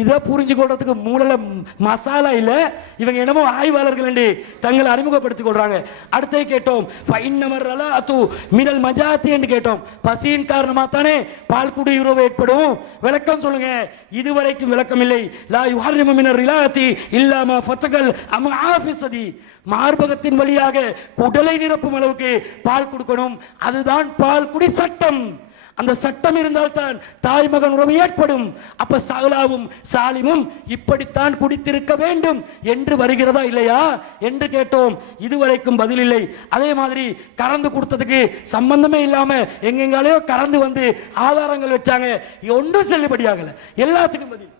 இதை புரிஞ்சு கொள்றதுக்கு மூல மசாலா இல்ல. இவங்க என்னமோ ஆய்வாளர்கள் என்று தங்களை அறிமுகப்படுத்திக் கொள்றாங்க. அடுத்து கேட்டோம், மினல் மஜாத்தி என்று கேட்டோம். பசியின் காரணமா தானே பால் குடி உறவு ஏற்படும். விளக்கம் சொல்லுங்க. இதுவரைக்கும் விளக்கம் இல்லை. லா யுஹர்ரிமு மினர் ரிலாத்தி இல்லாம ஃபத்தகல் அம் ஆஃபிஸதி, மார்பகத்தின் வழியாக குடலை நிரப்பும் அளவுக்கு பால் கொடுக்கணும். அதுதான் பால் குடி சட்டம். அந்த சட்டம் இருந்தால்தான் தாய் மகன் உறவு ஏற்படும். அப்ப சகலாவும் சாலிமும் இப்படித்தான் குடித்திருக்க வேண்டும் என்று வருகிறதா இல்லையா என்று கேட்டோம். இதுவரைக்கும் பதில் இல்லை. அதே மாதிரி கறந்து கொடுத்ததுக்கு சம்பந்தமே இல்லாம எங்கெங்காலேயோ கறந்து வந்து ஆதாரங்கள் வச்சாங்க, ஒன்றும் செல்லுபடியாகல. எல்லாத்துக்கும் பதில்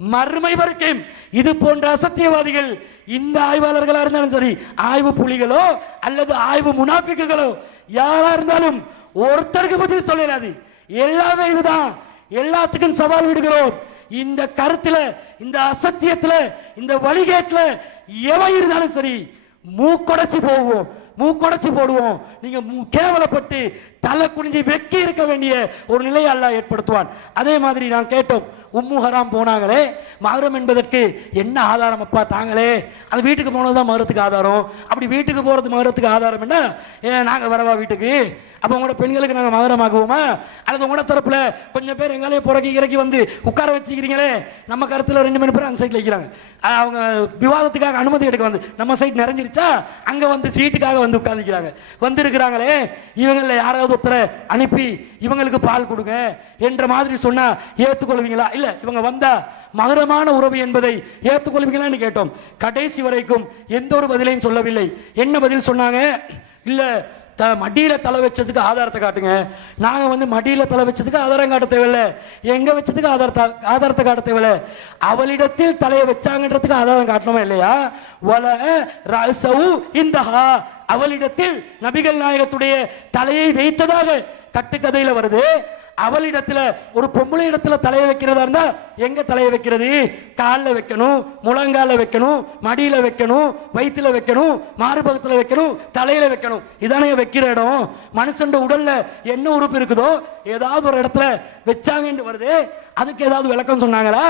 மறுமை வரைக்கும் இது போன்ற அசத்தியவாதிகள் இந்த ஆய்வாளர்களா இருந்தாலும் சரி, ஆய்வு புலிகளோ அல்லது ஆய்வு முனாஃபிக்குகளோ யாரா இருந்தாலும் ஒருத்தருக்கு பதில் சொல்லலாது. எல்லாமே இதுதான். எல்லாத்துக்கும் சவால் விடுகிறோம். இந்த கருத்துல, இந்த அசத்தியத்துல, இந்த வழிகேட்டுல எவை இருந்தாலும் சரி மூக்கொடைச்சு போவோம், மூக்கொடைச்சு போடுவோம். நீங்க கேவலப்பட்டு தலை குனிஞ்சு வெக்கி இருக்க வேண்டிய ஒரு நிலையை அல்லாஹ் ஏற்படுத்துவான். அதே மாதிரி நான் கேட்டோம், உம்மு ஹராம் போனாங்களே, மகரம் என்பதற்கு என்ன ஆதாரம் அப்பா தாங்களே? அது வீட்டுக்கு போனதுதான் மகரத்துக்கு ஆதாரம். அப்படி வீட்டுக்கு போறது மகரத்துக்கு ஆதாரம் என்ன? நாங்க வரவா வீட்டுக்கு? அப்ப உங்களோட பெண்களுக்கு நாங்க மகரம் ஆகுவோமா? அல்லது உங்களோட தரப்புல கொஞ்சம் பேர் எங்காலே புறக்கி இறக்கி வந்து உட்கார வச்சுக்கிறீங்களே, நம்ம கருத்துல 2 பேர் அந்த சைட்ல வைக்கிறாங்க. அவங்க விவாதத்துக்காக அனுமதி எடுக்க வந்து நம்ம சைட் நிறைஞ்சிருச்சா அங்க வந்து சீட்டுக்காக வந்து உட்கார்ந்துக்கிறாங்க. வந்திருக்கிறாங்களே, இவங்கள யாராவது ஒருத்தரை அனுப்பி இவங்களுக்கு பால் கொடுங்க என்ற மாதிரி சொன்னா ஏற்றுக்கொள்வீங்களா? இல்ல இவங்க வந்தா மகரமான உறவு என்பதை ஏற்றுக்கொள்வீங்களான்னு கேட்டோம். கடைசி வரைக்கும் எந்த ஒரு பதிலையும் சொல்லவில்லை. என்ன பதில் சொன்னாங்க? இல்ல மடியில தலை வச்சதுக்கு ஆதாரத்தை காட்டுங்க. நாங்க வந்து மடியில தலை வச்சதுக்கு ஆதாரம் காட்ட தேவையில்லை, எங்க வச்சதுக்கு ஆதாரத்தை காட்ட தேவையில்லை, அவளிடத்தில் தலையை வச்சாங்கன்றதுக்கு ஆதாரம் காட்டணுமா இல்லையா? வல ரஸவு இந்தஹா, அவளிடத்தில் நபிகள் நாயகத்துடைய தலையை வைத்ததாக கட்டுக்கதையில வருது. அவளிடத்துல ஒரு பொம்பளை இடத்துல தலையை வைக்கிறதா இருந்தா எங்க தலையை வைக்கிறது? காலில் வைக்கணும், முழங்கால வைக்கணும், மடியில வைக்கணும், வயிற்றுல வைக்கணும், மார்பகத்துல வைக்கணும், தலையில வைக்கணும். இதானே வைக்கிற இடம். மனுஷன் உடல்ல என்ன உறுப்பு இருக்குதோ ஏதாவது ஒரு இடத்துல வச்சாங்கன்னு வருது. அதுக்கு ஏதாவது விளக்கம் சொன்னாங்களா?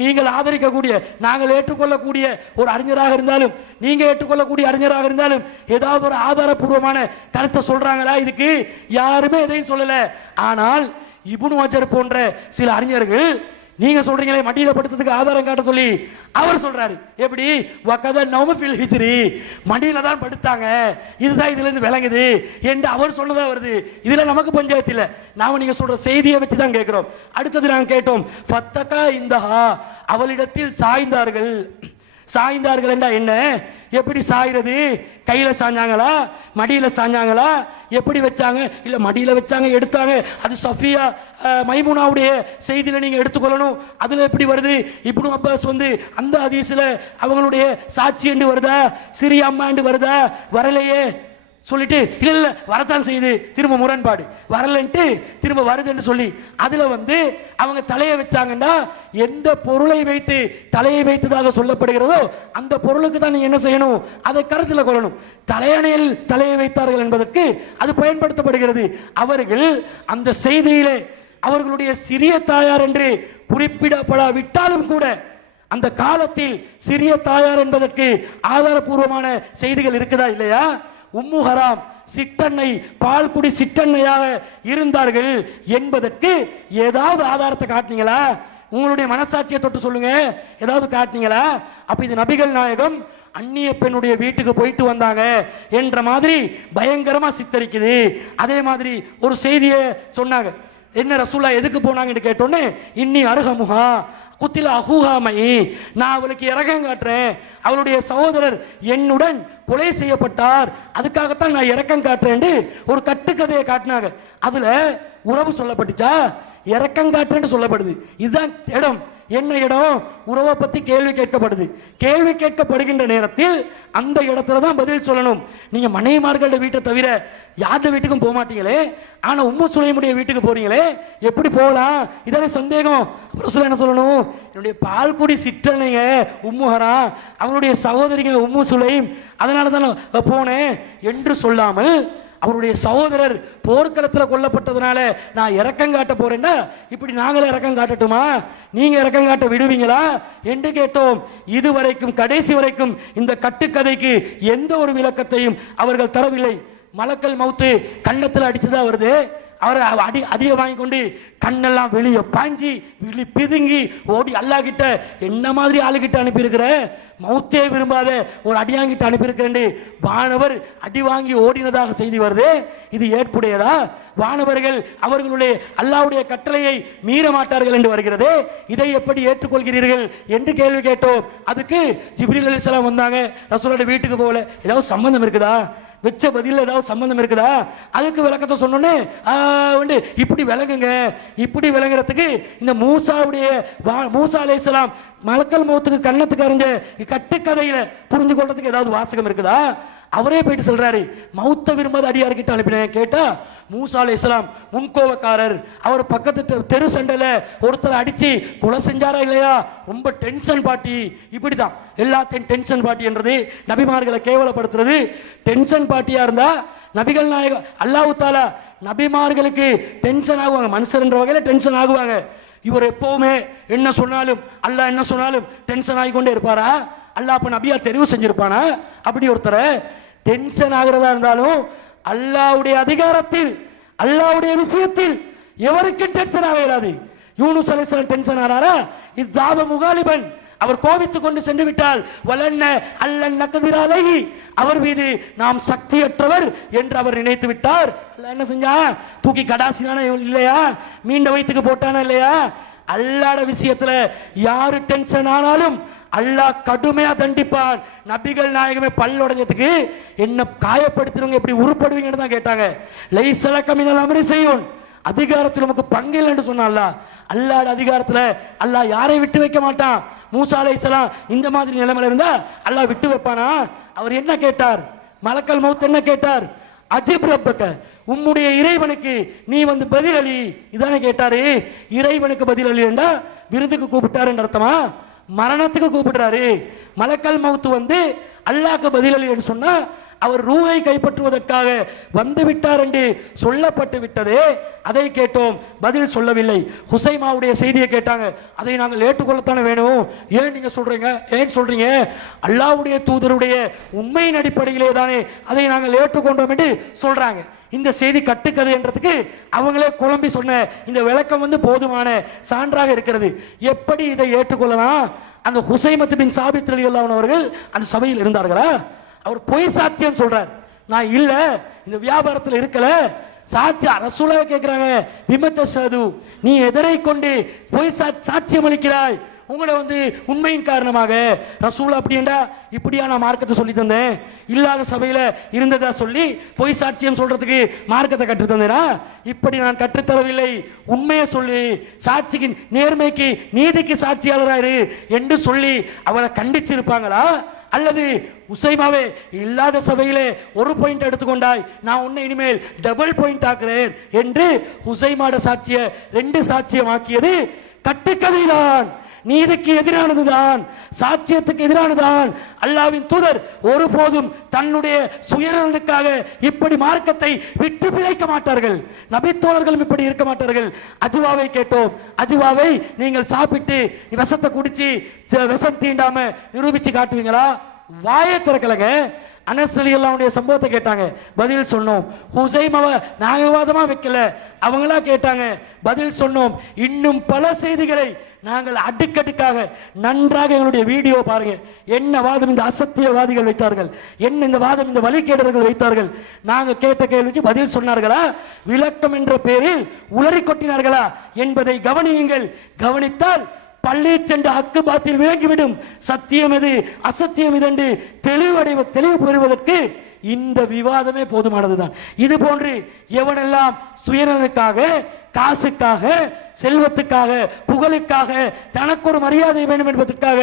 நீங்கள் ஆதரிக்கக்கூடிய, நாங்கள் ஏற்றுக்கொள்ளக்கூடிய ஒரு அறிஞராக இருந்தாலும், நீங்க ஏற்றுக்கொள்ளக்கூடிய அறிஞராக இருந்தாலும் ஏதாவது ஒரு ஆதாரபூர்வமான கருத்தை சொல்றாங்களா? இதுக்கு யாருமே எதையும் சொல்லல. ஆனால் இப்னு ஹஜர் போன்ற சில அறிஞர்கள், நீங்க சொல்றீங்களே மடியில படுத்ததுக்கு ஆதாரம் காட்ட சொல்லி, அவர் சொல்றாரு எப்படி? வகத நௌமஃபில் ஹிஜ்ரி, மடியில தான் படுத்தாங்க, இதுதான் இதுல இருந்து விளங்குது என்று அவர் சொன்னதா வருது. இதுல நமக்கு பஞ்சாயத்து இல்ல, நாம நீங்க சொல்ற செய்தியை வச்சு தான் கேட்கிறோம். அடுத்தது நாங்க கேட்டோம், ஃபத்தகா இந்தஹா, அவளிடத்தில் சாய்ந்தார்கள். சாய்ந்தார்கள் என்றா என்ன? எப்படி சாய்றது? கையில சாஞ்சாங்களா, மடியில சாஞ்சாங்களா, எப்படி வச்சாங்க? இல்ல மடியில வச்சாங்க, எடுத்தாங்க. அது சஃபியா மைமுனாவுடைய செய்தியில நீங்க எடுத்துக்கொள்ளணும். அதுல எப்படி வருது? இப்னு அப்பாஸ் வந்து அந்த ஹதீஸ்ல அவங்களுடைய சாட்சி என்று வருதா, சிறிய அம்மா என்று வருதா? வரலையே சொல்லிட்டு இல்ல இல்ல வரத்தான் செய்யுது, திரும்ப முரண்பாடு, வரலன்ட்டு திரும்ப வருதுன்னு சொல்லி அதுல வந்து அவங்க தலையை வச்சாங்கன்னா எந்த பொருளை வைத்து தலையை வைத்ததாக சொல்லப்படுகிறதோ அந்த பொருளுக்கு தான் நீங்க என்ன செய்யணும்? அதை கருத்தில் கொள்ளணும். தலையணையில் தலையை வைத்தார்கள் என்பதற்கு அது பயன்படுத்தப்படுகிறது. அவர்கள் அந்த செய்தியிலே அவர்களுடைய சிறிய தாயார் என்று குறிப்பிடப்படாவிட்டாலும் கூட அந்த காலத்தில் சிறிய தாயார் என்பதற்கு ஆதாரபூர்வமான செய்திகள் இருக்குதா இல்லையா? உம்மு ஹராம் சிட்டன்னை, பால்குடி சிட்டன்னையாக இருந்தார்கள் என்பதற்கு ஏதாவது ஆதாரத்தை காட்டினீங்களா? உங்களுடைய மனசாட்சியை தொட்டு சொல்லுங்க, ஏதாவது காட்டினீங்களா? அப்ப இது நபிகள் நாயகம் அந்நிய பெண்ணுடைய வீட்டுக்கு போயிட்டு வந்தாங்க என்ற மாதிரி பயங்கரமா சித்தரிக்குது. அதே மாதிரி ஒரு செய்தியை சொன்னாங்க. என்ன ரசூலா எதுக்கு போனாங்கன்னு கேட்டோன்னே, இன்னி அருகமுகா குத்தில அஹூஹாமை, நான் அவளுக்கு இரக்கம் காட்டுறேன், அவளுடைய சகோதரர் என்னுடன் கொலை செய்யப்பட்டார், அதுக்காகத்தான் நான் இரக்கம் காட்டுறேன் ஒரு கட்டுக்கதையை காட்டினாங்க. அதுல உறவு சொல்லப்பட்டுச்சா? இரக்கம் காட்டுறேன்னு சொல்லப்படுது. இதுதான் இடம். என்ன இடம்? உறவை பத்தி கேள்வி கேட்கப்படுது. கேள்வி கேட்கப்படுகின்ற நேரத்தில் அந்த இடத்துல தான் பதில் சொல்லணும். நீங்க மனைவிமார்களோட வீட்டை தவிர யார்ட வீட்டுக்கும் போக மாட்டீங்களே, ஆனா உம்மு சுலைமுடைய வீட்டுக்கு போறீங்களே, எப்படி போகலாம்? இதான சந்தேகம். ரசூல் என்ன சொல்லணும்? என்னுடைய பால்குடி சிற்றனைங்க உம்மு ஹரா, அவனுடைய சகோதரிங்க உம்மு சுலைம், அதனால தான் போனேன் என்று சொல்லாமல், அவருடைய சகோதரர் போர்க்களத்தில் கொல்லப்பட்டதுனால நான் இரக்கம் காட்ட போறேன்னா இப்படி நாங்களே இரக்கம் காட்டட்டுமா? நீங்க இரக்கம் காட்ட விடுவீங்களா என்று கேட்டோம். இதுவரைக்கும் கடைசி வரைக்கும் இந்த கட்டுக்கதைக்கு எந்த ஒரு விளக்கத்தையும் அவர்கள் தரவில்லை. மலக்கல் மௌத்து கன்னத்தில் அடிச்சுதான் வருது. அவரை அடியை வாங்கி கொண்டு கண்ணெல்லாம் வெளியே பாஞ்சி விழி பிதுங்கி ஓடி அல்லாஹ் கிட்ட என்ன மாதிரி ஆளுகிட்ட அனுப்பியிருக்கிற, மௌத்தே விரும்பாத ஒரு அடியாங்கிட்ட அனுப்பியிருக்கிறேன் வானவர் அடி வாங்கி ஓடினதாக செய்தி வருது. இது ஏற்புடையதா? வானவர்கள் அவர்களுடைய அல்லாஹ்வுடைய கட்டளையை மீற மாட்டார்கள் என்று வருகிறது. இதை எப்படி ஏற்றுக்கொள்கிறீர்கள் என்று கேள்வி கேட்டோம். அதுக்கு ஜிப்ரீல் அலைஹிஸ்ஸலாம் வந்தாங்க. ரசூலுடைய வீட்டுக்கு போகல. ஏதாவது சம்பந்தம் இருக்குதா? வெச்ச பதில் ஏதாவது சம்பந்தம் இருக்குதா? அதுக்கு விளக்கத்தை சொன்னோன்னே இப்படி விளங்குங்க. இப்படி விளங்குறதுக்கு இந்த மூசா அலைஹிஸ்ஸலாம் மலக்கல் மௌத்துக்கு கன்னத்துக்கு அறிஞ்ச கட்டுக்கதையில புரிஞ்சு கொள்றதுக்கு ஏதாவது வாசகம் இருக்குதா? அவரே போயிட்டு சொல்றாரு, மௌத்த விரும்பாத அடியார்கிட்ட அனுப்பினேன். கேட்டா மூசா அலைஹிஸ்ஸலாம் முன்கோவக்காரர். அவர் பக்கத்து தெரு சண்டையில ஒருத்தர் அடிச்சு கொலை செஞ்சாரா இல்லையா? ரொம்ப டென்ஷன் பாட்டி. இப்படிதான் எல்லாத்தையும் டென்ஷன் பாட்டி என்றது நபிமார்களை கேவலப்படுத்துறது. டென்ஷன் பாட்டியா இருந்தா நபிகள் நாயகம் அல்லாஹ் தாலா நபிமார்களுக்கு டென்ஷன் ஆகுவாங்க. மனுஷர் என்ற வகையில் டென்ஷன் ஆகுவாங்க. இவர் எப்பவுமே என்ன சொன்னாலும் அல்லாஹ் என்ன சொன்னாலும் டென்ஷன் ஆகிக்கொண்டே இருப்பாரா? அல்லாஹ் அப்ப நபியா தெரிவு செஞ்சிருப்பானா? அப்படி ஒருத்தரை டென்ஷன் ஆகிறதா இருந்தாலும் அல்லாஹ்வுடைய அதிகாரத்தில் அல்லாஹ்வுடைய விஷயத்தில் எவருக்கும் டென்ஷன் ஆக இயலாது. யூனுஸ் அலைஹிஸ்ஸலாம் டென்ஷன் ஆனாரா? இதாப முகாலிபன், அவர் கோபித்துக் கொண்டு சென்று விட்டால் வலன்ன அல்லன் நக்கதிராலை, அவர் மீது நாம் சக்தியற்றவர் என்று அவர் நினைத்து விட்டார். அல்லாஹ் என்ன செஞ்சா? தூக்கி கடாசினானா இல்லையா? மீண்ட வயிற்றுக்கு போட்டானா இல்லையா? அல்லாஹ்ட விஷயத்துல யாரு டென்ஷன் ஆனாலும் அல்லாஹ் கடுமையா தண்டிப்பான். நபிகள் நாயகமே பல்லுடைஞ்சதுக்கு என்ன காயப்படுத்துறவங்க எப்படி உருப்படுவீங்கன்னு தான் கேட்டாங்க. லைஸலக மினல் அம்ரி செய்யும், அதிகாரத்தில் நமக்கு பங்கு இல்லைன்னு சொன்னான். அல்லாஹ்ட அதிகாரத்துல அல்லாஹ் யாரை விட்டு வைக்க மாட்டான். மூசா அலைஹிஸ்ஸலாம் இந்த மாதிரி நிலைமையில இருந்தா அல்லாஹ் விட்டு வைப்பானா? அவர் என்ன கேட்டார்? மலக்கல் மௌத் என்ன கேட்டார்? அஜிப் ரப்பக்க, உம்முடைய இறைவனுக்கு நீ பதில் அளி, இதானே கேட்டாரு. இறைவனுக்கு பதில் அளி என்றா விருந்துக்கு கூப்பிட்டாரு என்ற அர்த்தமா? மரணத்துக்கு கூப்பிடுறாரு. மலக்கல் மௌத்து அல்லாஹ்க்கு பதில் அளி என்று சொன்னா அவர் ரூஹை கைப்பற்றுவதற்காக வந்து விட்டார் என்று சொல்லப்பட்டு விட்டது. அதை கேட்டோம், பதில் சொல்லவில்லை. ஹுசைமாவுடைய செய்தியை கேட்டாங்க. அதை நாங்கள் ஏற்றுக்கொள்ளத்தானே வேணும். ஏன் நீங்க சொல்றீங்க? ஏன் சொல்றீங்க? அல்லாஹ்வுடைய தூதருடைய உண்மையின் அடிப்படையிலே தானே அதை நாங்கள் ஏற்றுக்கொண்டோம் என்று சொல்றாங்க. இந்த செய்தி கட்டுக்கதை என்றதுக்கு அவங்களே குழம்பி சொன்ன இந்த விளக்கம் போதுமான சான்றாக இருக்கிறது. எப்படி இதை ஏற்றுக்கொள்ளலாம்? அந்த ஹுசைமத் பின் சாபித் ரலியல்லாஹு அன்ஹு அவர்கள் அந்த சபையில் இருந்தார்களா? அவர் பொய் சாத்தியம் சொல்றார். நான் இல்ல, இந்த வியாபாரத்தில் இருக்கல. சாத்தியம் ரசூலாவை கேட்கிறாங்க, விமத்த சாது, நீ எதனை கொண்டு பொய் சாட்சியம் அளிக்கிறாய்? உங்களை உண்மையின் காரணமாக ரசூல் அப்படின்னா இப்படியா நான் மார்க்கத்தை சொல்லி தந்தேன்? இல்லாத சபையில இருந்ததா சொல்லி பொய் சாட்சியம் சொல்றதுக்கு மார்க்கத்தை கற்று தந்தேனா? இப்படி நான் கற்றுத்தரவில்லை. உண்மையை சொல்லி சாட்சிக்கு நேர்மைக்கு நீதிக்கு சாட்சியாளராயிரு என்று சொல்லி அவரை கண்டிச்சிருப்பாங்களா? அல்லது உசைமாவே இல்லாத சபையிலே ஒரு பாயிண்ட் எடுத்துக்கொண்டாய், நான் உன்னை இனிமேல் டபுள் பாயிண்ட் ஆக்குறேன் என்று ஹுசைமாட சாட்சிய 2 சாட்சியமாக்கியது கட்டுக்கதைதான். நீதிக்கு எதிரானதுதான், சாட்சியத்துக்கு எதிரானதுதான். அல்லாஹ்வின் தூதர் ஒருபோதும் தன்னுடைய சுயநலனுக்காக இப்படி மார்க்கத்தை விட்டு பிழைக்க மாட்டார்கள். நபித்தோழர்களும் இப்படி இருக்க மாட்டார்கள். அஜுவாவை கேட்டோம். அஜுவாவை நீங்கள் சாப்பிட்டு விஷத்தை குடிச்சு விஷம் தீண்டாம நிரூபிச்சு காட்டுவீங்களா? வாயை திறக்கலங்க. அனஸ் ரலியல்லாஹு சம்பவத்தை கேட்டாங்க, பதில் சொன்னோம். ஹுசைமாவை நாகவாதமா வைக்கல, அவங்களா கேட்டாங்க, பதில் சொன்னோம். இன்னும் பல செய்திகளை நாங்கள் அடுக்கடுக்காக நன்றாக எங்களுடைய வீடியோ பாருங்க. என்ன வாதம் இந்த அசத்தியவாதிகள் வைத்தார்கள், என்ன இந்த வாதம் இந்த வழிகேடர்கள் வைத்தார்கள். நாங்கள் கேட்ட கேள்விக்கு பதில் சொன்னார்களா, விளக்கம் என்ற பெயரில் உளறி கொட்டினார்களா என்பதை கவனியுங்கள். கவனித்தால் பள்ளி சென்ற ஹக்கு பாத்தில் விளங்கிவிடும். சத்தியம் எது அசத்தியம் இதென்று தெளிவு பெறுவதற்கு இந்த விவாதமே போதுமானதுதான். இது போன்று எவனெல்லாம் சுயநலனுக்காக, காசுக்காக, செல்வத்துக்காக, புகழுக்காக, தனக்கு ஒரு மரியாதை வேண்டும் என்பதற்காக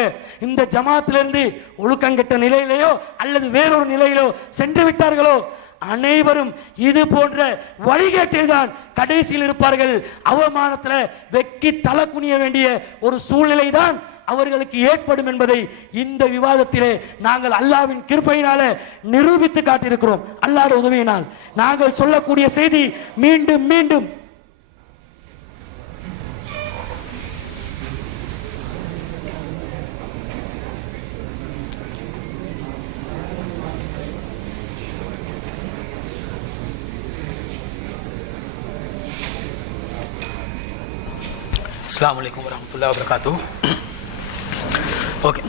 இந்த ஜமாத்திலிருந்து ஒழுக்கங்கெட்ட நிலையிலேயோ அல்லது வேறொரு நிலையிலோ சென்று விட்டார்களோ அனைவரும் இது போன்ற வழிகேட்டில் தான் கடைசியில் இருப்பார்கள். அவமானத்தில் வெக்கி தலை குனிய வேண்டிய ஒரு சூழ்நிலை தான் அவர்களுக்கு ஏற்படும் என்பதை இந்த விவாதத்திலே நாங்கள் அல்லாஹ்வின் கிருபையினால நிரூபித்து காட்டியிருக்கிறோம். அல்லாஹ்வுடைய உதவியினால் நாங்கள் சொல்லக்கூடிய செய்தி மீண்டும் மீண்டும் அஸ்ஸலாமு அலைக்கும் வரஹ்மத்துல்லாஹி வபரகாத்துஹு. ஓகே,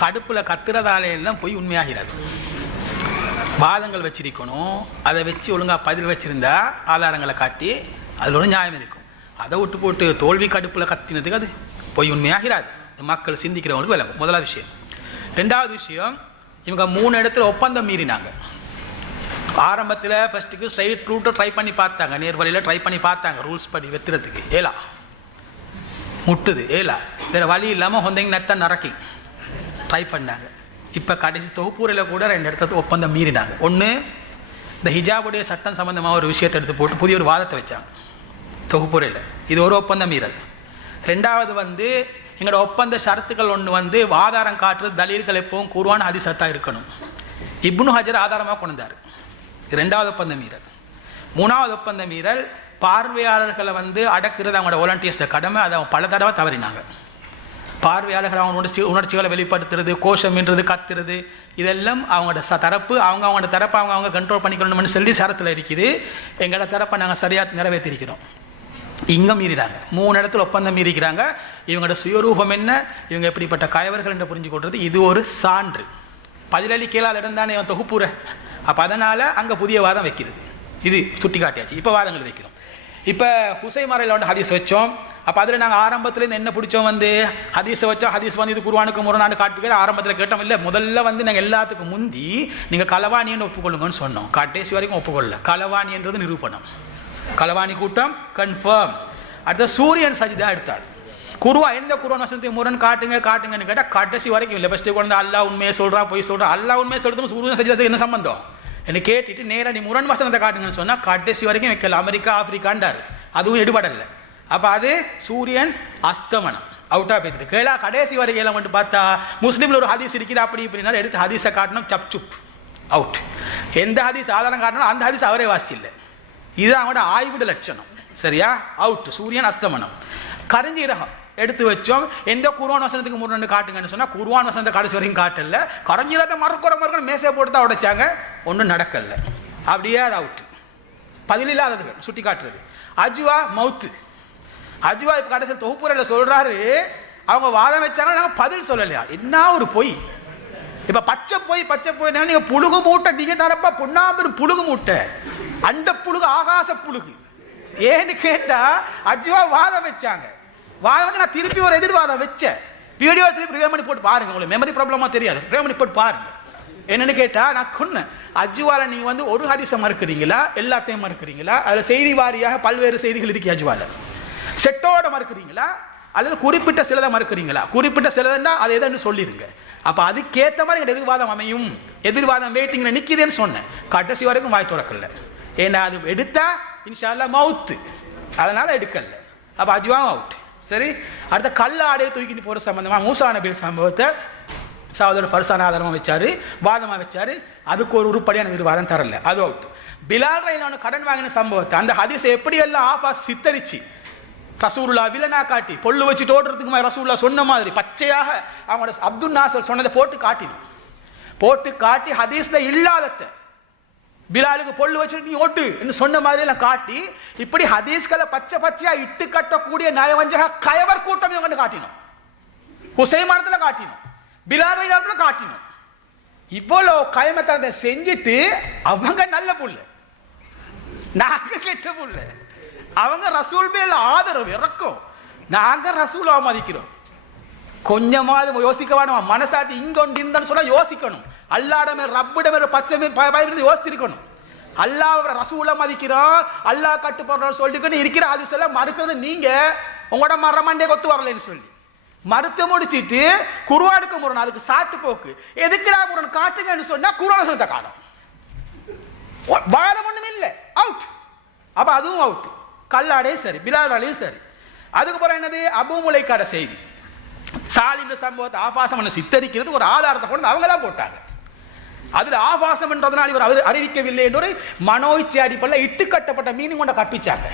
கடுப்பில் கத்துறதால எல்லாம் போய் உண்மையாகிறது. வாதங்கள் வச்சிருக்கணும், அதை வச்சு ஒழுங்காக பதில் வச்சிருந்தா ஆதாரங்களை காட்டி அதில் ஒரு நியாயம் இருக்கும். அதை விட்டு போட்டு தோல்வி கடுப்பில் கத்தினதுக்கு அது போய் உண்மையாகிறாது. மக்கள் சிந்திக்கிறவங்களுக்கு விளங்கும். முதலாவது விஷயம். ரெண்டாவது விஷயம், இவங்க 3 இடத்துல ஒப்பந்தம் மீறினாங்க. ஆரம்பத்தில் ஃபஸ்ட்டுக்கு ஸ்ட்ரைட் ரூட்டை ட்ரை பண்ணி பார்த்தாங்க, நேர்வழியில் ட்ரை பண்ணி பார்த்தாங்க, ரூல்ஸ் படி வெத்துறதுக்கு ஏலா முட்டுது, ஏலா வேறு வழி இல்லாமல் ஹொந்தைங்க நெத்த நரக்கி ட்ரை பண்ணாங்க. இப்போ கடைசி தொகுப்பூரில் கூட 2 இடத்துல ஒப்பந்தம் மீறினாங்க. ஒன்று, இந்த ஹிஜாபுடைய சட்டம் சம்மந்தமாக ஒரு விஷயத்தை எடுத்து போட்டு புதிய ஒரு வாதத்தை வச்சாங்க தொகுப்பூரில். இது ஒரு ஒப்பந்தம் மீறல். ரெண்டாவது வந்து எங்களோட ஒப்பந்த ஷரத்துக்கள் ஒன்று ஆதாரம் காட்டுறது தலீல்கள் எப்பவும் குர்ஆன் ஹதீஸாக இருக்கணும். இப்னு ஹஜர் ஆதாரமாக கொண்டு வந்தார். ரெண்டாவது ஒப்பந்த மீறல். மூணாவது ஒப்பந்த மீறல், பார்வையாளர்களை அடக்குறது அவங்களோட வாலண்டியர்ஸ் கடமை. அதை அவங்க பல தடவை தவறினாங்க. பார்வையாளர்கள் அவங்க உணர்ச்சிகளை வெளிப்படுத்துறது, கோஷம்ன்றது, கத்துறது, இதெல்லாம் அவங்களோட தரப்பு. அவங்களோட தரப்பை அவங்க கண்ட்ரோல் பண்ணிக்கணும்னு சொல்லி சரத்தில் இருக்குது. எங்களோட தரப்பை நாங்கள் சரியாக நிறைவேற்றிருக்கிறோம். இங்கே மீறிறாங்க. 3 இடத்துல ஒப்பந்தம் மீறிக்கிறாங்க. இவங்களோட சுயரூபம் என்ன, இவங்க எப்படிப்பட்ட கயவர்கள் என்று புரிஞ்சு கொள்வது இது ஒரு சான்று. பதிலளிக்கலாத இடம் தானே அவன் தொகுப்புற. அப்போ அதனால் அங்கே புதிய வாதம் வைக்கிறது. இது சுட்டி காட்டியாச்சு. இப்போ வாதங்கள் வைக்கிறோம். இப்போ ஹுசைமறையில் ஹதீஸ் வச்சோம். அப்போ அதில் நாங்கள் ஆரம்பத்துலேருந்து என்ன பிடிச்சோம், ஹதீஸை வச்சோம். ஹதீஸ் இது குர்ஆனுக்கு முரணான்னு காட்டுவே ஆரம்பத்தில் கேட்டோம். இல்லை, முதல்ல நாங்கள் எல்லாத்துக்கும் முந்தி நீங்கள் களவாணின்னு ஒப்புக்கொள்ளுங்கன்னு சொன்னோம். கடைசி வரைக்கும் ஒப்புக்கொள்ள. களவாணின்றது நிரூபணம். களவாணி கூட்டம் கன்ஃபார்ம். அடுத்த சூரியன் சஜிதா எடுத்தாள். எந்த குர்ஆன் வசனத்தை முரண் காட்டுங்கன்னு கேட்டால் கடைசி வரைக்கும் இல்லை. ஃபஸ்ட்டு கொண்டு அல்லாஹ் உண்மையை சொல்கிறான், பொய் சொல்கிறான். அல்லாஹ் உண்மையை சொல்கிறதும் சூரியன் சஜிதாத்துக்கு என்ன சம்பந்தம் என்ன கேட்டுட்டு நேராக நீ முரண் வசனத்தை காட்டுங்கன்னு சொன்னால் கடைசி வரைக்கும் வைக்கல. அமெரிக்கா ஆப்பிரிக்காண்டார், அதுவும் எடுபடலை. அப்போ அது சூரியன் அஸ்தமனம் அவுட்டாக போய்த்துட்டு கேளா. கடைசி வரைக்கும் எல்லாம் பார்த்தா முஸ்லீமில் ஒரு ஹதீஸ் இருக்குது, அப்படி இப்படினாலும் எடுத்து ஹதீஸை காட்டணும், சப் சுப் அவுட். எந்த ஹதீஸ் ஆதாரம் காட்டணும் அந்த ஹதீஸ் அவரே வாசிச்சில்லை. இதுதான் அவங்களோட ஆய்வுட லட்சணம். சரியா? அவுட். சூரியன் அஸ்தமனம். கரஞ்சீரகம் எடுத்து வச்சோம். எந்த குர்ஆன் வசனத்துக்கு முரண் காட்டுங்கன்னு சொன்னால் குர்ஆன் வசனத்தை கடைசி வரைக்கும் காட்டல. கரஞ்சீரகத்தை மறுக்கிற மேசையை போட்டு தான் உடைச்சாங்க, ஒன்றும் நடக்கல. அப்படியே அது அவுட். பதிலில்லாததுகள் சுட்டி காட்டுறது. அஜுவா மவுத்து. அஜுவா இப்போ கடைசியில் தொகுப்புரையில் சொல்கிறாரு, அவங்க வாதம் வச்சாங்க, நாங்கள் பதில் சொல்லலையா. என்ன ஒரு பொய். இப்போ பச்சை போய் நீங்கள் புழுகு மூட்டை, நீங்கள் தரப்பா பொன்னாம்பெரும் புழுகு மூட்டை, அந்த புழுகு ஆகாச புழுகு. ஏன்னு கேட்டால் அஜுவா வாதம் வச்சாங்க. வாதம் வச்சு நான் திருப்பி ஒரு எதிர்வாதம் வச்சேன். வீடியோ திருப்பி ரிவே பண்ணி போட்டு பாருங்க. உங்களுக்கு மெமரி ப்ராப்ளமாக தெரியாது, ரிவே பண்ணி போட்டு பாருங்க. என்னன்னு கேட்டால் நான் சொன்னேன், அஜுவால நீங்கள் ஒரு ஹதீஸை மறுக்கிறீங்களா, எல்லாத்தையும் மறுக்கிறீங்களா, அதில் செய்தி வாரியாக பல்வேறு செய்திகள் இருக்கு. அஜுவால செட்டோட மறுக்கிறீங்களா அல்லது குறிப்பிட்ட சிலதை மறுக்கிறீங்களா? குறிப்பிட்ட சிலதுன்னா அது எதுன்னு சொல்லிடுங்க. அப்போ அதுக்கேற்ற மாதிரி எங்கள் எதிர்வாதம் அமையும். எதிர்வாதம் வெயிட்டிங்கில் நிற்கிதுன்னு சொன்னேன். கடைசி வரைக்கும் வாய் திறக்கல. ஏன்னா அது எடுத்தா இன்ஷா அல்லாஹ் மவுத்து, அதனால் எடுக்கல. அப்போ அஜுவா அவுட். சரி, அடுத்த கல்ல ஆடையை தூக்கிட்டு போகிற சம்பந்தமாக மூசா நபி சம்பவத்தை சகோதரர் ஃபர்சான ஆதாரமாக வச்சாரு, வாதமாக வச்சாரு. அதுக்கு ஒரு உருப்படியான எதிர்வாதம் தரல, அது அவுட். பிலால் ரலியல்லாஹு கடன் வாங்கின சம்பவத்தை அந்த ஹதீஸை எப்படி எல்லாம் ஆபாஸ் சித்தரிச்சு ரசூலுல்லா வில்லனா காட்டி பொல்லு வச்சுட்டு ஓடுறதுக்கு மாதிரி ரசூலுல்லா சொன்ன மாதிரி பச்சையாக அவங்களோட அப்துல் நாசர் சொன்னதை போட்டு காட்டினோம். போட்டு காட்டி ஹதீஸில் இல்லாதத்தை பிலாலுக்கு பொல்லு வச்சுட்டு நீ ஓட்டு என்று சொன்ன மாதிரி எல்லாம் காட்டி இப்படி ஹதீஸ்களை பச்சையா இட்டு கட்டக்கூடிய நயவஞ்சக கயவர் கூட்டம் இவங்க காட்டினோம். ஹுசைமானத்தில் காட்டினோம், பிலால் ரலியல்லாஹு காட்டினோம். இவ்வளோ கயமத்தனத்தை செஞ்சுட்டு அவங்க நல்ல புள்ள, நாங்க கெட்ட புள்ள. அவங்க ரசூல் மேல ஆதரவு இறக்கும், நாங்க ரசூலா மதிக்கிறோம். கொஞ்சமாவது யோசிக்க வேணும். மனசாட்சி இங்கொண்டு இருந்தான்னு சொன்னா யோசிக்கணும். அல்லாடமே ரப்பிடமே பச்சை பயந்து யோசிச்சிருக்கணும். அல்லாஹ் ரசூலா மதிக்கிறோம், அல்லாஹ் கட்டுப்படுறோம் சொல்லிக்கணும். இருக்கிற ஹதீஸெல்லாம் மறுக்கிறது நீங்க உங்களோட மரமண்டே கொத்து வரலன்னு சொல்லி மறுத்து முடிச்சிட்டு குர்ஆனுக்கு முரண், அதுக்கு சாட்டு போக்கு எதுக்குடா முரண் காட்டுங்கன்னு சொன்னா குர்ஆன் வசனத்தை காணும். வாதம் ஒண்ணும் இல்லை, அவுட். அப்ப அதுவும் அவுட். கல்லாடையும் சரி, பிலால் அலையும் சரி. அதுக்கப்புறம் என்னது, அபூ முலைக்காட செய்தி சாலிம் சம்பவத்தை ஆபாசம் சித்தரிக்கிறது ஒரு ஆதாரத்தை கொண்டு அவங்க தான் போட்டாங்க. அதில் ஆபாசம் என்றதனால் இவர் அறிவிக்கவில்லை என்று மனோ இச்சை அடிப்படையில் இட்டு கட்டப்பட்ட மீனிங் கொண்ட கற்பிச்சாங்க.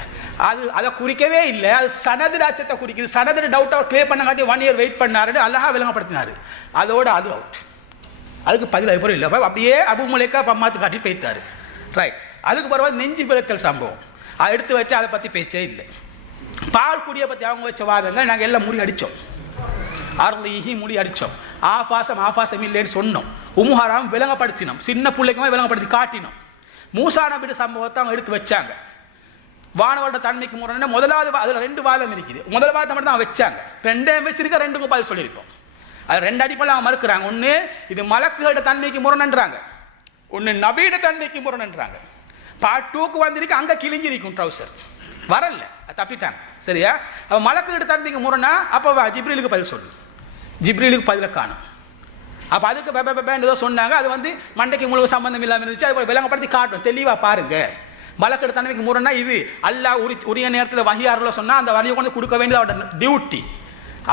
அதை குறிக்கவே இல்லை, அது சனது ராஜ்யத்தை குறிக்குது. சனது டவுட் அவர் கிளியர் பண்ண காட்டி 1 year வெயிட் பண்ணாரு, அல்லாஹ் விளங்கப்படுத்தினாரு. அதோட அது அவுட். அதுக்கு பதில் அதுக்கப்புறம் இல்லை. அப்படியே அபூ முலைக்கா பம்மாத்து காட்டி பேய்த்தாரு. ரைட். அதுக்கு பிறகு நெஞ்சு பிறத்தல் சம்பவம் எடுத்து வச்சு அதை பற்றி பேச்சே இல்லை. பால் குடியை பற்றி அவங்க வச்ச வாதங்கள் நாங்கள் எல்லாம் முடி அடித்தோம், அருளைஹி முடி அடித்தோம், ஆபாசம் இல்லைன்னு சொன்னோம், உம்முஹராம் விளங்கப்படுத்தினோம், சின்ன பிள்ளைக்குமே விளங்கப்படுத்தி காட்டினோம். மூசா நபி சம்பவத்தை அவங்க எடுத்து வச்சாங்க. வானவரோட தன்மைக்கு முரண் முதலாவது அதில் 2 வாதம் இருக்குது. முதல் வாதம் மட்டும் தான் வச்சாங்க, 2 வச்சிருக்க 2க்கும் பதில் சொல்லியிருக்கோம். அது 2 அடிப்படையில் அவங்க மறுக்கிறாங்க. ஒன்று இது மலக்குகளோட தன்மைக்கு முரணன்றாங்க, ஒன்று நபியோட தன்மைக்கு முரணன்றாங்க. பார்ட் 2க்கு வந்திருக்கு, அங்கே கிழிஞ்சிருக்கும் ட்ரௌசர் வரல, தப்பிட்டாங்க. சரியா? அப்போ மலக்குகளோட தன்மைக்கு முரணா, அப்போ ஜிப்ரீலுக்கு பதில் சொல்லு, ஜிப்ரீலுக்கு பதில காணும். அப்போ அதுக்கு ஏதோ சொன்னாங்க, அது வந்து மண்டைக்கு முழு சம்பந்தம் இல்லாமல் இருந்துச்சு. அது விளங்கப்படுத்தி காட்டும், தெளிவாக பாருங்க. மலக்கெடு தன்மைக்கு முரணா இது அல்லாஹ் உரிய நேரத்தில் வஹியாரில் சொன்னால் அந்த வழியை கொண்டு கொடுக்க வேண்டியது அவரோட டியூட்டி.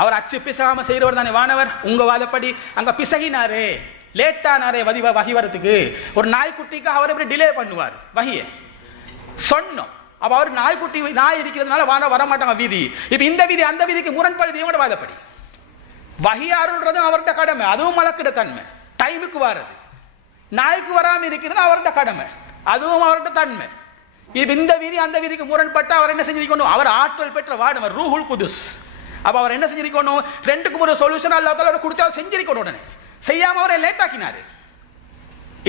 அவர் அச்சு பிசகாமல் செய்கிறவர் தானே வானவர். உங்கள் வாதப்படி அங்கே பிசகினாரே, லேட்டானாரே வகி வரத்துக்கு. ஒரு நாய்க்குட்டிக்கு அவர் எப்படி டிலே பண்ணுவார் வகியை சொன்னோம். அப்போ அவர் நாய் இருக்கிறதுனால வானவர் வரமாட்டாங்க வீதி. இப்போ இந்த வீதி அந்த வீதிக்கு முரண்படுது இவங்களோட வாதப்படி. வஹியாருன்றதும் அவர்கிட்ட கடமை, அதுவும் மலக்கிட தன்மை. டைமுக்கு வர்றது நாய்க்கு வராமல் இருக்கிறது அவர்கிட்ட கடமை, அதுவும் அவர்கிட்ட தன்மை. இப்போ இந்த வீதி அந்த வீதிக்கு முரண்பட்டு அவர் என்ன செஞ்சிருக்கணும்? அவர் ஆற்றல் பெற்ற வாடுவர் ரூஹுல் குதுஸ். அப்போ அவர் என்ன செஞ்சிருக்கணும்? 2க்கும் ஒரு சொல்யூஷன் அல்லாஹ் தஆலா கொடுத்து அவர் செஞ்சிருக்கணும். உடனே செய்யாமல் அவரை லேட் ஆக்கினாரு.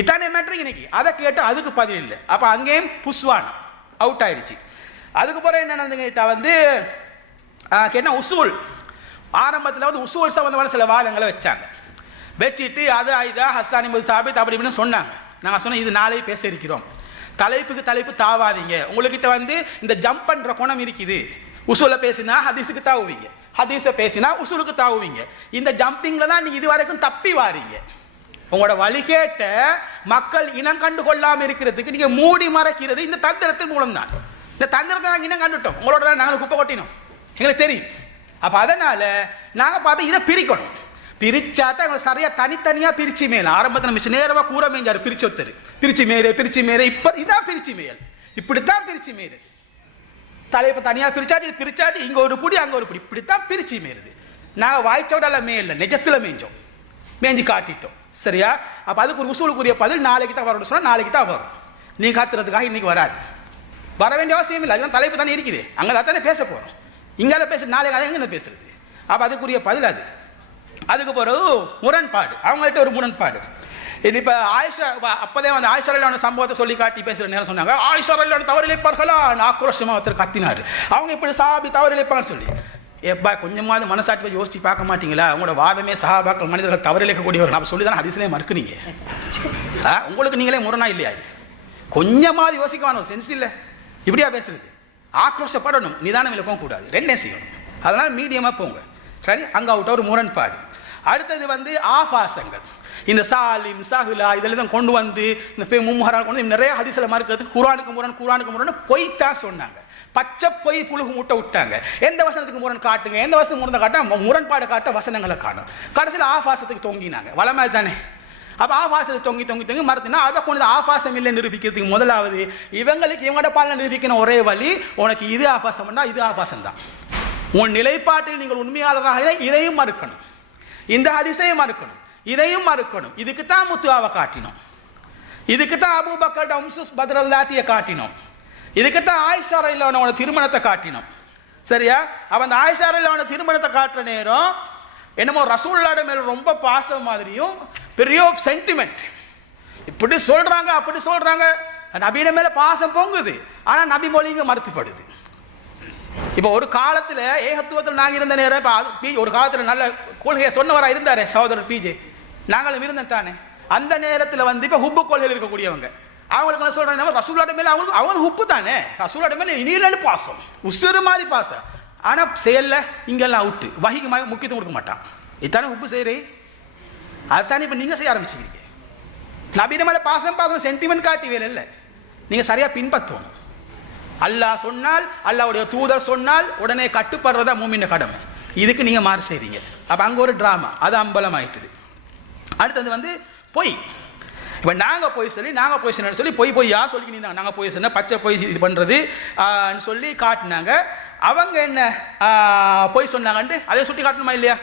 இத்தானே மேட்ரு இன்னைக்கு. அதை கேட்டு அதுக்கு பதில் இல்லை. அப்போ அங்கேயும் புஸ்வானம் அவுட் ஆயிடுச்சு. அதுக்கு பிறகு என்ன நடந்து கேட்டால் வந்து கேட்டால் உசூல் ஆரம்பத்தில் வந்து உசூல் சம்பந்தமான சில வாதங்களை வச்சாங்க. வச்சுட்டு அது ஐதா ஹஸ்ஸானி சாபித் அப்படி இப்படின்னு சொன்னாங்க. நாங்கள் சொன்னோம், இது நாளை பேச இருக்கிறோம், தலைப்புக்கு தலைப்பு தாவாதீங்க. உங்கள்கிட்ட வந்து இந்த ஜம்ப் பண்ணுற குணம் இருக்குது. உசூலை பேசினா ஹதீஸுக்கு தாவுவீங்க, ஹதீஸை பேசினா உசூலுக்கு தாவுவீங்க. இந்த ஜம்பிங்கில் தான் நீங்கள் இது வரைக்கும் தப்பி வாரீங்க. உங்களோட வழிகேட்ட மக்கள் இனம் கண்டு கொள்ளாமல் இருக்கிறதுக்கு நீங்கள் மூடி மறைக்கிறது இந்த தந்திரத்தின் மூலம் தான். இந்த தந்திரத்தை நாங்கள் இனம் கண்டுட்டோம், உங்களோட தான் நாங்கள் குப்பை கொட்டினோம், எங்களுக்கு தெரியும். அப்போ அதனால் நாங்கள் பார்த்து இதை பிரிக்கணும். பிரிச்சா தான் எங்களை சரியாக தனித்தனியாக பிரிச்சு மேல ஆரம்பத்தில் மிச்சம் நேரமாக கூற மேஞ்சார் பிரிச்சு ஒருத்தர், பிரிச்சு மேலே இப்போ இதான் பிரிச்சு மேல், இப்படித்தான் பிரிச்சு மேது. தலைப்பை தனியாக பிரிச்சாச்சு இங்கே ஒரு புடி அங்கே ஒரு புடி, இப்படித்தான் பிரிச்சு மேறுது. நாங்கள் வாய்ச்சோட மேல நிஜத்தில் மேய்ஞ்சோம், மேய்ஞ்சி காட்டிட்டோம். சரியா? அப்போ அதுக்கு ஒரு உசூலுக்குரிய பதில் நாளைக்கு தான் வரணும்னு சொன்னால் நாளைக்கு தான் வரும். நீ காத்துறதுக்காக இன்னைக்கு வராது, வர வேண்டிய அவசியம் இல்லை. அதுதான் தலைப்பு தானே இருக்குது, அங்கே தான் தானே பேச போகிறோம். இங்கே அதை பேச நாளைக்கு அதை எங்கே பேசுறது? அப்போ அதுக்குரிய பதில் அது. அதுக்கு பிறகு முரண்பாடு, அவங்கள்ட்ட ஒரு முரண்பாடு. இப்போ ஆயிஷா அப்போதே வந்து ஆயிஷா ரலியல்லாஹு அன்ஹா சம்பவத்தை சொல்லி காட்டி பேசுகிற நேரம் சொன்னாங்க, ஆயிஷா ரலியல்லாஹு அன்ஹா தவறிழைப்பார்களா? ஆக்ரோஷமாக ஒருத்தர் கத்தினார், அவங்க இப்படி சஹாபி தவறிழைப்பாங்கன்னு சொல்லி. எப்பா கொஞ்சமாவது மனசாட்சி யோசிச்சு பார்க்க மாட்டீங்களா? உங்களோட வாதமே சஹாபாக்கள் மனிதர்கள் தவறிழைக்கக்கூடியவர்கள். நான் சொல்லி தானே ஹதீஸ்லேயே மறுக்குனீங்க. உங்களுக்கு நீங்களே முரணா இல்லையா? இது கொஞ்சமாவது யோசிக்கவான ஒரு சென்ஸ் இல்லை. இப்படியா பேசுறது? ஆக்ரோஷப்படணும், நிதானம் இல்லை போகக்கூடாது, 2 செய்யணும். அதனால் மீடியமாக போங்க. சரி, அங்கே அவுட்ட ஒரு முரண்பாடு. அடுத்தது வந்து ஆபாசங்கள், இந்த சாலிம் சஹுலா இதெல்லாம் கொண்டு வந்து இந்த மும்முஹரால் கொண்டு நிறைய ஹதீஸ்ல மறுக்கிறதுக்கு குர்ஆனுக்கு முரண் பொய்த்தான் சொன்னாங்க. பச்சை பொய் புழுகு மூட்டை விட்டாங்க. எந்த வசனத்துக்கு முரண் காட்டுங்க, எந்த வசனத்துக்கு முரண் காட்ட முரண்பாடு காட்ட வசனங்களை காணும். கடைசியில் ஆபாசத்துக்கு தொங்கினாங்க. வளமை தானே. அப்போ ஆபாசத்தை தொங்கி மறுத்தினா அதை கொண்டு ஆபாசம் இல்லை நிரூபிக்கிறதுக்கு முதலாவது இவங்களுக்கு இவங்களோட பாலனை நிரூபிக்கணும். ஒரே வழி, உனக்கு இது ஆபாசம்னா இது ஆபாசம் தான். உன் நிலைப்பாட்டில் நீங்கள் உண்மையாளராக இதையும் மறுக்கணும், இந்த ஹதீஸையும் மறுக்கணும், இதையும் மறுக்கணும். இதுக்கு தான் முத்துவாவை காட்டினோம், இதுக்கு தான் அபூபக்கர் உம்சுஸ் பத்ரல்லாத்தியை காட்டினோம், இதுக்கு தான் ஆயிஷா ரலியல்லாஹு அன்ஹா திருமணத்தை காட்டினோம். சரியா? அப்போ அந்த ஆயிஷா ரலியல்லாஹு அன்ஹா திருமணத்தை காட்டுற நேரம் என்னமோ ரசூலுல்லாஹ் மேல ரொம்ப பாசம் மாதிரியும் பெரிய சென்டிமெண்ட் இப்படி சொல்றாங்க அப்படி சொல்றாங்க. நபியிட மேல பாசம் பொங்குது, ஆனா நபி மொழிங்க மறுத்துப்படுது. இப்போ ஒரு காலத்தில் ஏகத்துவத்தில் நாங்கள் இருந்த நேரம், இப்போ ஒரு காலத்தில் நல்ல கொள்கையை சொன்னவராக இருந்தாரே சகோதரர் பிஜே, நாங்களும் இருந்தோம் தானே. அந்த நேரத்தில் வந்து இப்போ ஹுப்பு கொள்கையில் இருக்கக்கூடியவங்க அவங்களுக்கு என்ன சொல்கிறாங்க, ரசூலுல்லாஹ் மேலே அவங்க உப்பு தானே, ரசூலுல்லாஹ் மேலே இனியிலன்னு பாசம், உசுறு மாதிரி பாசம். ஆனால் செயலில் இங்கெல்லாம் அவுட்டு, வஹிக்கு முக்கியத்துவம் கொடுக்க மாட்டான். இதுதானே உப்பு செய்கிறே, அதுதானே இப்போ நீங்கள் செய்ய ஆரம்பிச்சுக்கிறீங்க. நபியிட மேலே பாசம் சென்டிமெண்ட் காட்டி வேலை இல்லை, நீங்கள் சரியாக பின்பற்றணும். அல்லாஹ் சொன்னால், அல்லாஹ்வுடைய தூதர் சொன்னால் உடனே கட்டுப்படுறதா மூமின் கடமை. இதுக்கு நீங்கள் மாறு செய்கிறீங்க. அப்போ அங்கே ஒரு ட்ராமா, அது அம்பலம் ஆயிட்டுது. அடுத்தது வந்து பொய். இப்போ நாங்கள் போய் சொல்லி பொய்யா சொல்லிக்கிட்டு நாங்கள் போய் சொன்ன பச்சை பொய் இது பண்ணுறது சொல்லி காட்டினாங்க. அவங்க என்ன பொய் சொன்னாங்கன்ட்டு அதை சுட்டி காட்டணுமா இல்லையா?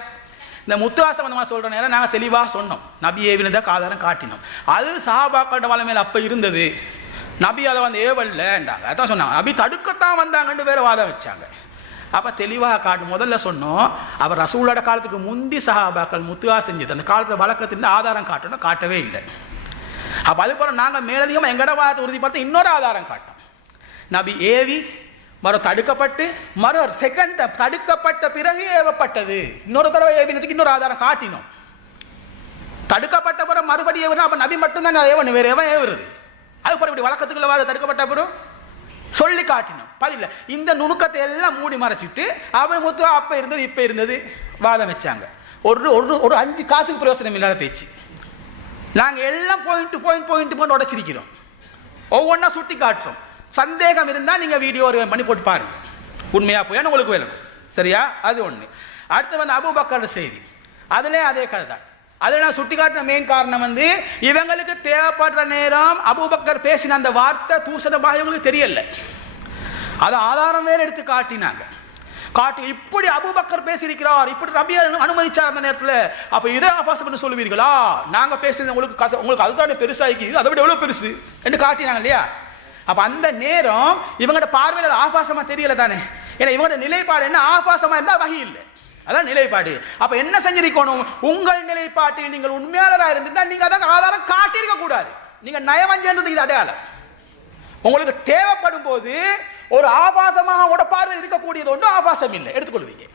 இந்த முத்துவாசம் அந்த மாதிரி சொல்கிற நேரம் நாங்கள் தெளிவாக சொன்னோம், நபி ஏவினதாக ஆதாரம் காட்டினோம். அது சஹாபாக்களோட வலை மேலே அப்போ இருந்தது. நபி அதை வந்து ஏவல்லன்றாங்க, அதான் சொன்னாங்க. நபி தடுக்கத்தான் வந்தாங்கன்னு வேறு வாதம் வச்சாங்க. அப்போ தெளிவாக காட்டு முதல்ல சொன்னோம், அவர் ரசூலோட காலத்துக்கு முந்தி சஹாபாக்கள் முத்துவா செஞ்சது அந்த காலத்தில் வழக்கத்திலிருந்து ஆதாரம் காட்டணும், காட்டவே இல்லை. அப்போ அது போல நாங்கள் மேலதிகமாக எங்கட வாதத்தை உறுதிப்படுத்த இன்னொரு ஆதாரம் காட்டோம். நபி ஏவி தடுக்கப்பட்டு செகண்ட் தடுக்கப்பட்ட பிறகு ஏவப்பட்டது. இன்னொரு தடவை ஏவினதுக்கு இன்னொரு ஆதாரம் காட்டினோம். தடுக்கப்பட்ட பிறகு மறுபடியும் ஏவனா அப்போ நபி மட்டும்தான் ஏவணும், வேற எவன் ஏவுறது? அது பிறகு இப்படி வழக்கத்துக்குள்ள வாத தடுக்கப்பட்ட பிறகு சொல்லி காட்டினோம். பதில இந்த நுணுக்கத்தை எல்லாம் மூடி மறைச்சிட்டு அவன் முத்துவா அப்ப இருந்தது இப்ப இருந்தது வாதம் வச்சாங்க. ஒரு 5 காசுக்கு பிரயோசனம் இல்லாத பேச்சு. நாங்கள் எல்லாம் பாயிண்ட் உடைச்சிருக்கிறோம், ஒவ்வொன்றா சுட்டி காட்டுறோம். சந்தேகம் இருந்தால் நீங்கள் வீடியோ பண்ணி போட்டு பாருங்க, உண்மையா போய் உங்களுக்கு வேணும். சரியா? அது ஒன்று. அடுத்து வந்து அபூபக்கர் செய்தி, அதுலேயே அதே கதை தான். அதில் நான் சுட்டி காட்டின மெயின் காரணம் வந்து இவங்களுக்கு தேவைப்படுற நேரம் அபூபக்கர் பேசின அந்த வார்த்தை தூசணமாக இவங்களுக்கு தெரியல. அது ஆதாரம் வேறு எடுத்து காட்டினாங்க. காட்டி இப்படி அபூபக்கர் பேசியிருக்கிறார், இப்படி நபி அனுமதிச்சார் அந்த நேரத்தில், அப்போ இதை ஆபாசம் பண்ணி சொல்லுவீர்களா? நாங்கள் பேசுறது உங்களுக்கு அதுதானே பெருசாகி, அதை விட எவ்வளோ பெருசு என்று காட்டினாங்க இல்லையா? அப்போ அந்த நேரம் இவங்களோட பார்வையில் அது ஆபாசமாக தெரியல தானே. ஏன்னா இவங்களோட நிலைப்பாடு என்ன, ஆபாசமாக இருந்தால் வகை இல்லை, அதான் நிலைப்பாடு. அப்ப என்ன செஞ்சிருக்கணும்? உங்கள் நிலைப்பாட்டில் நீங்கள் உண்மையாளராக இருந்திருந்தால் நீங்க அதான் ஆதாரம் காட்டியிருக்க கூடாது. நீங்க நயவஞ்சன்றது இது அடையாளம். உங்களுக்கு தேவைப்படும் போது ஒரு ஆபாசமாக உங்களோட பார்வையில் இருக்கக்கூடியது ஒன்று ஆபாசம் இல்லை எடுத்துக்கொள்வீங்க.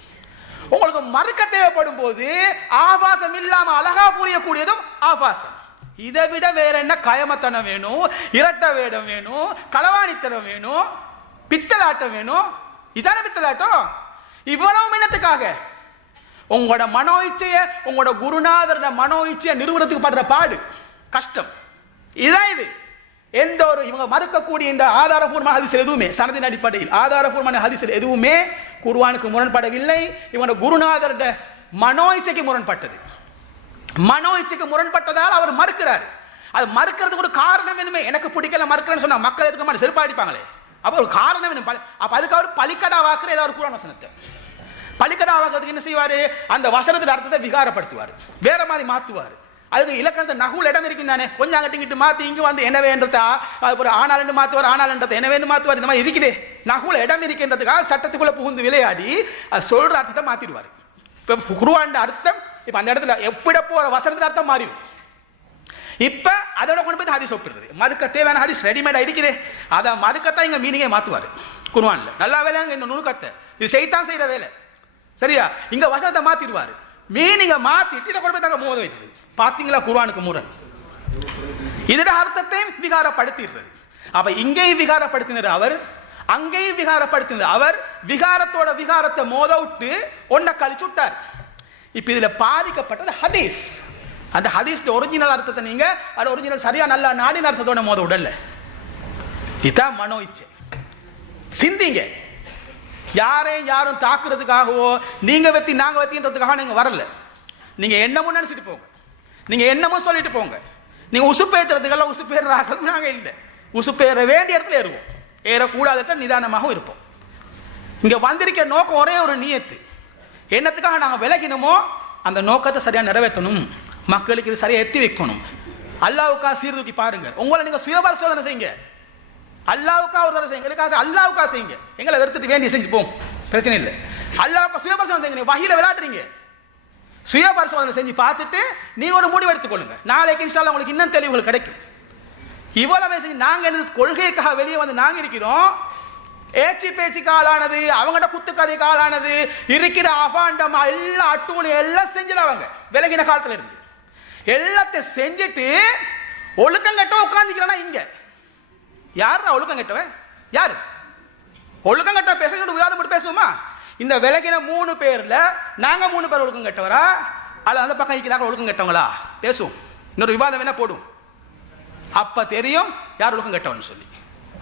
உங்களுக்கு மறுக்க தேவைப்படும் போது ஆபாசம் இல்லாம அழகா புரியக்கூடியதும் ஆபாசம். இதை விட வேற என்ன கயமத்தனம் வேணும், இரட்ட வேடம் வேணும், களவாணித்தனம் வேணும், பித்தலாட்டம் வேணும்? இதான பித்தலாட்டம்? இவ்வளவு மின்னத்துக்காக உங்களோட மனோ இச்சைய, உங்களோட குருநாதரோட மனோ இச்சைய நிறுவனத்துக்கு படுற பாடு கஷ்டம். இதான் இது. எந்த ஒரு இவங்க மறுக்கக்கூடிய இந்த ஆதாரபூர்வமான ஹதீஸ் எதுவுமே, சனதின் அடிப்படையில் ஆதாரபூர்வமான ஹதீஸ் எதுவுமே குர்ஆனுக்கு முரண்படவில்லை. இவனோட குருநாதரோட மனோ இச்சைக்கு முரண்பட்டது. மனோ இச்சைக்கு முரண்பட்டதால் அவர் மறுக்கிறார். அது மறுக்கிறதுக்கு ஒரு காரணம் வேணுமே. எனக்கு பிடிக்கல மறுக்கிறேன்னு சொன்னா மக்கள் எதுக்கு மாதிரி செருப்பா அடிப்பாங்களே. அப்போ ஒரு காரணம் வேணும். அப்ப அதுக்கு அவர் பலிக்கடா வாக்குற ஏதாவது ஒரு குர்ஆன் வசனத்தை பலிக்கடா வாக்குறதுக்கு என்ன செய்வாரு? அந்த வசனத்தின் அர்த்தத்தை விகாரப்படுத்துவார், வேற மாதிரி மாத்துவார். அதுக்கு இலக்கணத்தை நகுல் இடம் இருக்கும் தானே, கொஞ்சம் அங்கிட்டு மாத்தி இங்க வந்து என்னவேன்றதா ஒரு ஆனாலண்டு மாத்துவார், ஆனாலன்றதை என்னவேன்னு மாத்துவார். இந்த மாதிரி இருக்குதே, நகுல இடம் இருக்கின்றதுக்காக சட்டத்துக்குள்ள புகுந்து விளையாடி அது சொல்ற அர்த்தத்தை மாத்திடுவார். இப்ப குர்ஆன் அர்த்தம் இப்ப அந்த இடத்துல எப்படி போற வசனத்தின் அர்த்தம் மாறிடும். இப்ப அதோட கொண்டு போய் ஹதீஸ் ஒப்பிடுறது, மறுக்க தேவையான ஹதீஸ் ரெடிமேடா இருக்குது, அதை மறுக்கத்தான் இங்க மீனிங்கே மாத்துவாரு குர்ஆன்ல. நல்லா வேலைங்க இந்த நுணுக்கத்தை, இது ஷைத்தான் செய்யற வேலை. சரியா? இங்க வசனத்தை மாத்திடுவாரு, மீனிங்க மாத்திட்டு இதை கொண்டு போய் தாங்க மோத வைக்கிறது. பாத்தீங்களா குர்ஆனுக்கு முரண்? இதோட அர்த்தத்தையும் விகாரப்படுத்திடுறது. அப்ப இங்கேயும் விகாரப்படுத்தினார் அவர், அங்கேயும் விகாரப்படுத்தினார் அவர். விகாரத்தோட விகாரத்தை மோத விட்டு ஒன்ன கழிச்சு விட்டார். இப்ப இதுல பாதிக்கப்பட்டது ஹதீஸ். அந்த ஹதீஸ் ஒரிஜினல் அர்த்தத்தை நீங்க அது ஒரிஜினல் சரியா நல்லா நாடின அர்த்தத்தோட மோத உடல்ல. இதான் மனோ இச்சை. சிந்திங்க. யாரையும் யாரும் தாக்குறதுக்காகவோ நீங்க வெத்தி நாங்க வெத்தின்றதுக்காக நீங்க வரல. நீங்க என்னமும் நினைச்சிட்டு போங்க, நீங்க என்னமும் சொல்லிட்டு போங்க. நீங்க உசுப்பேத்துறதுக்கெல்லாம் உசுப்பேறாக நாங்க இல்லை. உசுப்பேற வேண்டிய இடத்துல ஏறுவோம், ஏறக்கூடாத இடத்துல நிதானமாகவும் இருப்போம். இங்க வந்திருக்கிற நோக்கம் ஒரே ஒரு நியத்து. என்னத்துக்காக நாங்க விலகினோமோ அந்த நோக்கத்தை சரியா நிறைவேற்றணும், மக்களுக்கு இது சரியா எத்தி வைக்கணும். அல்லாவுக்கா சீர்தூக்கி பாருங்க. உங்களை நீங்க சுயபரிசோதனை செய்யுங்க. அல்லாவுக்கா ஒரு தடவை செய்யுங்க, எங்களுக்காக அல்லாவுக்கா செய்யுங்க. எங்களை வெறுத்துட்டு வேண்டிய செஞ்சு போம், பிரச்சனை இல்லை. அல்லாவுக்கா சுயபரிசோதனை செய்யுங்க. வகையில விளையாடுறீங்க, சுயபரிசோதனை செஞ்சு பார்த்துட்டு நீ ஒரு முடிவு எடுத்துக்கொள்ளுங்க. நாளைக்கு இன்ஷா அல்லாஹ் உங்களுக்கு இன்னும் தெளிவுகள் கிடைக்கும். இவ்வளவு செஞ்சு நாங்க என்ன கொள்கைக்காக வெளியே வந்து நாங்க இருக்கிறோம். ஏச்சி பேச்சு காலானது, அவங்கள்ட்ட குத்து கதை காலானது, இருக்கிற அபாண்டமா எல்லா அட்டூழி எல்லாம் செஞ்சது அவங்க விலகின காலத்துல இருந்து எல்லாத்தையும் செஞ்சுட்டு ஒழுக்கம் கட்ட உட்காந்துக்கிறானா இங்க. யாரா ஒழுக்கம் கட்டவன்? யாரு ஒழுக்கம் கட்ட பேசுங்க? விவாதம் மட்டும் பேசுவோமா? இந்த விலகின 3 பேர்ல நாங்க 3 பேர் ஒழுக்கம் கட்டவரா, அல்ல அந்த பக்கம் இருக்கிறாங்க ஒழுக்கம் கட்டவங்களா? பேசுவோம். இன்னொரு விவாதம் என்ன போடும், அப்ப தெரியும் யார் ஒழுக்கம் கட்டவன் சொல்லி.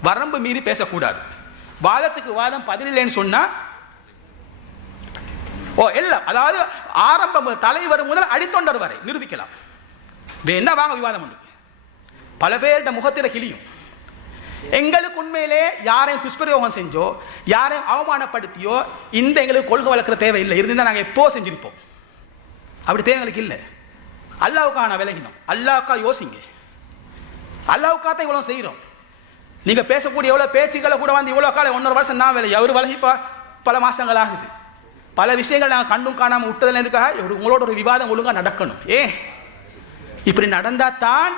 வரம்பு மீறி பேசக்கூடாது. வாதத்துக்கு வாதம் பதிலில்லைன்னு சொன்னா எல்லாம், அதாவது ஆரம்பம் தலைவர் முதல் அடித்தொண்டர் வரை நிரூபிக்கலாம். என்ன வாங்க விவாதம் உண்டு. பல பேருடைய முகத்தில கிளியும். எங்களுக்கு உண்மையிலே யாரையும் துஷ்பிரயோகம் செஞ்சோ யாரையும் அவமானப்படுத்தியோ இந்த எங்களுக்கு கொள்கை வளர்க்கிற தேவை இல்லை. இருந்தால் நாங்கள் எப்போ செஞ்சிருப்போம். அப்படி தேவை எங்களுக்கு இல்லை. அல்லாவுக்கா நான் விலகினோம். அல்லாவுக்கா யோசிங்க. அல்லாவுக்காத்தான் இவ்வளோ செய்கிறோம். நீங்க பேசக்கூடிய எவ்வளவு பேச்சுக்களை கூட வந்து இவ்வளவு காலம் 1.5 வருஷம் நான் வேலை அவர் விலகிப்பா பல மாசங்கள் ஆகுது. பல விஷயங்கள் நாங்கள் கண்ணும் காணாமல் விட்டதில் எதுக்காக உங்களோட ஒரு விவாதம் ஒழுங்காக நடக்கணும். இப்படி நடந்தா தான்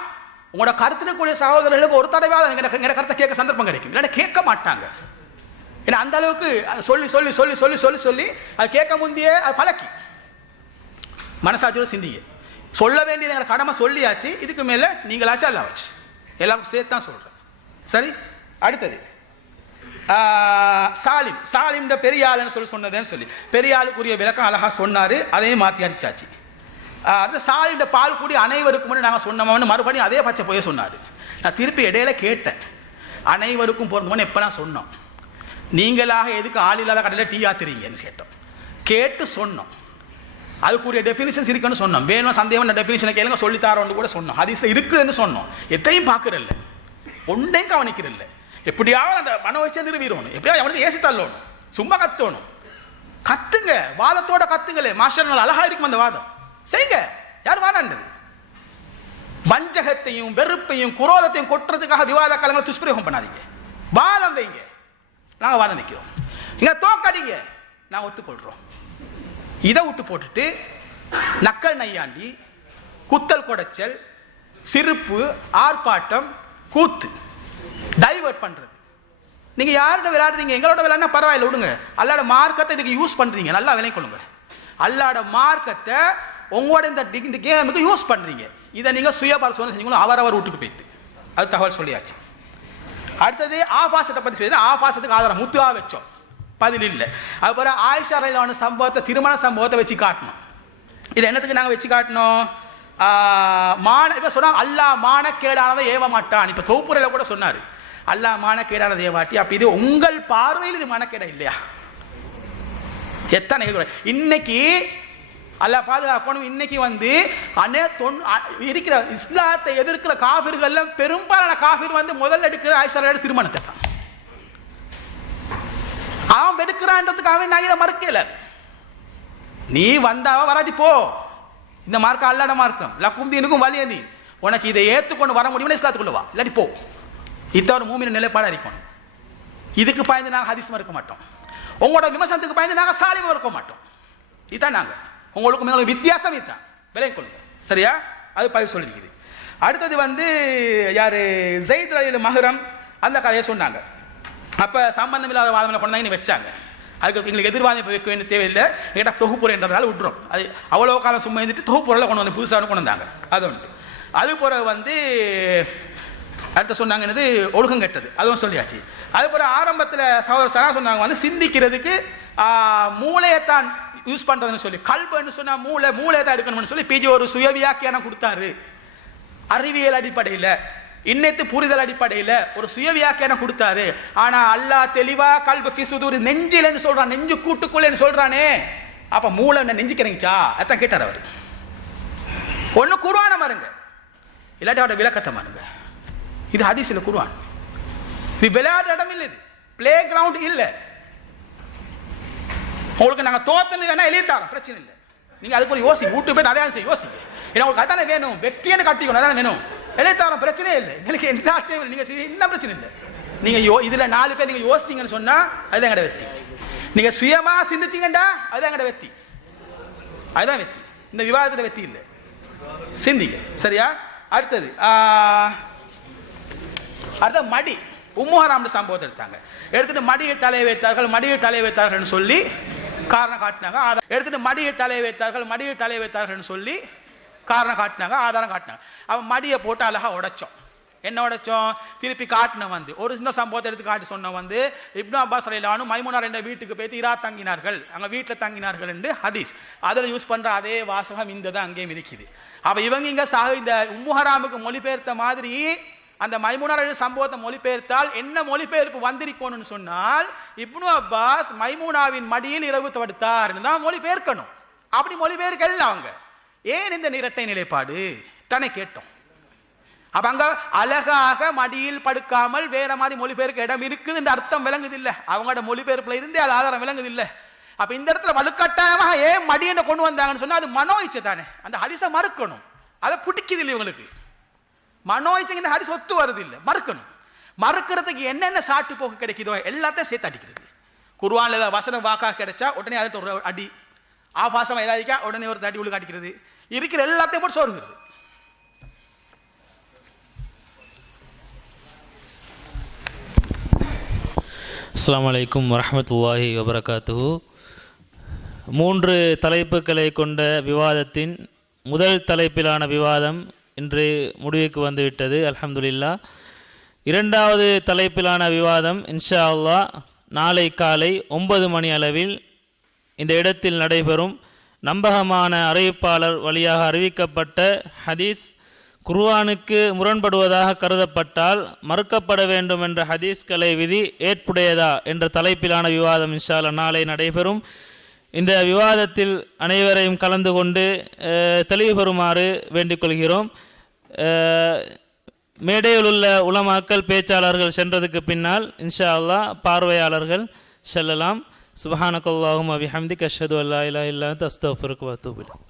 உங்களோட கருத்துக்கூடிய சகோதரர்களுக்கு ஒரு தடவை எங்க கருத்தை கேட்க சந்தர்ப்பம் கிடைக்கும். இல்லைன்னா கேட்க மாட்டாங்க. ஏன்னா அந்த அளவுக்கு சொல்லி சொல்லி சொல்லி சொல்லி சொல்லி சொல்லி அது கேட்க முந்தையே அது பழக்கி மனசாட்சியோட சிந்திங்க. சொல்ல வேண்டியது எங்களை கடமை சொல்லியாச்சு. இதுக்கு மேலே நீங்களாச்சும் அல்ல வச்சு எல்லாருக்கும் சேர்த்து தான் சொல்கிறேன். சரி, அடுத்தது சாலிம் பெரிய ஆளுன்னு சொன்னதுன்னு சொல்லி பெரிய ஆளுக்குரிய விளக்கம் அழகா சொன்னார். அதையும் மாற்றி அடிச்சாச்சு. அந்த சாலிம் பால் கூடி அனைவருக்கும் நாங்கள் சொன்னோம்னு மறுபடியும் அதே பச்சை போய் சொன்னார். நான் திருப்பி இடையில கேட்டேன், அனைவருக்கும் பொருந்துமோன்னு எப்போ நான் சொன்னோம், நீங்களாக எதுக்கு ஆள் இல்லாத கடையில் டீ ஆத்துறீங்கன்னு கேட்டோம். கேட்டு சொன்னோம். அதுக்குரிய டெஃபினிஷன்ஸ் இருக்குன்னு சொன்னோம். வேணும் சந்தேகம் டெஃபினிஷனை கேளுங்க சொல்லித்தாரோன்னு கூட சொன்னோம். ஹதீஸ்ல இருக்குன்னு சொன்னோம். எத்தையும் பார்க்கறதில்ல, ஒன்றையும் கவனிக்கிறதில்ல. எப்படியாவது அந்த மனோச்சை நிறுவிடணும், எப்படியாவது அவனுக்கு ஏசி தள்ளணும், சும்மா கத்தணும். கத்துங்க, வாதத்தோட கத்துங்களே. மாஸ்டர் அழகா இருக்கும் அந்த வாதம் செய்யுங்க. யார் வாதாண்டது? வஞ்சகத்தையும் வெறுப்பையும் குரோதத்தையும் கொட்டுறதுக்காக விவாத காலங்களை துஷ்பிரயோகம் பண்ணாதீங்க. வாதம் வைங்க, நாங்கள் வாதம் வைக்கிறோம். நீங்க தோக்கடிங்க, நாங்கள் ஒத்துக்கொள்றோம். இதை விட்டு போட்டுட்டு நக்கல் நையாண்டி, குத்தல் கொடைச்சல், சிரிப்பு, ஆர்ப்பாட்டம், கூத்து, டைவர்ட் பண்றது. நீங்க யார்கிட்ட விளையாடுறீங்க? எங்களோட விளையாடுனா பரவாயில்ல, விடுங்க. அல்லாட மார்க்கத்தை இதுக்கு யூஸ் பண்றீங்க, நல்லா விளங்கிக் கொள்ளுங்க. அல்லாட மார்க்கத்தை உங்களோட இந்த கேமுக்கு யூஸ் பண்றீங்க. இதை நீங்க சுயபரிசோதனை செஞ்சீங்களோ அவரவர் வீட்டுக்கு போய்த்து அது தகவல் சொல்லியாச்சு. அடுத்தது ஆபாசத்தை பத்தி சொல்லி, ஆபாசத்துக்கு ஆதாரம் முத்துவா வச்சோம், பதில் இல்லை. அதுக்கப்புறம் ஆயிஷா ரலியல்லாஹு சம்பவத்தை, திருமண சம்பவத்தை வச்சு காட்டணும். இது என்னத்துக்கு நாங்கள் வச்சு காட்டணும்? இப்ப சொன்னா அல்லாஹ் மானக்கேடானதை ஏவ மாட்டான். இப்ப தொகுப்புரையில கூட சொன்னாரு, அல்லாஹ் மானக்கேடானதை ஏவாட்டி. அப்ப இது உங்கள் பார்வையில் இது மானக்கேடா இல்லையா? எத்தனை இன்னைக்கு அல்லாஹ் பாதுகாக்கணும். இன்னைக்கு இருக்கிற இஸ்லாத்தை எதிர்க்கிற காபிர்கள் பெரும்பாலான காபிர் முதல்ல எடுக்கிற ஆயிஷா ரலியல்லாஹு திருமணத்தை தான். அவன் வெடுக்கிறான்றதுக்காக நான் இதை மறுக்கல. நீ வந்தாவ வராட்டி போ, இந்த மார்க்கம் அல்லாட மார்க்கம், லக்கும் தீனுக்கும் வலியதி. உனக்கு இதை ஏற்றுக்கொண்டு வர முடியும்னு இஸ்லாத்துக்குள்ள வா, இல்லாட்டி போ. இத்த ஒரு மூமின நிலைப்பாடு இருக்கணும். இதுக்கு பயந்து நாங்கள் ஹதீஸ் மறுக்க மாட்டோம். உங்களோட விமர்சனத்துக்கு பயந்து நாங்கள் சாலிம் மறுக்க மாட்டோம். இதுதான் நாங்கள் உங்களுக்கு வித்தியாசம் இதுதான், விலையை கொள்ளுங்க. சரியா? அது பதிவு சொல்லியிருக்குது. அடுத்தது யாரு ஸைத் ரலியல்லாஹு மஹரம் அந்த கதையை சொன்னாங்க. அப்போ சம்பந்தம் இல்லாத வாதம் கொண்டாங்க வச்சாங்க. அதுக்கு எங்களுக்கு எதிர்வாதம் வைக்க வேண்டிய தேவையில்லை. எங்கிட்ட தொகுப்புரைன்றதால விட்டுரும். அது அவ்வளோ காலம் சும்மா இருந்துட்டு தொகுப்புரையில் கொண்டு வந்து புதுசாக கொண்டு வந்தாங்க. அது ஒன்று. அது பிறகு அடுத்த சொன்னாங்க என்னது ஒழுக்கம் கெட்டது, அதுவும் சொல்லியாச்சு. அது பிறகு ஆரம்பத்தில் சகோதர சொன்னாங்க சிந்திக்கிறதுக்கு மூளையைத்தான் யூஸ் பண்ணுறதுன்னு சொல்லி, கல்புன்னு சொன்னால் மூளையை தான் எடுக்கணும்னு சொல்லி பிஜி ஒரு சுயவியாக்கியானம் கொடுத்தாரு. அறிவியல் அடிப்படையில், இன்னத்து புரிதல் அடிப்படையில் ஒரு சுயவியாக்கியானம் கொடுத்தாரு. ஆனா அல்லாஹ் தெளிவா கல்பு ஃபி சுதூர், நெஞ்சிலன்னு சொல்றான், நெஞ்சு கூட்டுக்குள்ளேன்னு சொல்றானே. அப்ப மூளை நெஞ்சுக்கிறீங்கச்சா? அதான் கேட்டார் அவர். ஒண்ணு குர்ஆன மாறுங்க, இல்லாட்டி அவரோட விளக்கத்தை மாறுங்க. இது ஹதீஸ்ல குர்ஆன். இது விளையாட்டு இடம் இல்லை, இது பிளே கிரவுண்ட் இல்லை. உங்களுக்கு நாங்க தோத்தன்னு வேணா எழுதி தரோம், பிரச்சனை இல்லை. நீங்க அதுக்கு ஒரு யோசி, வீட்டு போய் அதையாவது செய்ய யோசிங்க. ஏன்னா உங்களுக்கு அதானே வேணும், வெற்றின்னு கட்டிக்கணும், அதானே வேணும். எழுத்தாரம் பிரச்சனையே இல்லை, எங்களுக்கு எந்த ஆட்சியும் நீங்க என்ன பிரச்சனை இல்லை. நீங்க இதுல 4 பேர் நீங்க யோசிச்சீங்கன்னு சொன்னா அதுதான் எங்கட வெற்றி. நீங்க சுயமா சிந்திச்சீங்கடா அதுதான் எங்கட வெற்றி, அதுதான் வெற்றி. இந்த விவாதத்துல வெற்றி இல்லை, சிந்திங்க. சரியா? அடுத்தது மடி உம்முஹராம் சம்பவத்தை எடுத்துட்டு மடியில் தலையை வைத்தார்கள் சொல்லி காரணம் காட்டினாங்க. எடுத்துட்டு மடியில் தலையை வைத்தார்கள் சொல்லி காரணம் காட்டினாங்க, ஆதாரம் காட்டினாங்க. அவன் மடியை போட்டு அழகா உடைச்சோம். என்ன உடைச்சோம்? திருப்பி காட்டின ஒரு சின்ன சம்பவத்தை எடுத்து காட்டி சொன்ன இப்னு அப்பாஸ் ரலியல்லாஹு அன்ஹு மைமூனா என்ற வீட்டுக்கு போய் இரா தங்கினார்கள், அங்க வீட்டில் தங்கினார்கள் என்று ஹதீஸ். அதில் யூஸ் பண்ற அதே வாசகம் இந்த தான் அங்கேயும் இருக்குது. அப்ப இவங்க இங்க இந்த உம்முஹராமுக்கு மொழிபெயர்த்த மாதிரி அந்த மைமூனா சம்பவத்தை மொழிபெயர்த்தால் என்ன மொழிபெயர்ப்பு வந்திருக்கணும்னு சொன்னால், இப்னு அப்பாஸ் மைமூனாவின் மடியில் இரவு தடுத்தார் தான் மொழிபெயர்க்கணும். அப்படி மொழிபெயர்க்கல அவங்க. ஏன் இந்த இரட்டை நிலைப்பாடு தானே கேட்டோம். அப்ப அங்க அழகாக மடியில் படுக்காமல் வேற மாதிரி மொழிபெயர்க்க இடம் இருக்குது என்ற அர்த்தம் விளங்குது இல்ல, அவங்களோட மொழிபெயர்ப்புல இருந்தே அது ஆதாரம் விளங்குது இல்ல. அப்ப இந்த இடத்துல வலுக்கட்டாயமாக ஏன் மடியை கொண்டு வந்தாங்கன்னு சொன்னா அது மனோ இச்சை தானே, அந்த ஹதீஸை மறுக்கணும். அதை பிடிக்குது இல்லை இவங்களுக்கு. மனோ இச்சைக்கு இந்த ஹதீஸ் ஒத்து வருது இல்லை, மறுக்கணும். மறுக்கிறதுக்கு என்னென்ன சாட்டு போக்கு கிடைக்குதோ எல்லாத்தையும் சேர்த்து அடிக்கிறது. குர்ஆன்ல ஏதாவது வசனம் வாக்கா கிடைச்சா உடனே அதை ஒரு அடி, ஆபாசமா ஏதாவதுக்கா உடனே ஒரு தடி உள்ள அடிக்கிறது, இருக்கிற எல்லாத்தையும் போட்டு சோறுகிறது. அஸ்ஸலாமு அலைக்கும் வரஹ்மத்துல்லாஹி வபரகாத்துஹு. 3 தலைப்புகளை கொண்ட விவாதத்தின் முதல் தலைப்பிலான விவாதம் இன்று முடிவுக்கு வந்துவிட்டது, அல்ஹம்துலில்லாஹ். 2வது தலைப்பிலான விவாதம் இன்ஷா அல்லாஹ் நாளை காலை 9 மணி அளவில் இந்த இடத்தில் நடைபெறும். நம்பகமான அறிவிப்பாளர் வழியாக அறிவிக்கப்பட்ட ஹதீஸ் குர்ஆனுக்கு முரண்படுவதாக கருதப்பட்டால் மறுக்கப்பட வேண்டும் என்ற ஹதீஸ்களை விதி ஏற்புடையதா என்ற தலைப்பிலான விவாதம் இன்ஷா அல்லாஹ் நாளை நடைபெறும். இந்த விவாதத்தில் அனைவரையும் கலந்து கொண்டு தெளிவு பெறுமாறு வேண்டிக் கொள்கிறோம். மேடையில் உள்ள உலமாக்கள் பேச்சாளர்கள் சென்றதுக்கு பின்னால் இன்ஷா அல்லாஹ் பார்வையாளர்கள் செல்லலாம். சுப்ஹானக்கல்லாஹும்ம வபிஹம்திக அஷ்ஹது அல்லா இலாஹா இல்லா அன்த அஸ்தக்ஃபிருக வ அத்தூபு இலைக்.